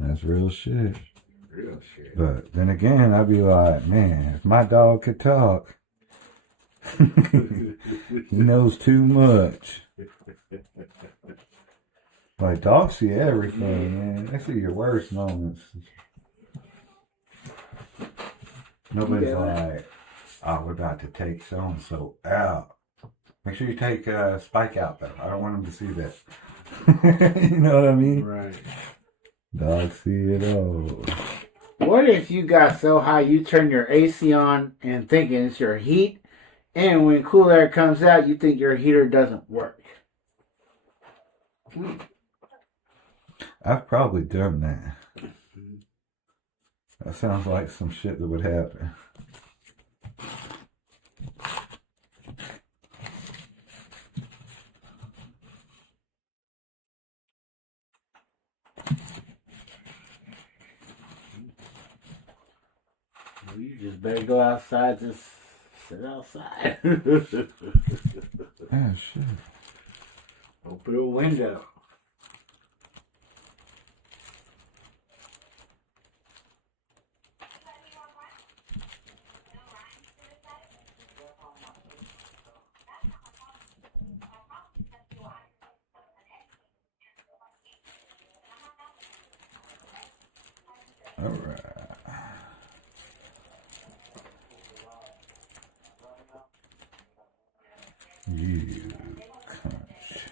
That's real shit. Real shit. But then again, I'd be like, man, if my dog could talk, he knows too much. Like, dogs see everything, man. They see your worst moments. Nobody's like, oh, we're about to take so-and-so out. Make sure you take Spike out, though. I don't want him to see that. You know what I mean? Right. Dogs see it all. What if you got so high you turn your AC on and thinking it's your heat, and when cool air comes out, you think your heater doesn't work? I've probably done that. That sounds like some shit that would happen. You just better go outside. Just sit outside. Yeah, shit. Open a window. All right. You conch.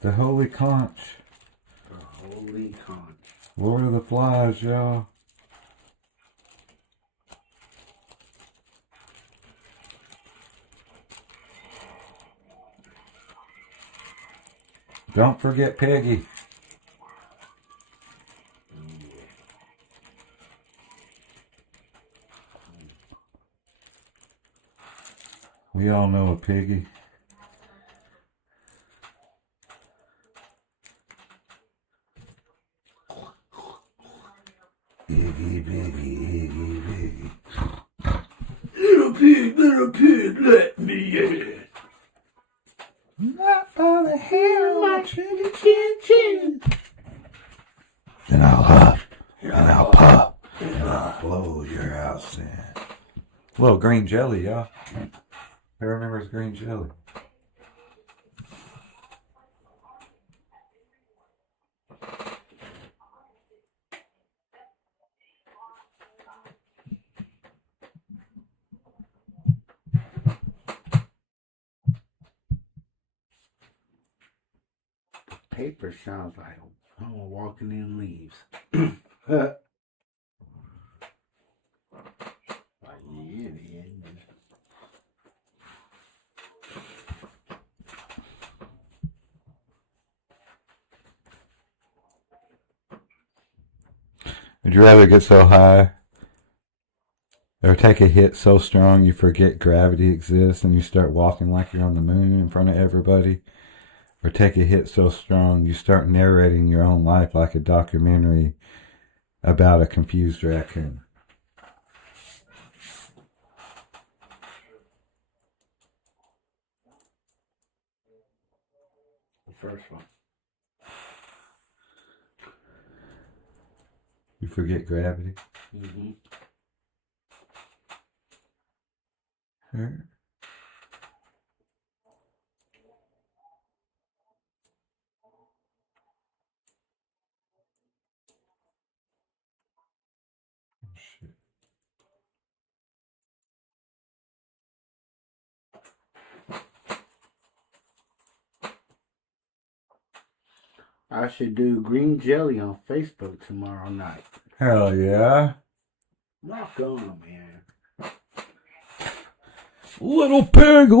The holy conch. The holy conch. Lord of the Flies, y'all. Don't forget Peggy. We all know a piggy. Iggy, piggy, iggy, piggy. Little pig, let me in. Not by the hair of my chinny chin chin. Then I'll huff, and I'll puff, and I'll blow your house in. Little green jelly, y'all. Who remembers green jelly? Paper sounds like I'm walking in leaves. Yeah, man. Would you rather get so high or take a hit so strong you forget gravity exists and you start walking like you're on the moon in front of everybody? Or take a hit so strong you start narrating your own life like a documentary about a confused raccoon? The first one. You forget gravity? Mm-hmm. Sure. Shit. I should do green jelly on Facebook tomorrow night. Hell yeah. Rock on, man. Little pig,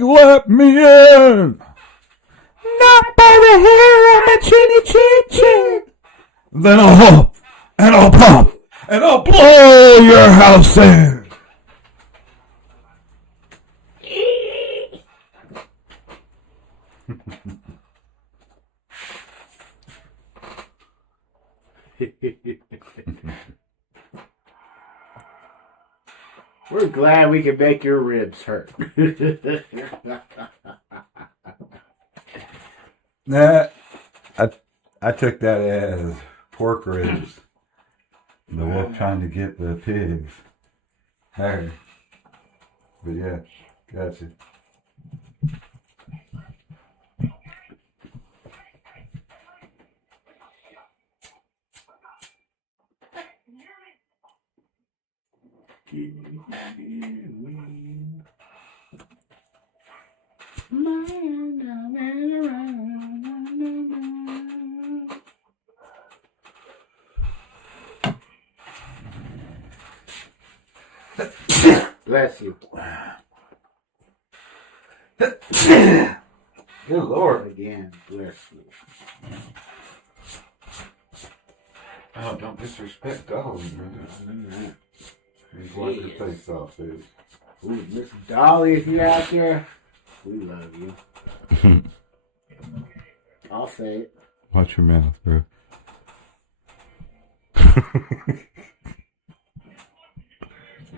let me in. Not by the hair of my chinny chin chin. Then I'll huff, and I'll pump, and I'll blow your house in. We're glad we can make your ribs hurt. Nah, I took that as pork ribs. The wolf trying to get the pigs. Hey. But yeah, gotcha. Bless you. Good Lord. Again, bless you. Oh, don't disrespect dogs, man. He's wiping your face off, dude. Ooh, Miss Dolly, if you're out there, we love you. I'll say it. Watch your mouth, bro.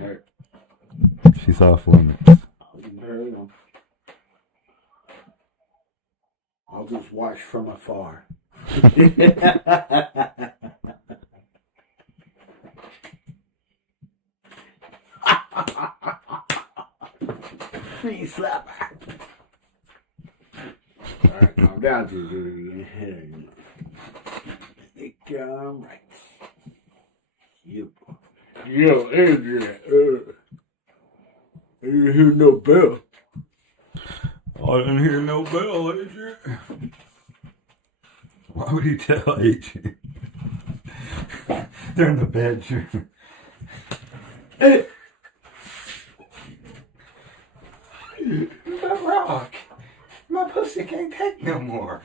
Hurt. She's off limits. I'll just watch from afar. Knee slapper. Alright, calm down, dude. Come right. You. Yo, Adrian. I didn't hear no bell. I didn't hear no bell, Adrian. Why would he tell Adrian? They're in the bedroom. My rock. My pussy can't take no more.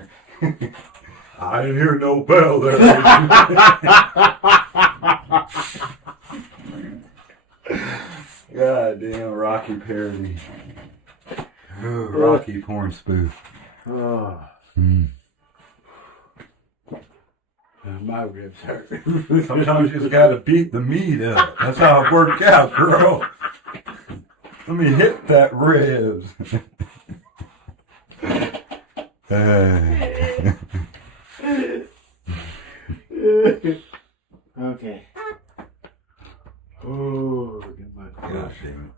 I didn't hear no bell there. God damn, Rocky parody. Ooh, Rocky porn spoof. Oh. My ribs hurt. Sometimes you just gotta beat the meat up. That's how it worked out, girl. Let me hit that ribs. Okay. Oh, get my God damn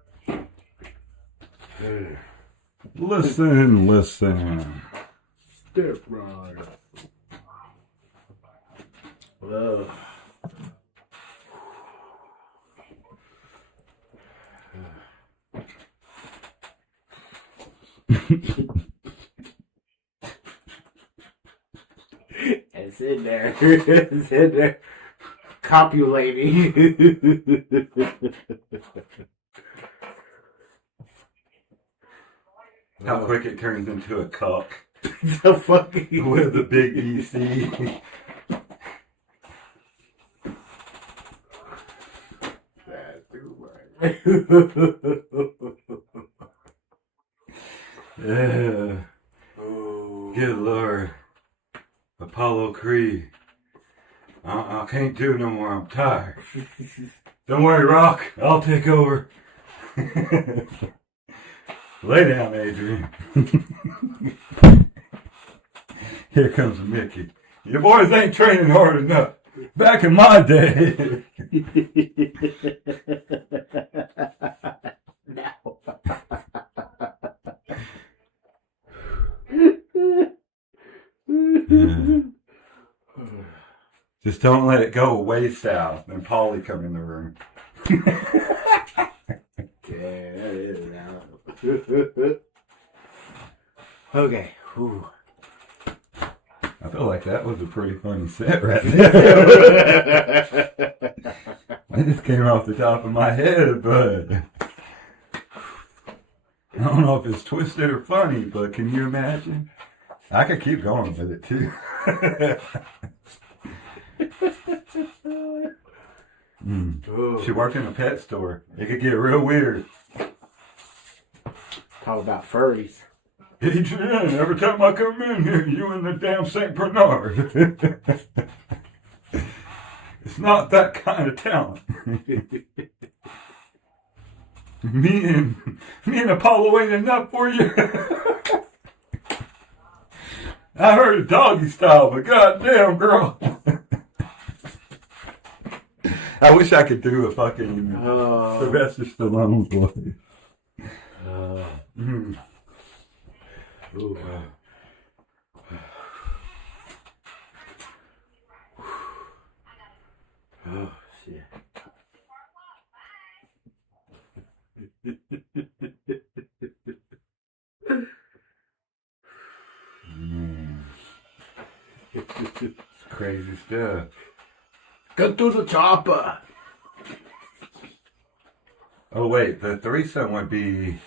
it. Listen. Step right. Ugh. It's in there. It's in there. Copulating. How quick it turns into a cock. The fucking With the big EC. That's too much. Yeah. Oh. Good Lord. Apollo Creed. I can't do no more. I'm tired. Don't worry, Rock. I'll take over. Lay down, Adrian. Here comes Mickey. You boys ain't training hard enough. Back in my day. Just don't let it go way south. Then Polly come in the room. Yeah, that is now. Okay. Whew. I feel like that was a pretty funny set right there. It just came off the top of my head, but I don't know if it's twisted or funny, but can you imagine? I could keep going with it too. She worked in a pet store. It could get real weird. Talk about furries. Adrian, every time I come in here, you and the damn St. Bernard. It's not that kind of talent. me and Apollo ain't enough for you. I heard a doggy style, but goddamn, girl. I wish I could do a fucking Sylvester Stallone's voice. Oh, shit. It's crazy stuff. Get to the chopper. Oh wait, the threesome would be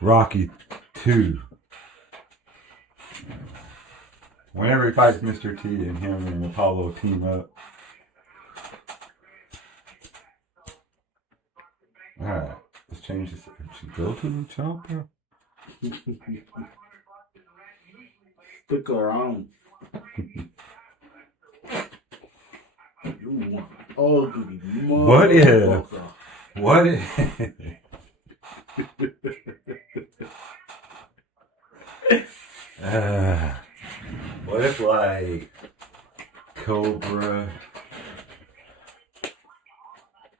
Rocky 2. Whenever he fights Mr. T and him and Apollo team up. Alright, let's change this. Go to the chopper. Stick around. You ugly What if What if, what if like Cobra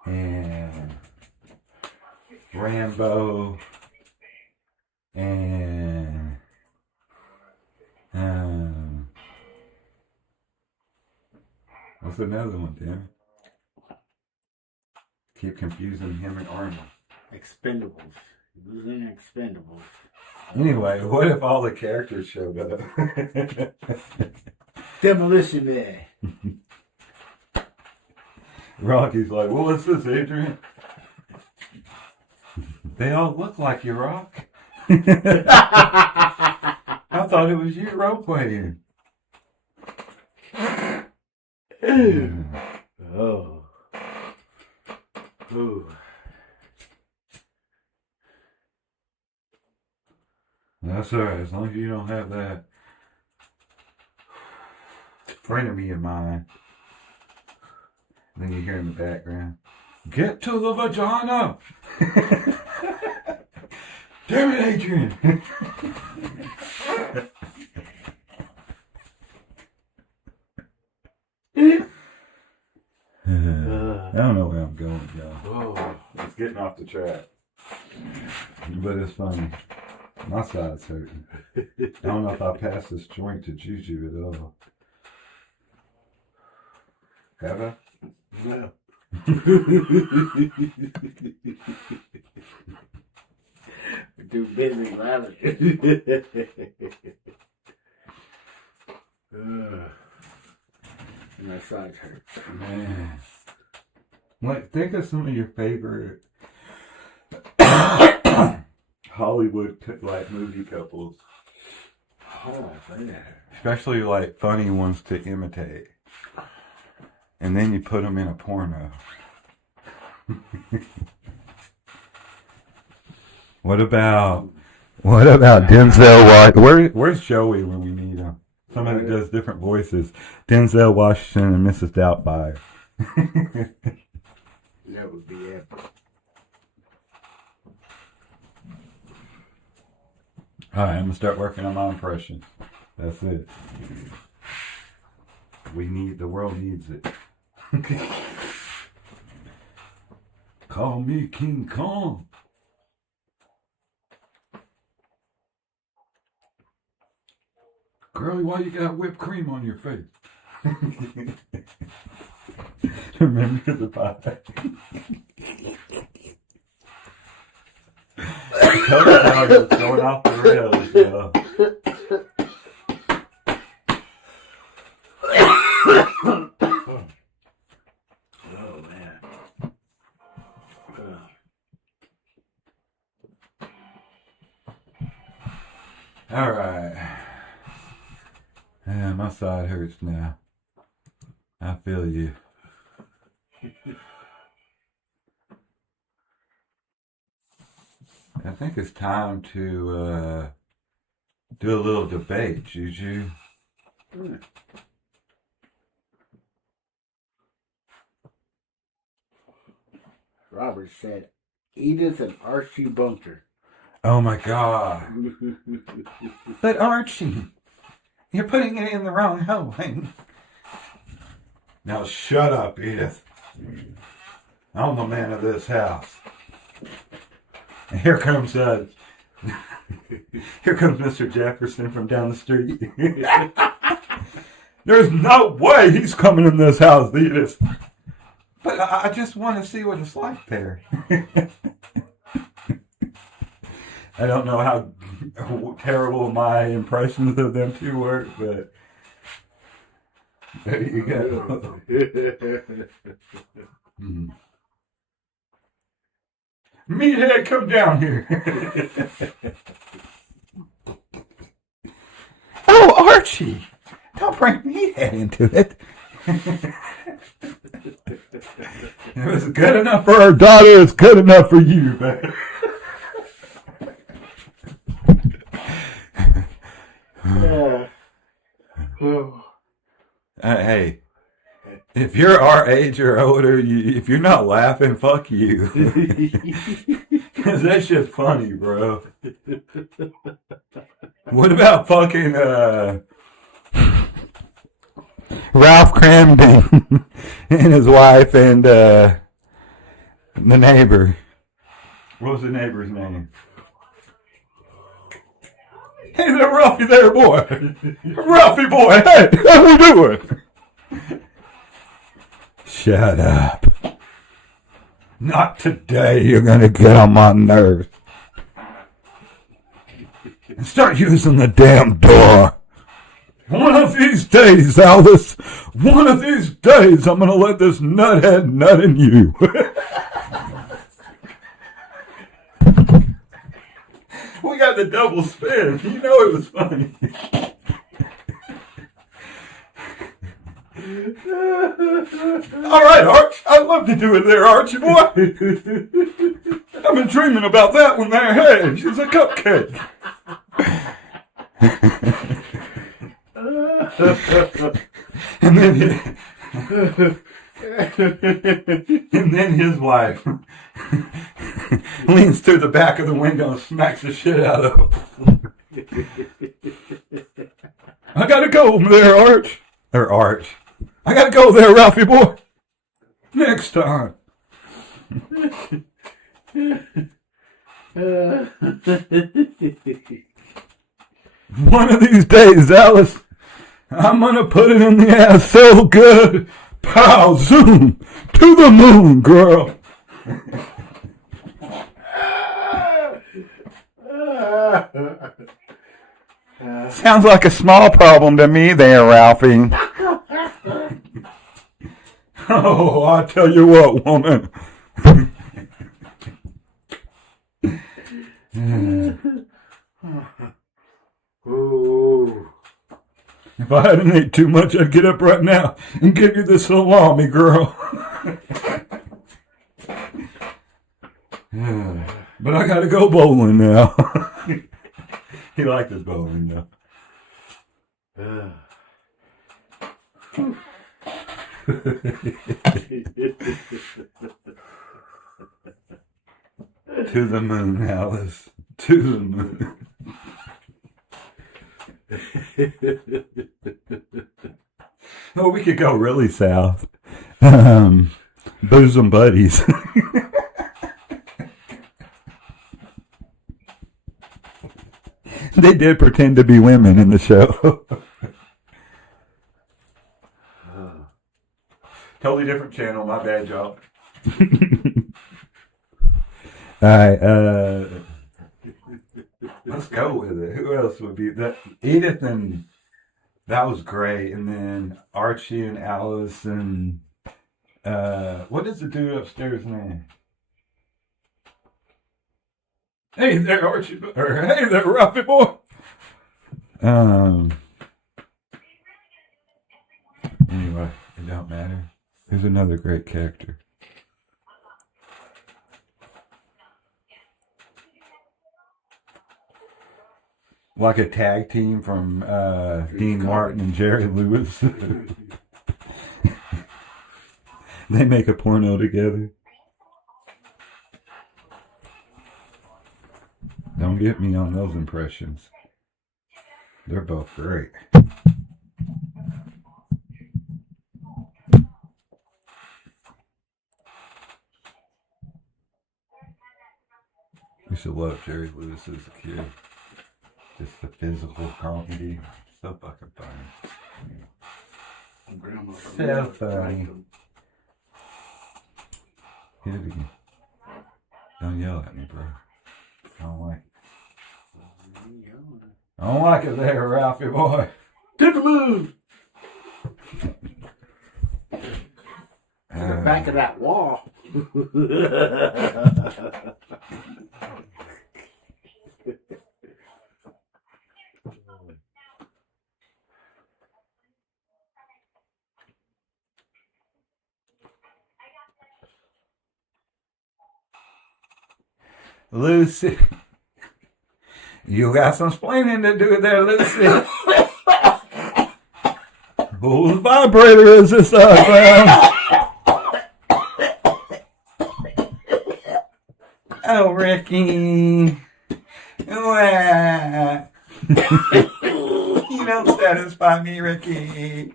and Rambo and what's another one, damn it? Keep confusing him and Arnold. Expendables. Losing Expendables. Anyway, what if all the characters showed up? Demolition Man. Rocky's like, well, what's this, Adrian? They all look like you, Rock. I thought it was you role playing. Oh. Ooh. That's alright, as long as you don't have that frenemy of mine. And then you hear in the background, get to the vagina! Damn it, Adrian! I don't know where I'm going, y'all. Oh. It's getting off the track. But it's funny. My side's hurting. I don't know if I passed this joint to Juju at all. Have I? No. We're too busy laughing. My side hurts. Man. Like, think of some of your favorite Hollywood like movie couples. Oh, man. Especially like funny ones to imitate. And then you put them in a porno. What about Denzel Washington? Where's Joey when we need him? Somebody that does different voices. Denzel Washington and Mrs. Doubtfire. That would be epic. Alright, I'm gonna start working on my impression. That's it. The world needs it. Call me King Kong. Girlie, why you got whipped cream on your face? Remember the pie? Tell us how you're going off the rails, yo. Oh, man. All right. Yeah, my side hurts now. I feel you. I think it's time to do a little debate, Juju. Robert said, Edith and Archie Bunker. Oh my God. But Archie, you're putting it in the wrong hole. Now shut up, Edith. I'm the man of this house. And here comes Mr. Jefferson from down the street. There's no way he's coming in this house, Edith. But I just want to see what it's like there. I don't know how terrible my impressions of them two were, but there you go. Meathead, come down here. Oh, Archie, don't bring Meathead into it. It was good enough for our daughter. It's good enough for you, man. Hey, if you're our age or older, if you're not laughing, fuck you. Because that shit's funny, bro. What about fucking Ralph Cramden and his wife and the neighbor? What was the neighbor's name? Hey there, Ralphie there, boy. Ralphie boy, hey, how we doing? Shut up. Not today, you're gonna get on my nerves. And start using the damn door. One of these days, Alice, one of these days, I'm gonna let this nuthead nut in you. We got the double spin. You know it was funny. All right, Arch. I'd love to do it there, Archie boy. I've been dreaming about that one there. Hey, she's a cupcake. And then his wife leans through the back of the window and smacks the shit out of him. I gotta go there, Arch. Or Arch. I gotta go there, Ralphie boy. Next time. One of these days, Alice, I'm gonna put it in the ass so good. Pow, zoom, to the moon, girl. Sounds like a small problem to me there, Ralphie. Oh, I tell you what, woman. If I hadn't ate too much, I'd get up right now and give you the salami, girl. But I gotta go bowling now. He liked his bowling, though. To the moon, Alice. To the moon. Oh, we could go really south. Bosom buddies. They did pretend to be women in the show. Totally different channel. My bad, y'all. Alright, let's go with it. Who else would be that? Edith, and that was great. And then Archie and Alice and what is the dude upstairs name? Hey there, Archie, or hey there, Ralphie boy. Anyway, it don't matter. There's another great character. Like a tag team from Dean Martin and Jerry Lewis. They make a porno together. Don't get me on those impressions. They're both great. Used to love Jerry Lewis as a kid. Just the physical comedy. So fucking funny. So funny. Hit it again. Don't yell at me, bro. I don't like it. I don't like it there, Ralphie boy. To the moon! The back of that wall. Lucy. You got some splaining to do there, Lucy. Whose vibrator is this I found? Oh, Ricky. Wah. You don't satisfy me, Ricky.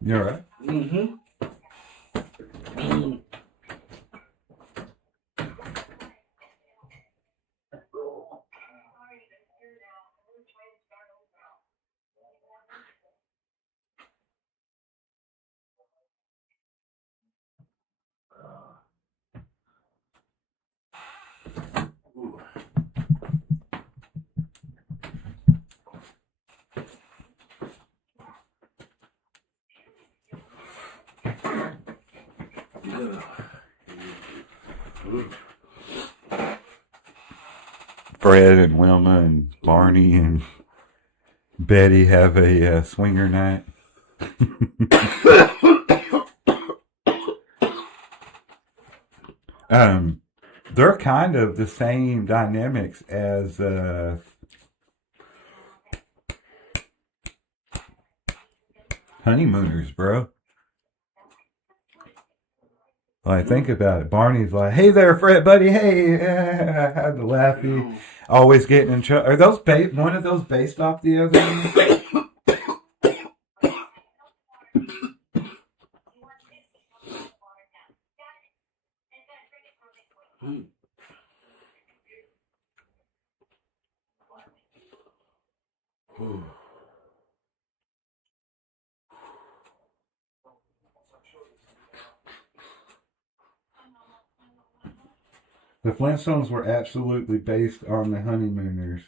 You alright? Mm-hmm. Fred and Wilma and Barney and Betty have a swinger night. They're kind of the same dynamics as honeymooners, bro. Like, think about it. Barney's like, "Hey there, Fred, buddy. Hey," had the laughy, always getting in trouble. Are those one of those based off the other one? The Flintstones were absolutely based on the honeymooners.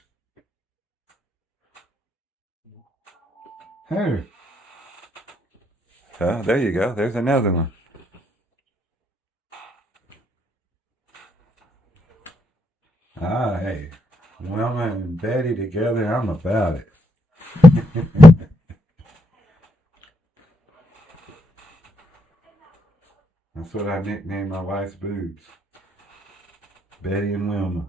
Hey. Oh, there you go. There's another one. Ah, hey. Wilma and Betty together, I'm about it. That's what I nicknamed my wife's boobs. Betty and Wilma.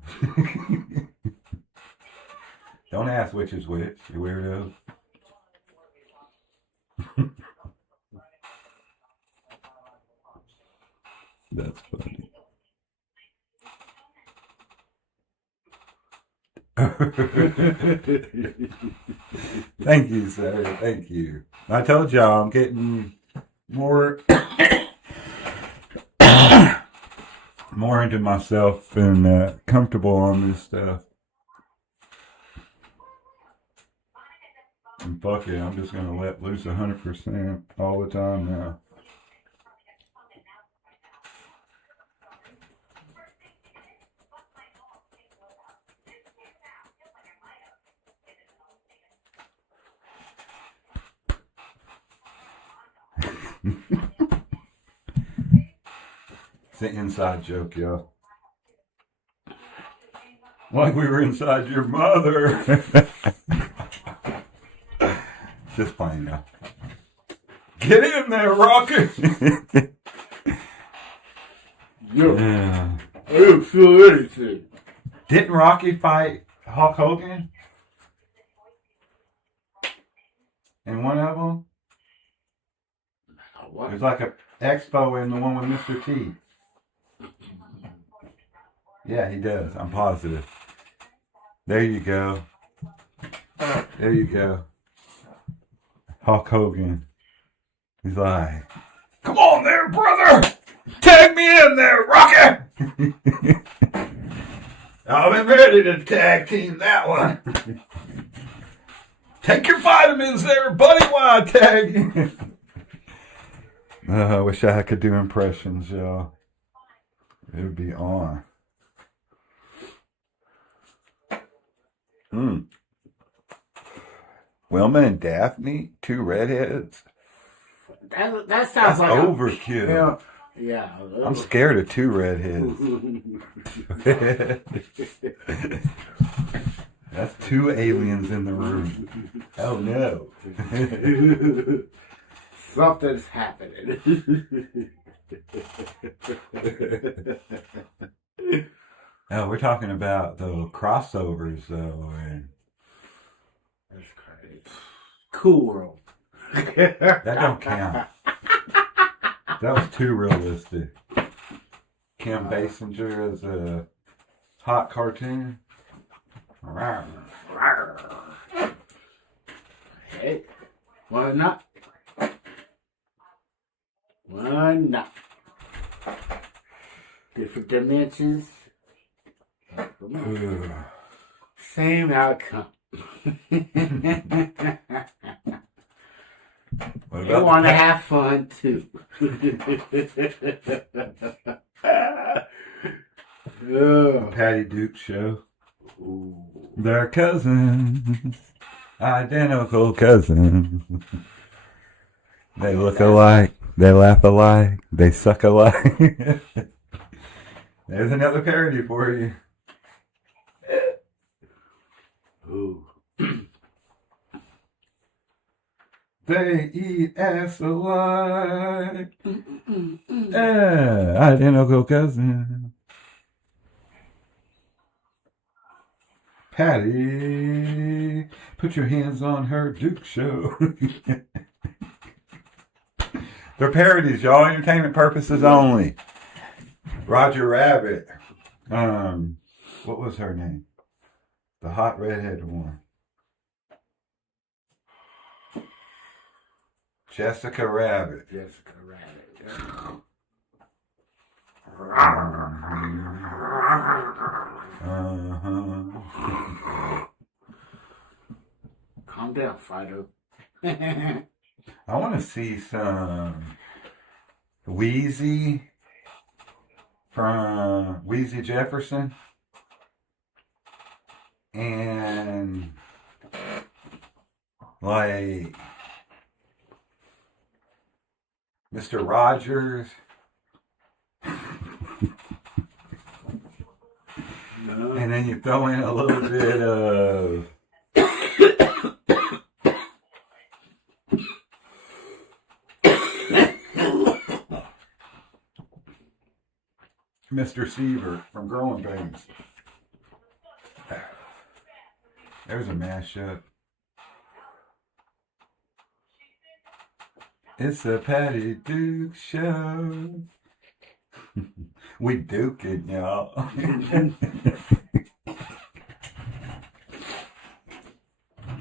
Don't ask which is which, you weirdo. That's funny. Thank you, sir. Thank you. I told y'all I'm getting more more into myself and comfortable on this stuff. And fuck it, I'm just gonna let loose 100% all the time now. It's an inside joke, y'all. Like we were inside your mother. Just playing now. Get in there, Rocky. Yeah. I don't feel anything. Didn't Rocky fight Hulk Hogan? In one of them? There's like a expo in the one with Mr. T. Yeah, he does. I'm positive. There you go. There you go. Hulk Hogan. He's like, "Come on there, brother! Tag me in there, Rocky!" I've been ready to tag team that one. Take your vitamins there, buddy, while I tag you. I wish I could do impressions, y'all. It would be on. Wilma and Daphne, two redheads. That sounds like overkill. Yeah. I'm scared of two redheads. That's two aliens in the room. Oh no. Something's happening. Oh, we're talking about the crossovers though, and that's crazy. Cool world. That don't count. That was too realistic. Kim Basinger as a hot cartoon. Hey, why not? Why not? Different dimensions. Same outcome. What They about want to have fun too. the Patty Duke show? Ooh. They're cousins. Identical cousins. They look alike. They laugh alike. They suck alike. There's another parody for you. Ooh. They eat ass alike. Yeah, identical cousin. Patty, put your hands on her Duke show. They're parodies, y'all. Entertainment purposes only. Roger Rabbit. What was her name? The hot redheaded one. Jessica Rabbit. Jessica Rabbit. Calm down, Fido. I want to see some Wheezy from Wheezy Jefferson and like Mr. Rogers. And then you throw in a little bit of Mr. Sievert from Growing Pains. There's a mashup. It's a Patty Duke show. We duke it, y'all.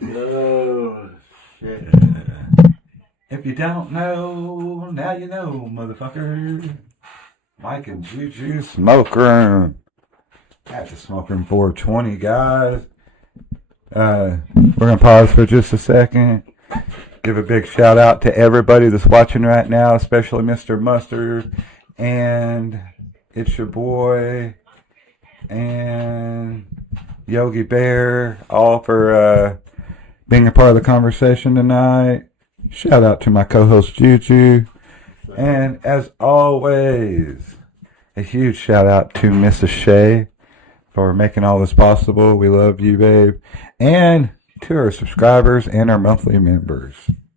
Oh, shit. If you don't know, now you know, motherfucker. Mike and Jujus Smoke Room. That's a Smoke Room 420, guys. We're going to pause for just a second. Give a big shout out to everybody that's watching right now, especially Mr. Mustard. And it's your boy and Yogi Bear, all for being a part of the conversation tonight. Shout out to my co-host Juju. And as always, a huge shout out to Mrs. Shay for making all this possible. We love you, babe. And to our subscribers and our monthly members.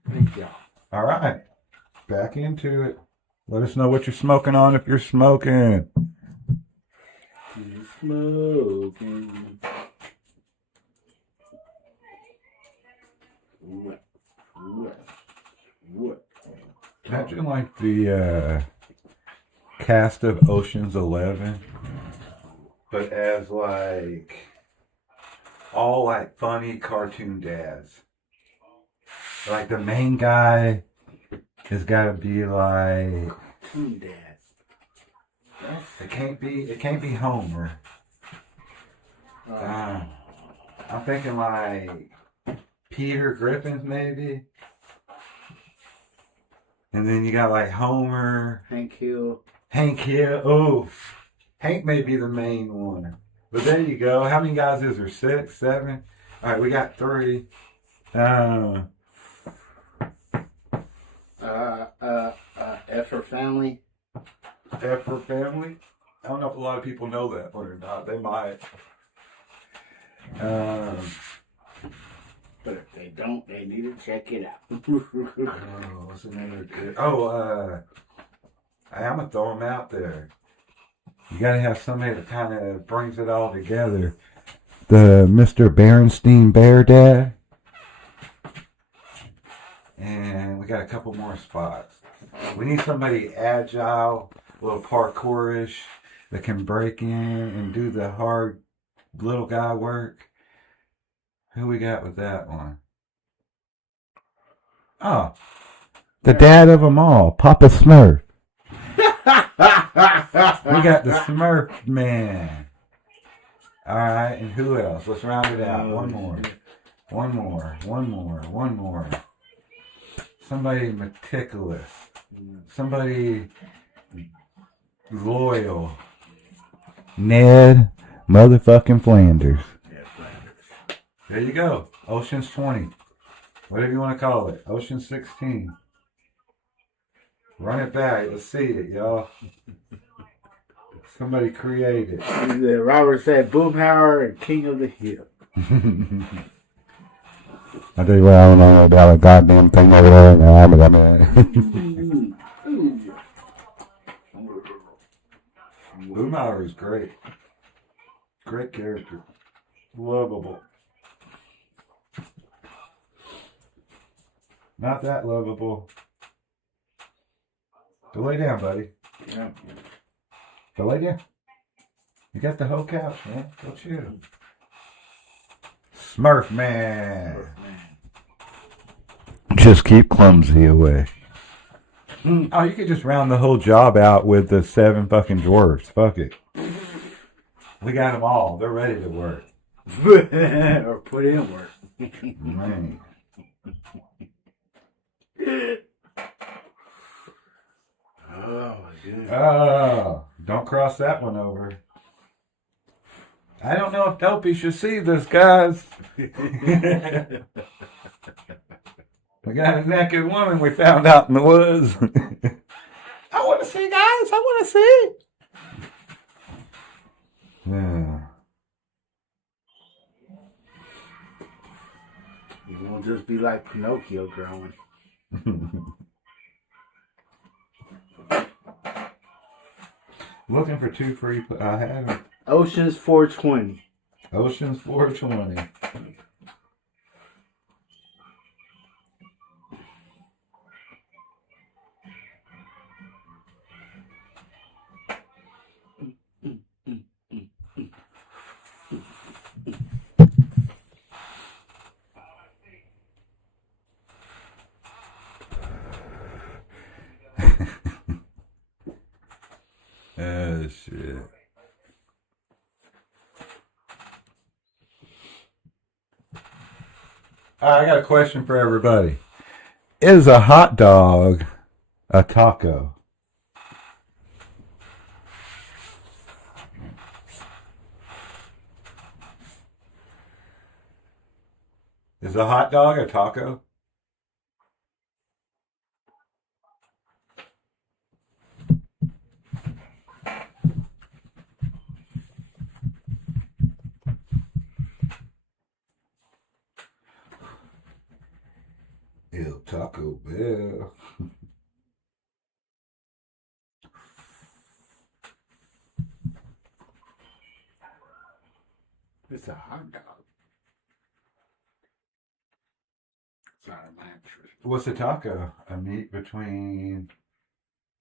Thank y'all. All right. Back into it. Let us know what you're smoking on if you're smoking. He's smoking. What? Imagine like the cast of Ocean's 11, but as like all like funny cartoon dads. Like the main guy has got to be like Cartoon dads. it can't be Homer. I'm thinking like Peter Griffin maybe. And then you got like Homer. Hank Hill. Oh, Hank may be the main one. But there you go. How many guys is there? 6, 7? All right, we got 3. F for family. F for family. I don't know if a lot of people know that one or not. They might. But if they don't, they need to check it out. What's another good? I'm gonna throw them out there. You gotta have somebody that kind of brings it all together. The Mr. Berenstein Bear Dad. And got a couple more spots. We need somebody agile, a little parkourish, that can break in and do the hard little guy work. Who we got with that one? Oh, the dad of them all, Papa Smurf. We got the Smurf man. All right, and who else? Let's round it out. One more. Somebody meticulous. Somebody loyal. Ned motherfucking Flanders. There you go. Ocean's 20. Whatever you want to call it. Ocean 16. Run it back. Let's see it, y'all. Somebody create it. Robert said Boomhauer and King of the Hill. I tell you what, I don't know about a goddamn thing over there now, but I mean... Boomhauer is great. Great character. Lovable. Not that lovable. Go lay down, buddy. Yeah. Go lay down. You got the whole couch, man. Go chill. Smurf man. Just keep clumsy away. Oh, you could just round the whole job out with the 7 fucking dwarfs. Fuck it. We got them all. They're ready to work. Or put in work. Man. Oh, my goodness. Oh, don't cross that one over. I don't know if Dopey should see this, guys. We got a naked woman we found out in the woods. I want to see, guys. I want to see. Yeah. You won't just be like Pinocchio growing. Looking for 2 free. I have it. Ocean's 420. Ocean's 420. Oh, shit. All right, I got a question for everybody. Is a hot dog a taco? Is a hot dog a taco? Ew, Taco Bell. It's a hot dog. It's not a mattress. What's a taco? A meat between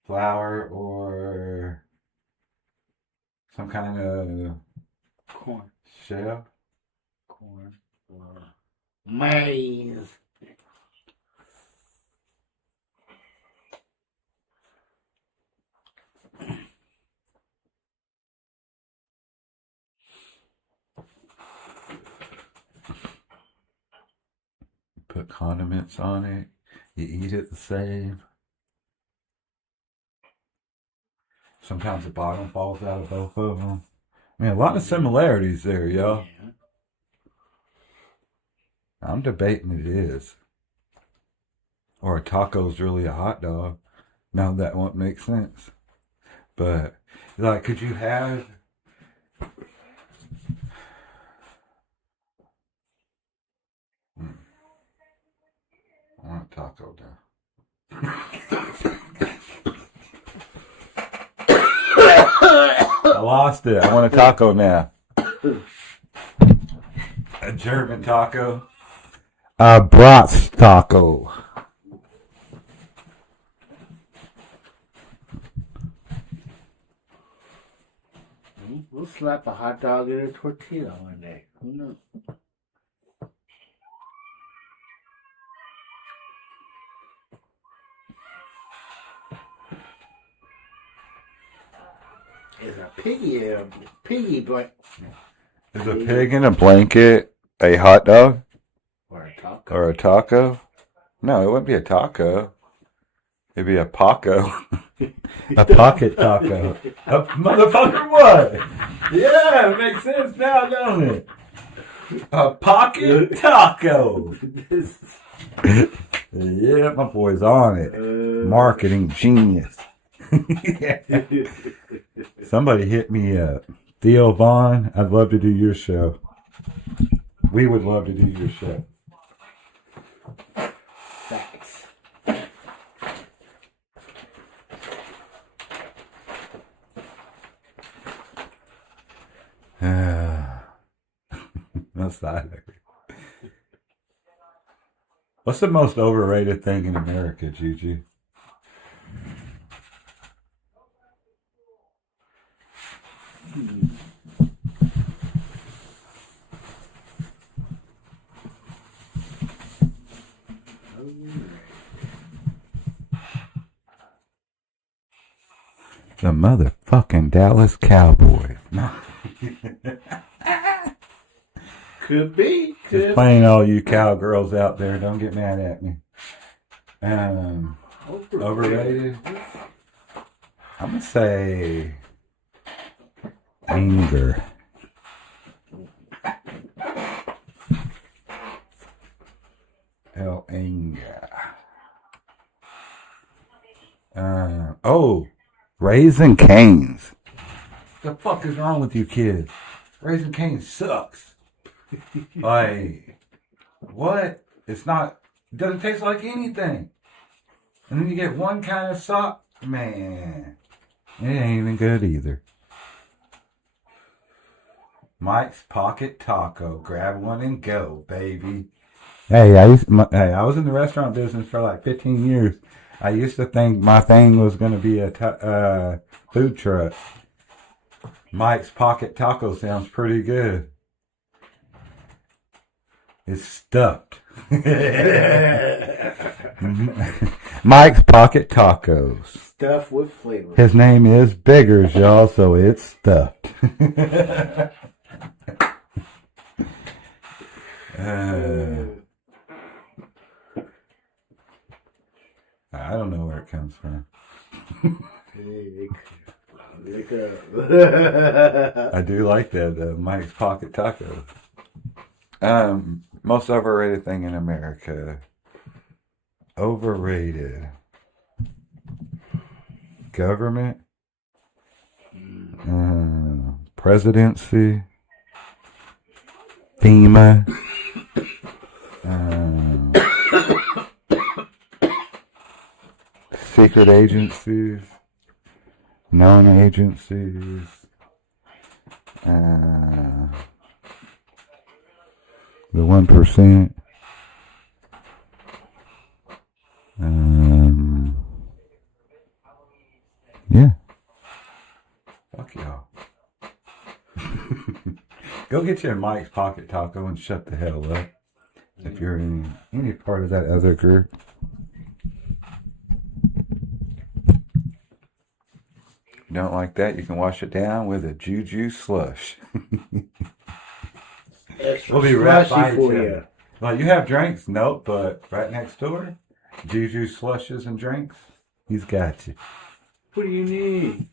flour or some kind of Corn. shell? Corn. Maize. Put condiments on it. You eat it the same. Sometimes the bottom falls out of both of them. I mean, a lot of similarities there, yo. Yeah. I'm debating it is. Or a taco's really a hot dog. Now that won't make sense. But, like, could you have... I want a taco now. I lost it. I want a taco now. A German taco. A Bratz taco. We'll slap a hot dog in a tortilla one day. Who knows? Is a piggy blanket. Is a pig in a blanket a hot dog? Or a taco. Or a taco? No, it wouldn't be a taco. It'd be a Paco. A pocket taco. A motherfucker what? Yeah, it makes sense now, don't it? A pocket taco. Yeah, my boy's on it. Marketing genius. Somebody hit me up. Theo Vaughn, I'd love to do your show. We would love to do your show. Facts. That's that. What's the most overrated thing in America, Juju? The motherfucking Dallas Cowboys. Could be. Just playing all you cowgirls out there. Don't get mad at me. Overrated? I'm going to say anger. Anger. Raising Cane's. What the fuck is wrong with you kids? Raising Cane's sucks. Like, what? It doesn't taste like anything. And then you get one kind of sock. Man, it ain't even good either. Mike's Pocket Taco. Grab one and go, baby. Hey, I was in the restaurant business for like 15 years. I used to think my thing was going to be a food truck. Mike's Pocket Taco sounds pretty good. It's stuffed. Mike's Pocket Tacos. Stuff with flavor. His name is Biggers, y'all, so it's stuffed. I don't know where it comes from. I do like that, Mike's Pocket Taco. Most overrated thing in America. Overrated. Government. Presidency. FEMA. Secret agencies. Known agencies. The 1%. Yeah. Fuck y'all. Go get your Mike's Pocket Taco and shut the hell up. If you're in any part of that other group. Don't like that, you can wash it down with a Jujus slush. We'll be right by for you. you. Well, you have drinks? Nope, but right next door, Juju slushes and drinks. He's got you. What do you need?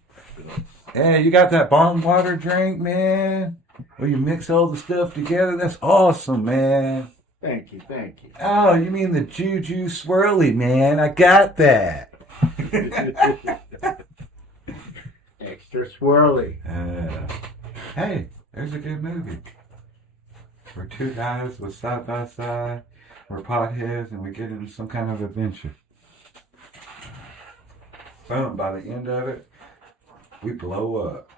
Hey, you got that bottled water drink, man? Where you mix all the stuff together? That's awesome, man. Thank you, thank you. Oh, you mean the Juju swirly, man? I got that. Extra swirly. Hey, there's a good movie. Where two guys was side by side, we're potheads, and we get into some kind of adventure. Boom, by the end of it, we blow up.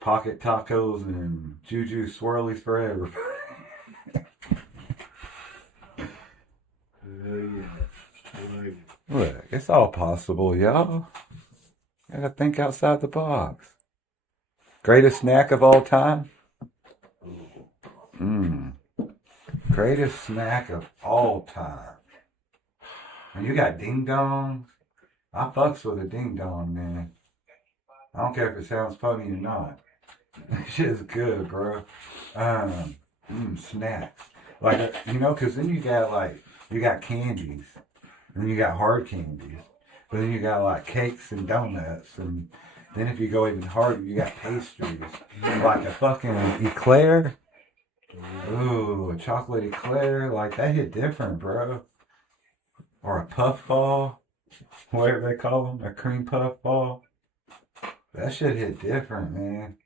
Pocket tacos and Juju swirlies forever. Look, it's all possible, y'all. Gotta think outside the box. Greatest snack of all time? Greatest snack of all time. When you got ding dongs, I fucks with a ding dong, man. I don't care if it sounds funny or not. Shit's good, bro. Snacks. Like, because then you got candies. And then you got hard candies. But then you got like cakes and donuts. And then if you go even harder, you got pastries. Like a fucking eclair. Ooh, a chocolate eclair. Like, that hit different, bro. Or a puff ball. Whatever they call them. A cream puff ball. That shit hit different, man.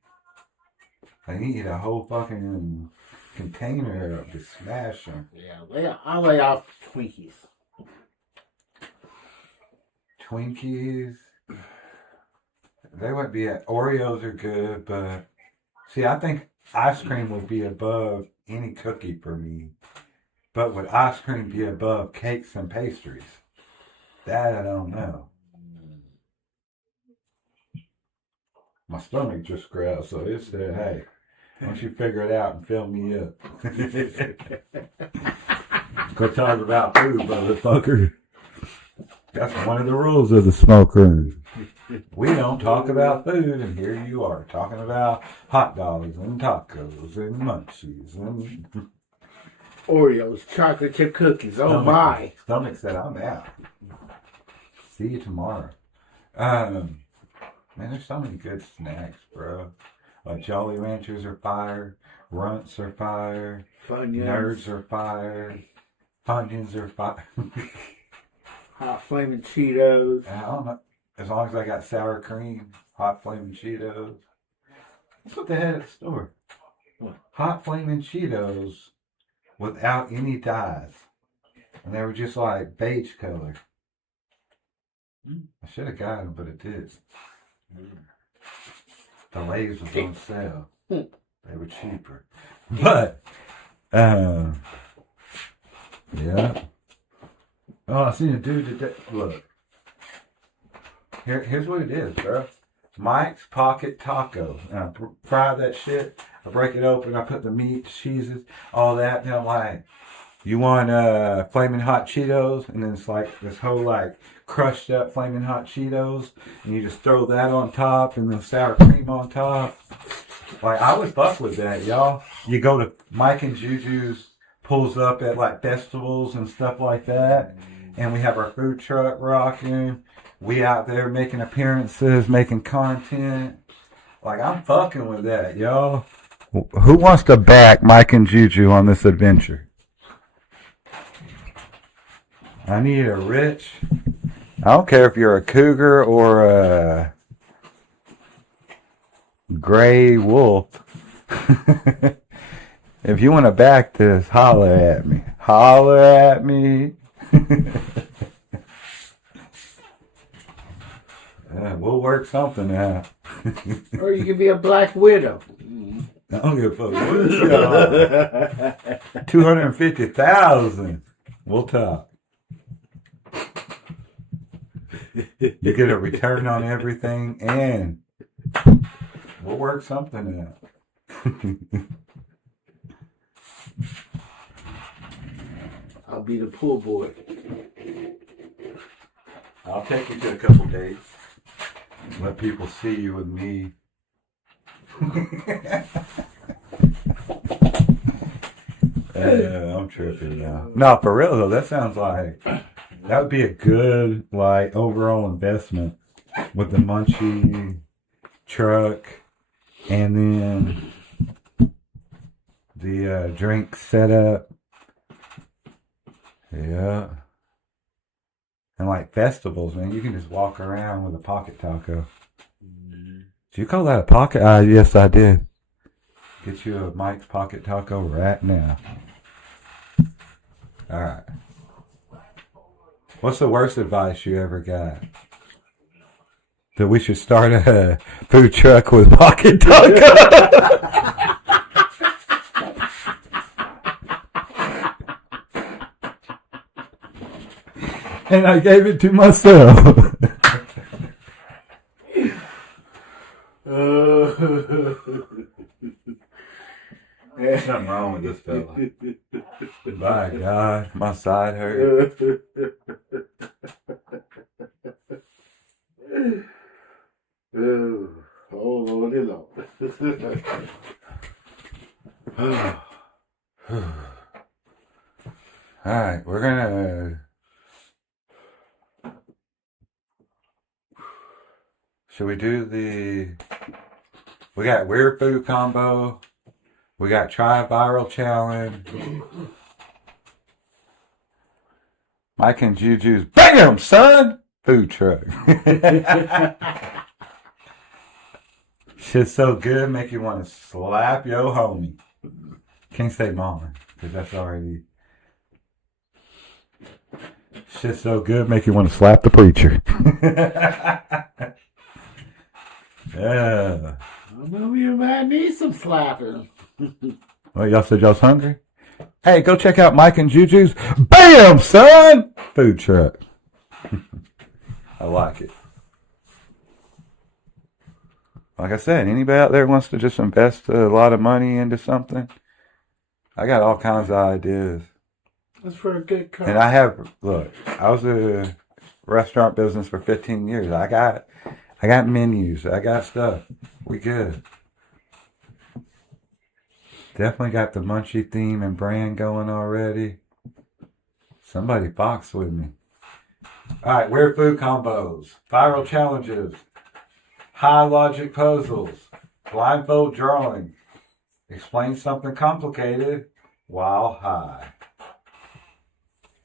Like, you eat a whole fucking container of to smash them. Yeah, I'll lay off Twinkies. Twinkies. They would be at Oreos are good, but see, I think ice cream would be above any cookie for me. But would ice cream be above cakes and pastries? That I don't know. My stomach just growled, so it said, hey, why don't you figure it out and fill me up? Go talk about food, motherfucker. That's one of the rules of the smoke room. We don't talk about food, and here you are talking about hot dogs and tacos and munchies and Oreos, chocolate chip cookies. Oh my! Stomach said, "I'm out. See you tomorrow." Man, there's so many good snacks, bro. Like Jolly Ranchers are fire, Runts are fire, Funyuns. Nerds are fire, Funyuns are fire. Hot flaming Cheetos. I don't know. As long as I got sour cream, hot flaming Cheetos. That's what they had at the store. What? Hot flaming Cheetos without any dyes. And they were just like beige color. I should have got them, but it did. The Lay's was on sale. They were cheaper. But, yeah. Oh, I seen a dude today. Look. Here's what it is, bro. Mike's Pocket Taco. And I fry that shit. I break it open. I put the meat, cheeses, all that. And I'm like, you want flaming hot Cheetos? And then it's like this whole like crushed up flaming hot Cheetos. And you just throw that on top and then sour cream on top. Like, I would fuck with that, y'all. You go to Mike and Jujus, pulls up at like festivals and stuff like that. And we have our food truck rocking. We out there making appearances, making content. Like, I'm fucking with that, y'all. Who wants to back Mike and Juju on this adventure? I need a rich. I don't care if you're a cougar or a gray wolf. If you want to back this, holler at me. Holler at me. We'll work something out. Or you could be a Black Widow. I don't give a fuck. 250,000. We'll talk. You get a return on everything, and we'll work something out. I'll be the pool boy. I'll take you to a couple dates. Let people see you with me. I'm tripping now. No, for real though, that sounds like that would be a good like overall investment with the munchie truck and then the drink setup. Yeah. And like festivals, man, you can just walk around with a pocket taco. Do you call that a pocket? Yes, I did. Get you a Mike's Pocket Taco right now. All right. What's the worst advice you ever got? That we should start a food truck with pocket taco. And I gave it to myself. on with this fella? By God, my side hurts. Oh, Lordy Lord. All right, we're gonna. Should we do the? We got weird food combo. We got try viral challenge. Mike and Jujus, bam, son! Food truck. Shit's so good, make you want to slap your homie. Can't say mama, because that's already. Shit's so good, make you want to slap the preacher. Yeah. Maybe you might need some slapping. Well, y'all said y'all's hungry? Hey, go check out Mike and Juju's. Bam, son! Food truck. I like it. Like I said, anybody out there wants to just invest a lot of money into something? I got all kinds of ideas. That's for a good car. And look, I was a restaurant business for 15 years. I got menus. I got stuff. We good. Definitely got the Munchie theme and brand going already. Somebody box with me. All right, weird food combos, viral challenges, high logic puzzles, blindfold drawing, explain something complicated while high.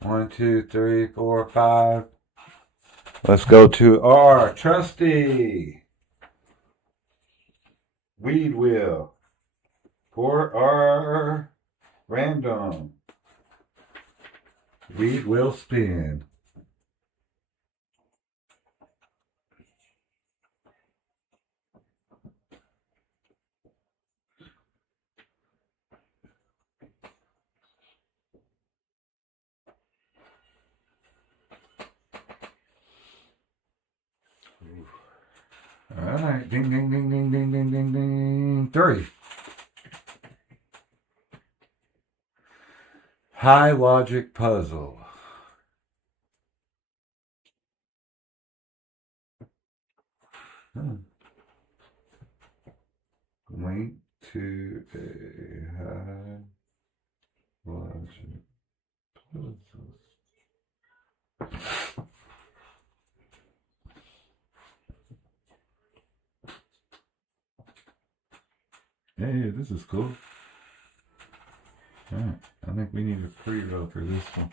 1, 2, 3, 4, 5. Let's go to our trusty weed wheel for our random weed wheel spin. All right, ding, ding, ding, ding, ding, ding, ding, ding. 3. High logic puzzle. Link to a high logic puzzle. Hey, this is cool. Alright, I think we need a pre-roll for this one.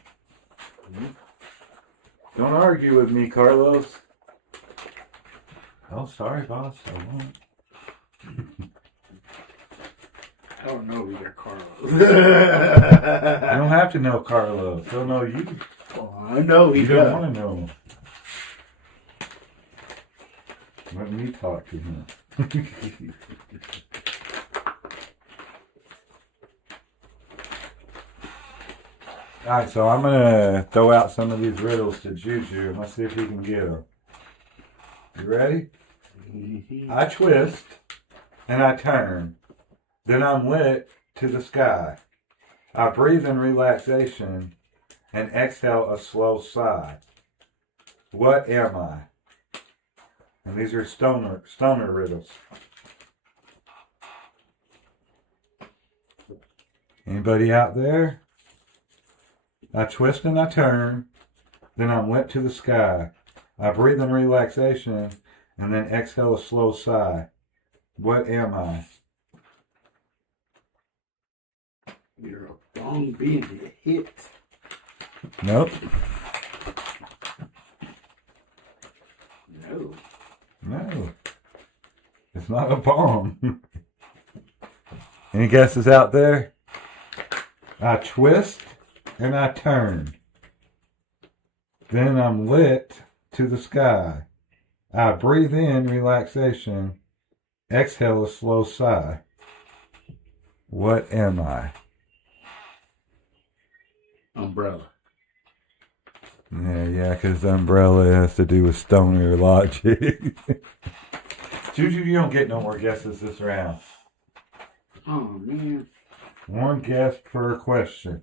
Don't argue with me, Carlos. Oh, sorry, boss. I won't. I don't know either, Carlos. You don't have to know Carlos. He'll know you. Oh, I know he You does. don't want to know him. Let me talk to him. Alright, so I'm going to throw out some of these riddles to Juju and let's see if he can get them. You ready? I twist and I turn. Then I'm lit to the sky. I breathe in relaxation and exhale a slow sigh. What am I? And these are stoner riddles. Anybody out there? I twist and I turn, then I'm lit to the sky. I breathe in relaxation and then exhale a slow sigh. What am I? You're a bong being hit. Nope. No. No. It's not a bomb. Any guesses out there? I twist and I turn. Then I'm lit to the sky. I breathe in relaxation. Exhale a slow sigh. What am I? Umbrella. Yeah, because the umbrella has to do with stoner logic. Juju, you don't get no more guesses this round. Oh, man. One guest per question.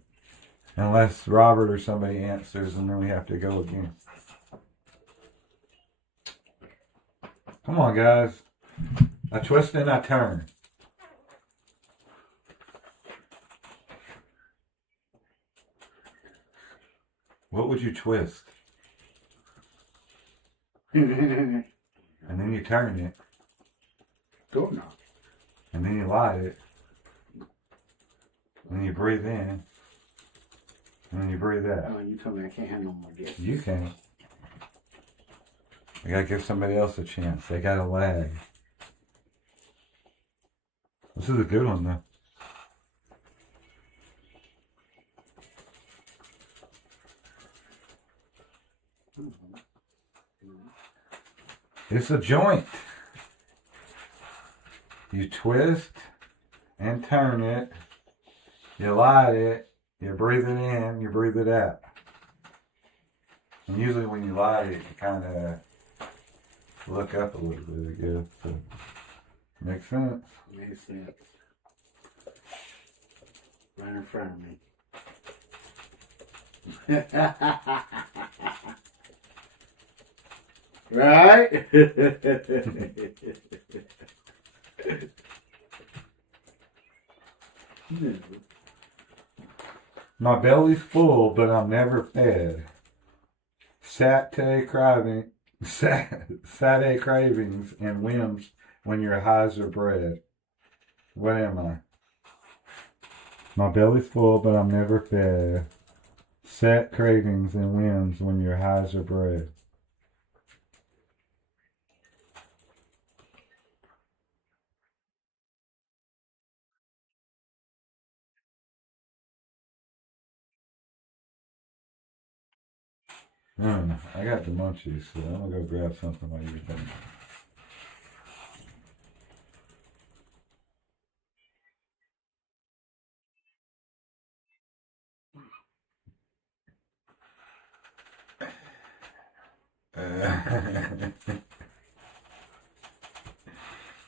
Unless Robert or somebody answers, and then we have to go again. Come on, guys. I twist and I turn. What would you twist? And then you turn it. Doorknob. And then you light it. And then you breathe in. And then you breathe out. Oh, you told me I can't have no more guests. You can't. I gotta give somebody else a chance. They got a lag. This is a good one, though. It's a joint. You twist and turn it. You light it. You breathe it in. You breathe it out. And usually when you light it, you kind of look up a little bit, I guess. So, makes sense. Makes sense. Right in front of me. Right? My belly's full, but I'm never fed. Sate cravings and whims when your highs are bred. What am I? My belly's full, but I'm never fed. Sat cravings and whims when your highs are bred. I got the munchies, so I'm gonna go grab something while you're thinking.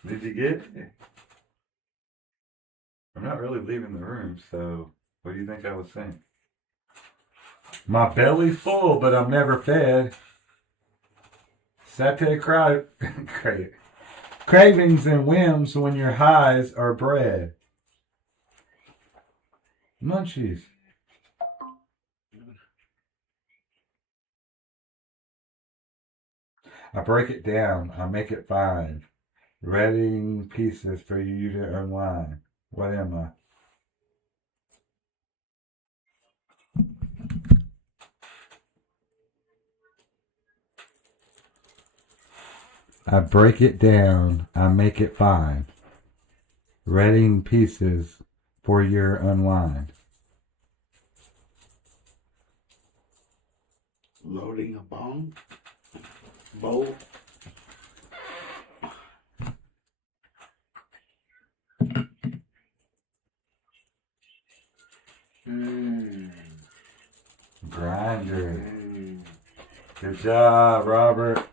Did you get it? I'm not really leaving the room, so what do you think I was saying? My belly's full, but I'm never fed. Sate cravings and whims when your highs are bred. Munchies. I break it down. I make it fine. Readying pieces for you to unwind. What am I? I break it down, I make it fine. Readying pieces for your unwind. Loading a bone. Bowl. Grinder. Good job, Robert.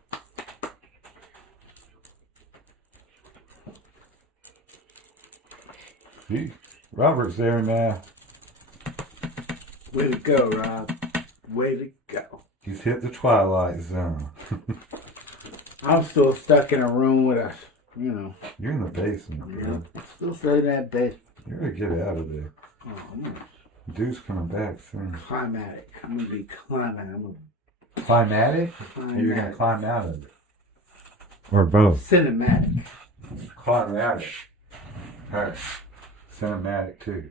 See, Robert's there now. Way to go, Rob. Way to go. He's hit the twilight zone. I'm still stuck in a room with us, you know. You're in the basement, bro. Still stay that day. You gotta get out of there. Oh, I'm Dude's coming back soon. climatic. I'm gonna be climatic. Climatic? Or you're gonna climb out of it? Or both? Cinematic. Climatic. Alright. Cinematic too.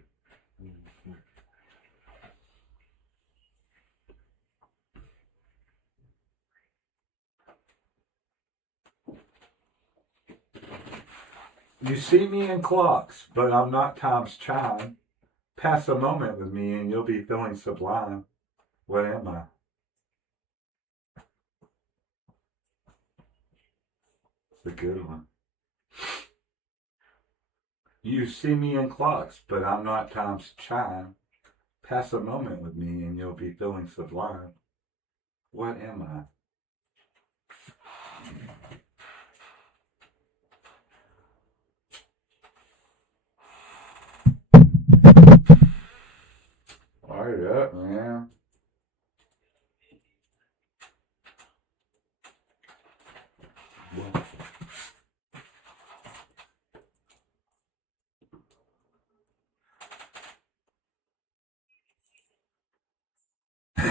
You see me in clocks, but I'm not time's chime. Pass a moment with me and you'll be feeling sublime. What am I? It's a good one. You see me in clocks, but I'm not time's chime. Pass a moment with me and you'll be feeling sublime. What am I?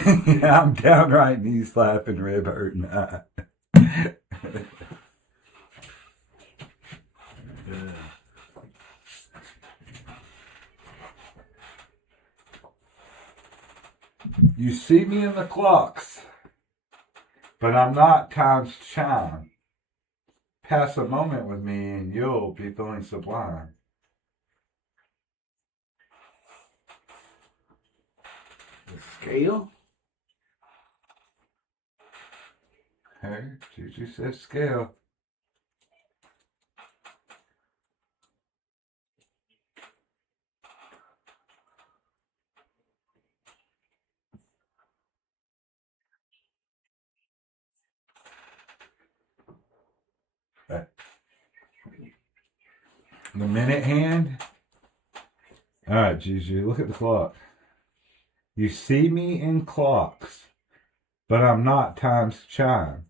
I'm downright knee slapping, rib hurting. You see me in the clocks, but I'm not time's chime. Pass a moment with me and you'll be feeling sublime. The scale? Hey, Jujus says scale. The minute hand. All right, Juju, look at the clock. You see me in clocks, but I'm not time's chime.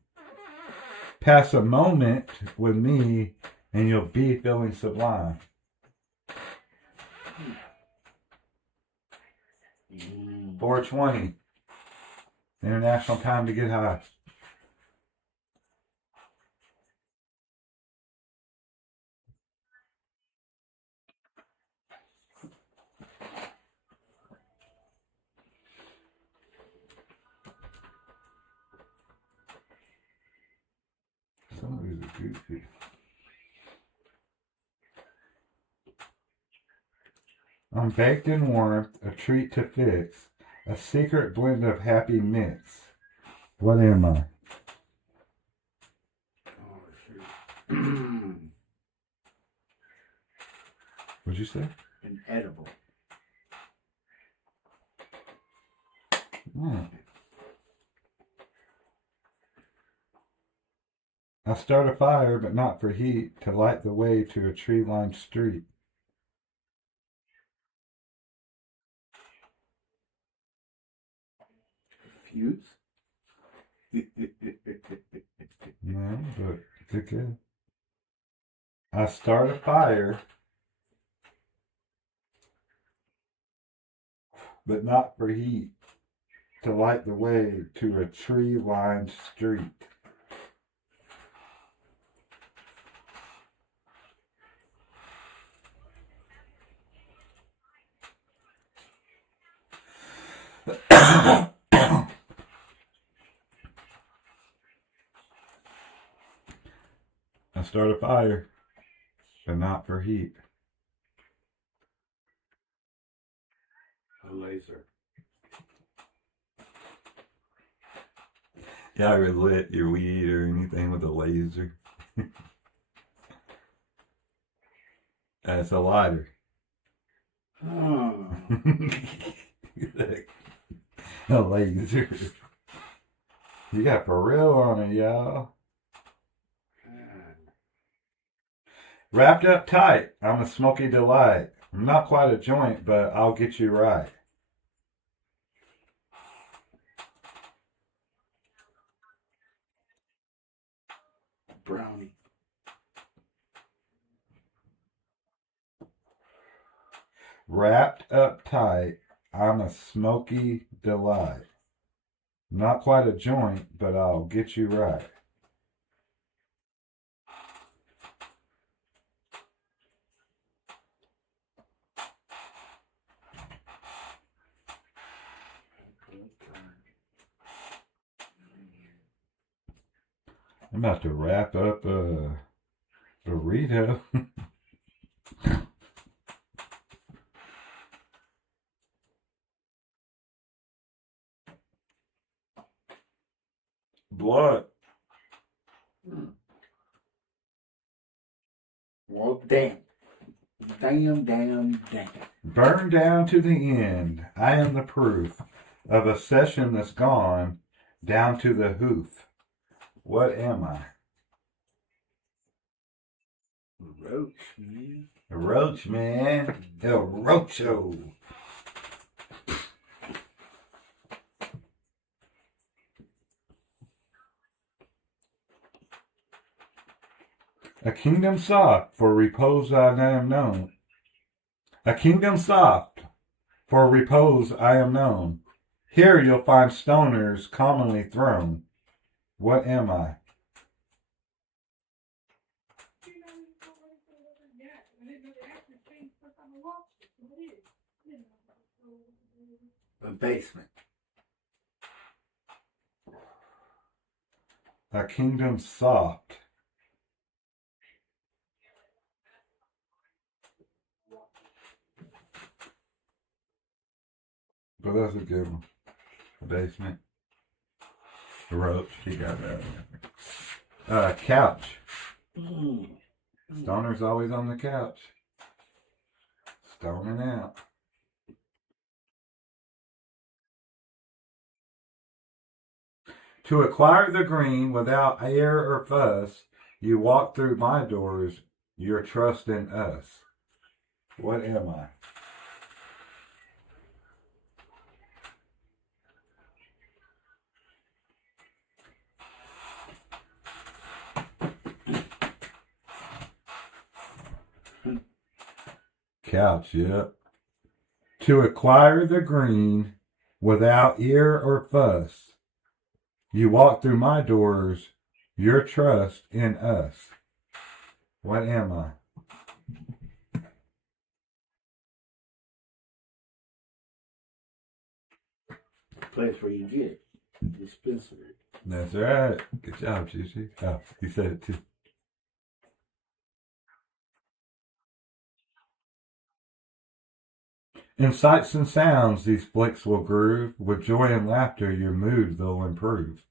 Pass a moment with me and you'll be feeling sublime. 4:20. International time to get high. Some of these are goofy. I'm baked in warmth, a treat to fix, a secret blend of happy mix. What am I? Oh, shoot. What'd you say? An edible. I start a fire, but not for heat, to light the way to a tree-lined street. Fuse? No, but good, good. I start a fire, but not for heat, to light the way to a tree-lined street. I start a fire, but not for heat. A laser. You ever lit your weed or anything with a laser? That's a lighter. Oh. A laser. You got for real on it, y'all. Wrapped up tight, I'm a smoky delight. I'm not quite a joint, but I'll get you right. Brownie. Wrapped up tight, I'm a smoky delight. Not quite a joint, but I'll get you right. I'm about to wrap up a burrito. Blood. Well, damn. Damn. Burn down to the end. I am the proof of a session that's gone down to the hoof. What am I? Roach, man. A roach, man. El Rocho. A kingdom soft for repose I am known. A kingdom soft for repose I am known. Here you'll find stoners commonly thrown. What am I? A basement. A kingdom soft. But that's a good one. A basement. The ropes. You got that. Couch. Stoner's always on the couch. Stoning out. To acquire the green without air or fuss, you walk through my doors, your trust in us. What am I? Couch, yep. To acquire the green without ear or fuss, you walk through my doors, your trust in us. What am I? Place where you get it. Dispensary. That's right. Good job, Jujus. Oh, you said it too. In sights and sounds, these flicks will groove. With joy and laughter, your mood they'll improve.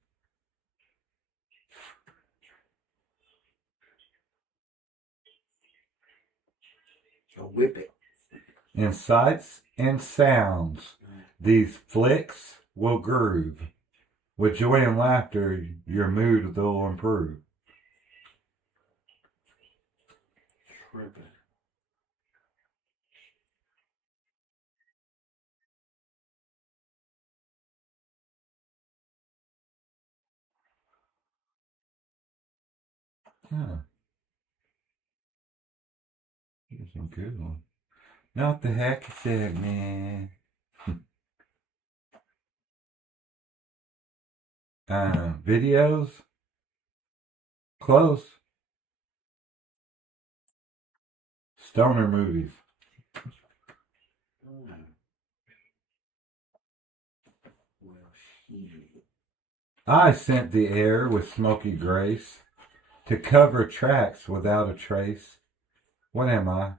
A whippet. In sights and sounds, these flicks will groove. With joy and laughter, your mood they'll improve. Tripping. Huh. Here's some good one. Not the heck is that, man? Videos? Close. Stoner movies. Well, shit. I scent the air with smoky grace to cover tracks without a trace. What am I?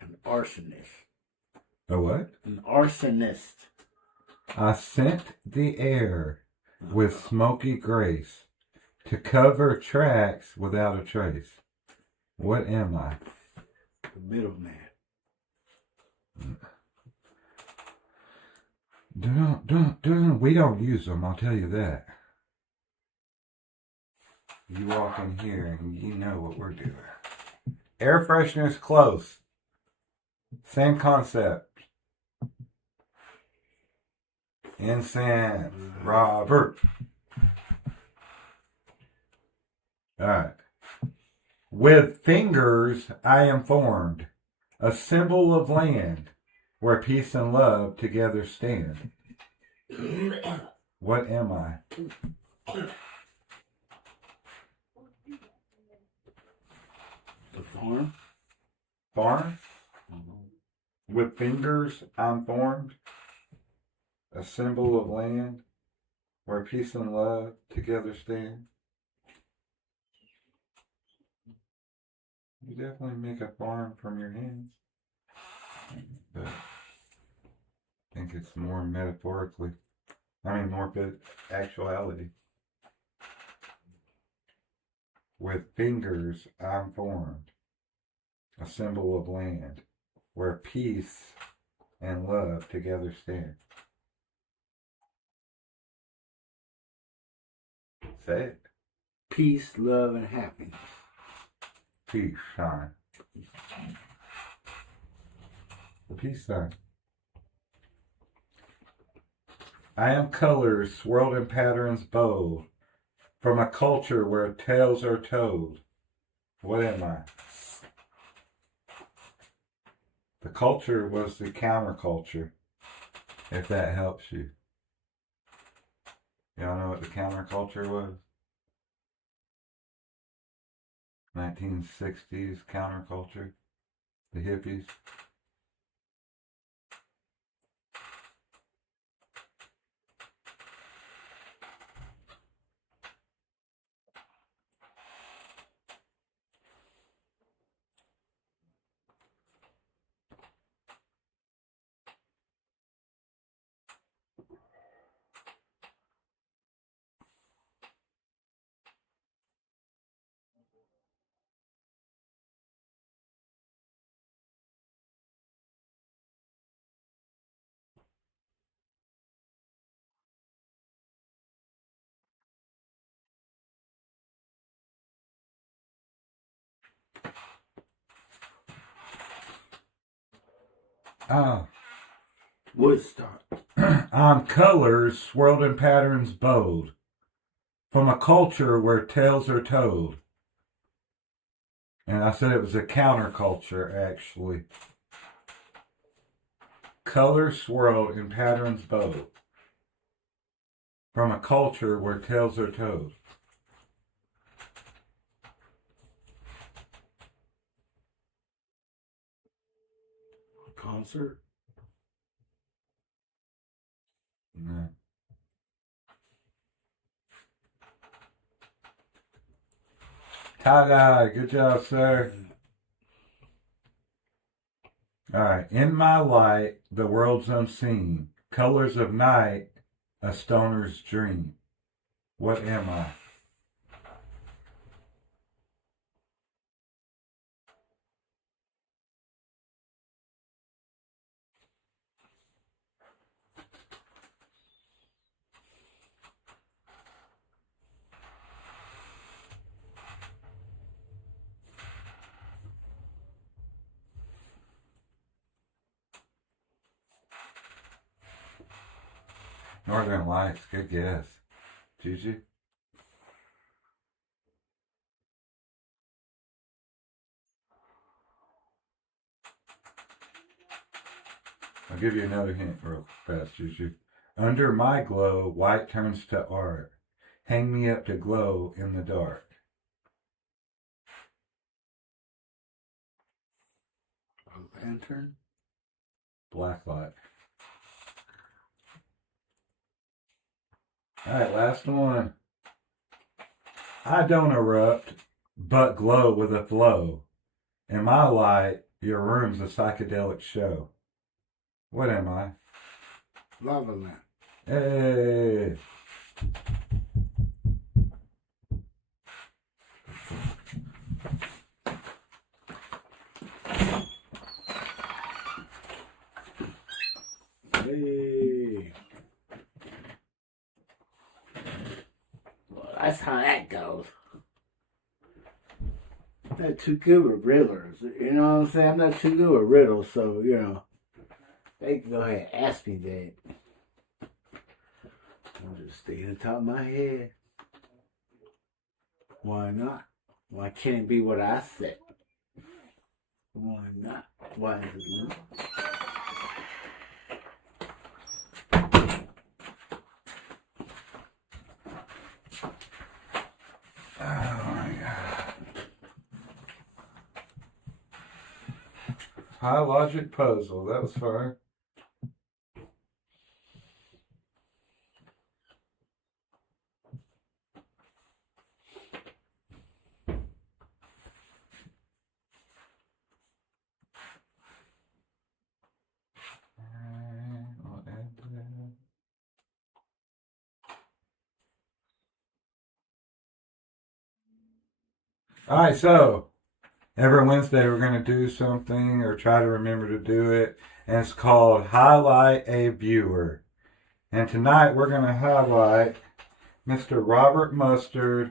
An arsonist. A what? An arsonist. I scent the air with smoky grace to cover tracks without a trace. What am I? The middleman. We don't use them, I'll tell you that. You walk in here and you know what we're doing. Air freshener's close. Same concept. Incense. Robert. Alright. With fingers I am formed, a symbol of land, where peace and love together stand. What am I? The farm. Farm? With fingers I'm formed, a symbol of land, where peace and love together stand. You definitely make a farm from your hands, but I think it's more metaphorically. More actuality. With fingers I'm formed, a symbol of land, where peace and love together stand. Say it. Peace, love, and happiness. Peace sign. The peace sign. I am colors swirled in patterns bold, from a culture where tales are told. What am I? The culture was the counterculture, if that helps you. Y'all know what the counterculture was? 1960s counterculture. The hippies. Oh. Woodstock. On colors swirled in patterns bold, from a culture where tales are told. And I said it was a counterculture, actually. Colors swirled in patterns bold, from a culture where tales are told. Concert. No. Tie-dye, good job, sir. All right. In my light, the world's unseen. Colors of night, a stoner's dream. What am I? Northern Lights, good guess. Juju? I'll give you another hint real fast, Juju. Under my glow, white turns to art. Hang me up to glow in the dark. A lantern. Blacklight. Alright, last one. I don't erupt, but glow with a flow. In my light, your room's a psychedelic show. What am I? Lava lamp. Hey! Hey. Well, that's how that goes. I'm not too good with riddlers. You know what I'm saying? I'm not too good with riddles, so, you know. They can go ahead and ask me that. I'm just staying on top of my head. Why not? Why can't it be what I said? Why not? Why is it not? Oh my God. High logic puzzle. That was fun. All right, so every Wednesday we're going to do something or try to remember to do it, and it's called Highlight a Viewer. And tonight we're going to highlight Mr. Robert Mustard.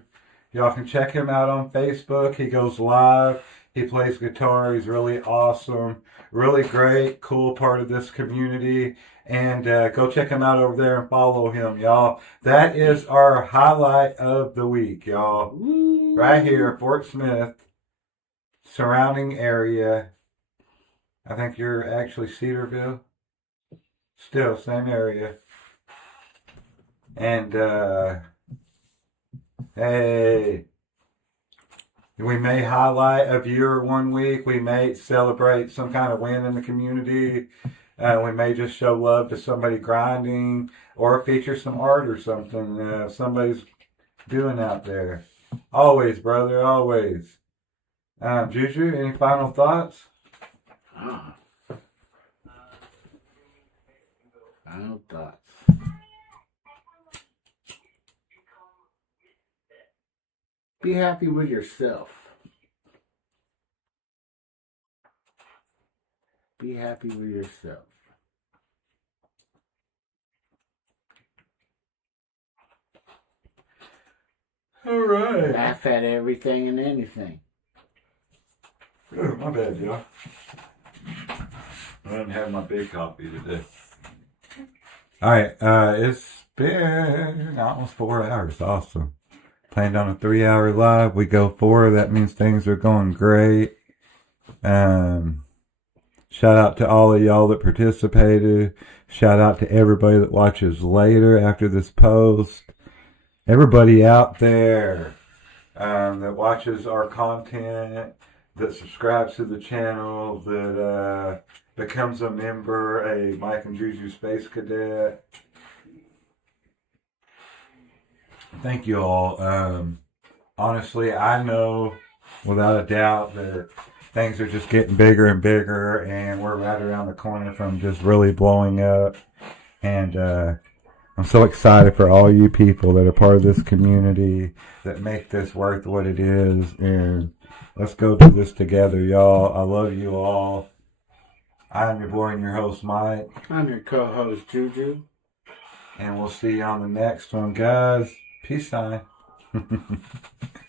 Y'all can check him out on Facebook. He goes live. He plays guitar. He's really awesome. Really great, cool part of this community. And go check him out over there and follow him, y'all. That is our highlight of the week, y'all. Right here, Fort Smith. surrounding area. I think you're actually Cedarville. Still, same area. And, hey, we may highlight a viewer one week. We may celebrate some kind of win in the community. We may just show love to somebody grinding or feature some art or something somebody's doing out there. Always, brother, always. Juju, any final thoughts? Final thoughts. Be happy with yourself. Be happy with yourself. All right. Laugh at everything and anything. Oh, my bad, y'all. I didn't have my big coffee today. All right. It's been almost 4 hours. Awesome. Planned on a 3-hour live. We go 4. That means things are going great. Shout out to all of y'all that participated. Shout out to everybody that watches later after this post. Everybody out there that watches our content, that subscribes to the channel, that becomes a member, a Mike and Juju Space Cadet. Thank you all. Honestly, I know without a doubt that things are just getting bigger and bigger, and we're right around the corner from just really blowing up. And I'm so excited for all you people that are part of this community that make this worth what it is. And let's go do this together, y'all. I love you all. I'm your boy and your host, Mike. I'm your co-host, Juju. And we'll see you on the next one, guys. Peace sign.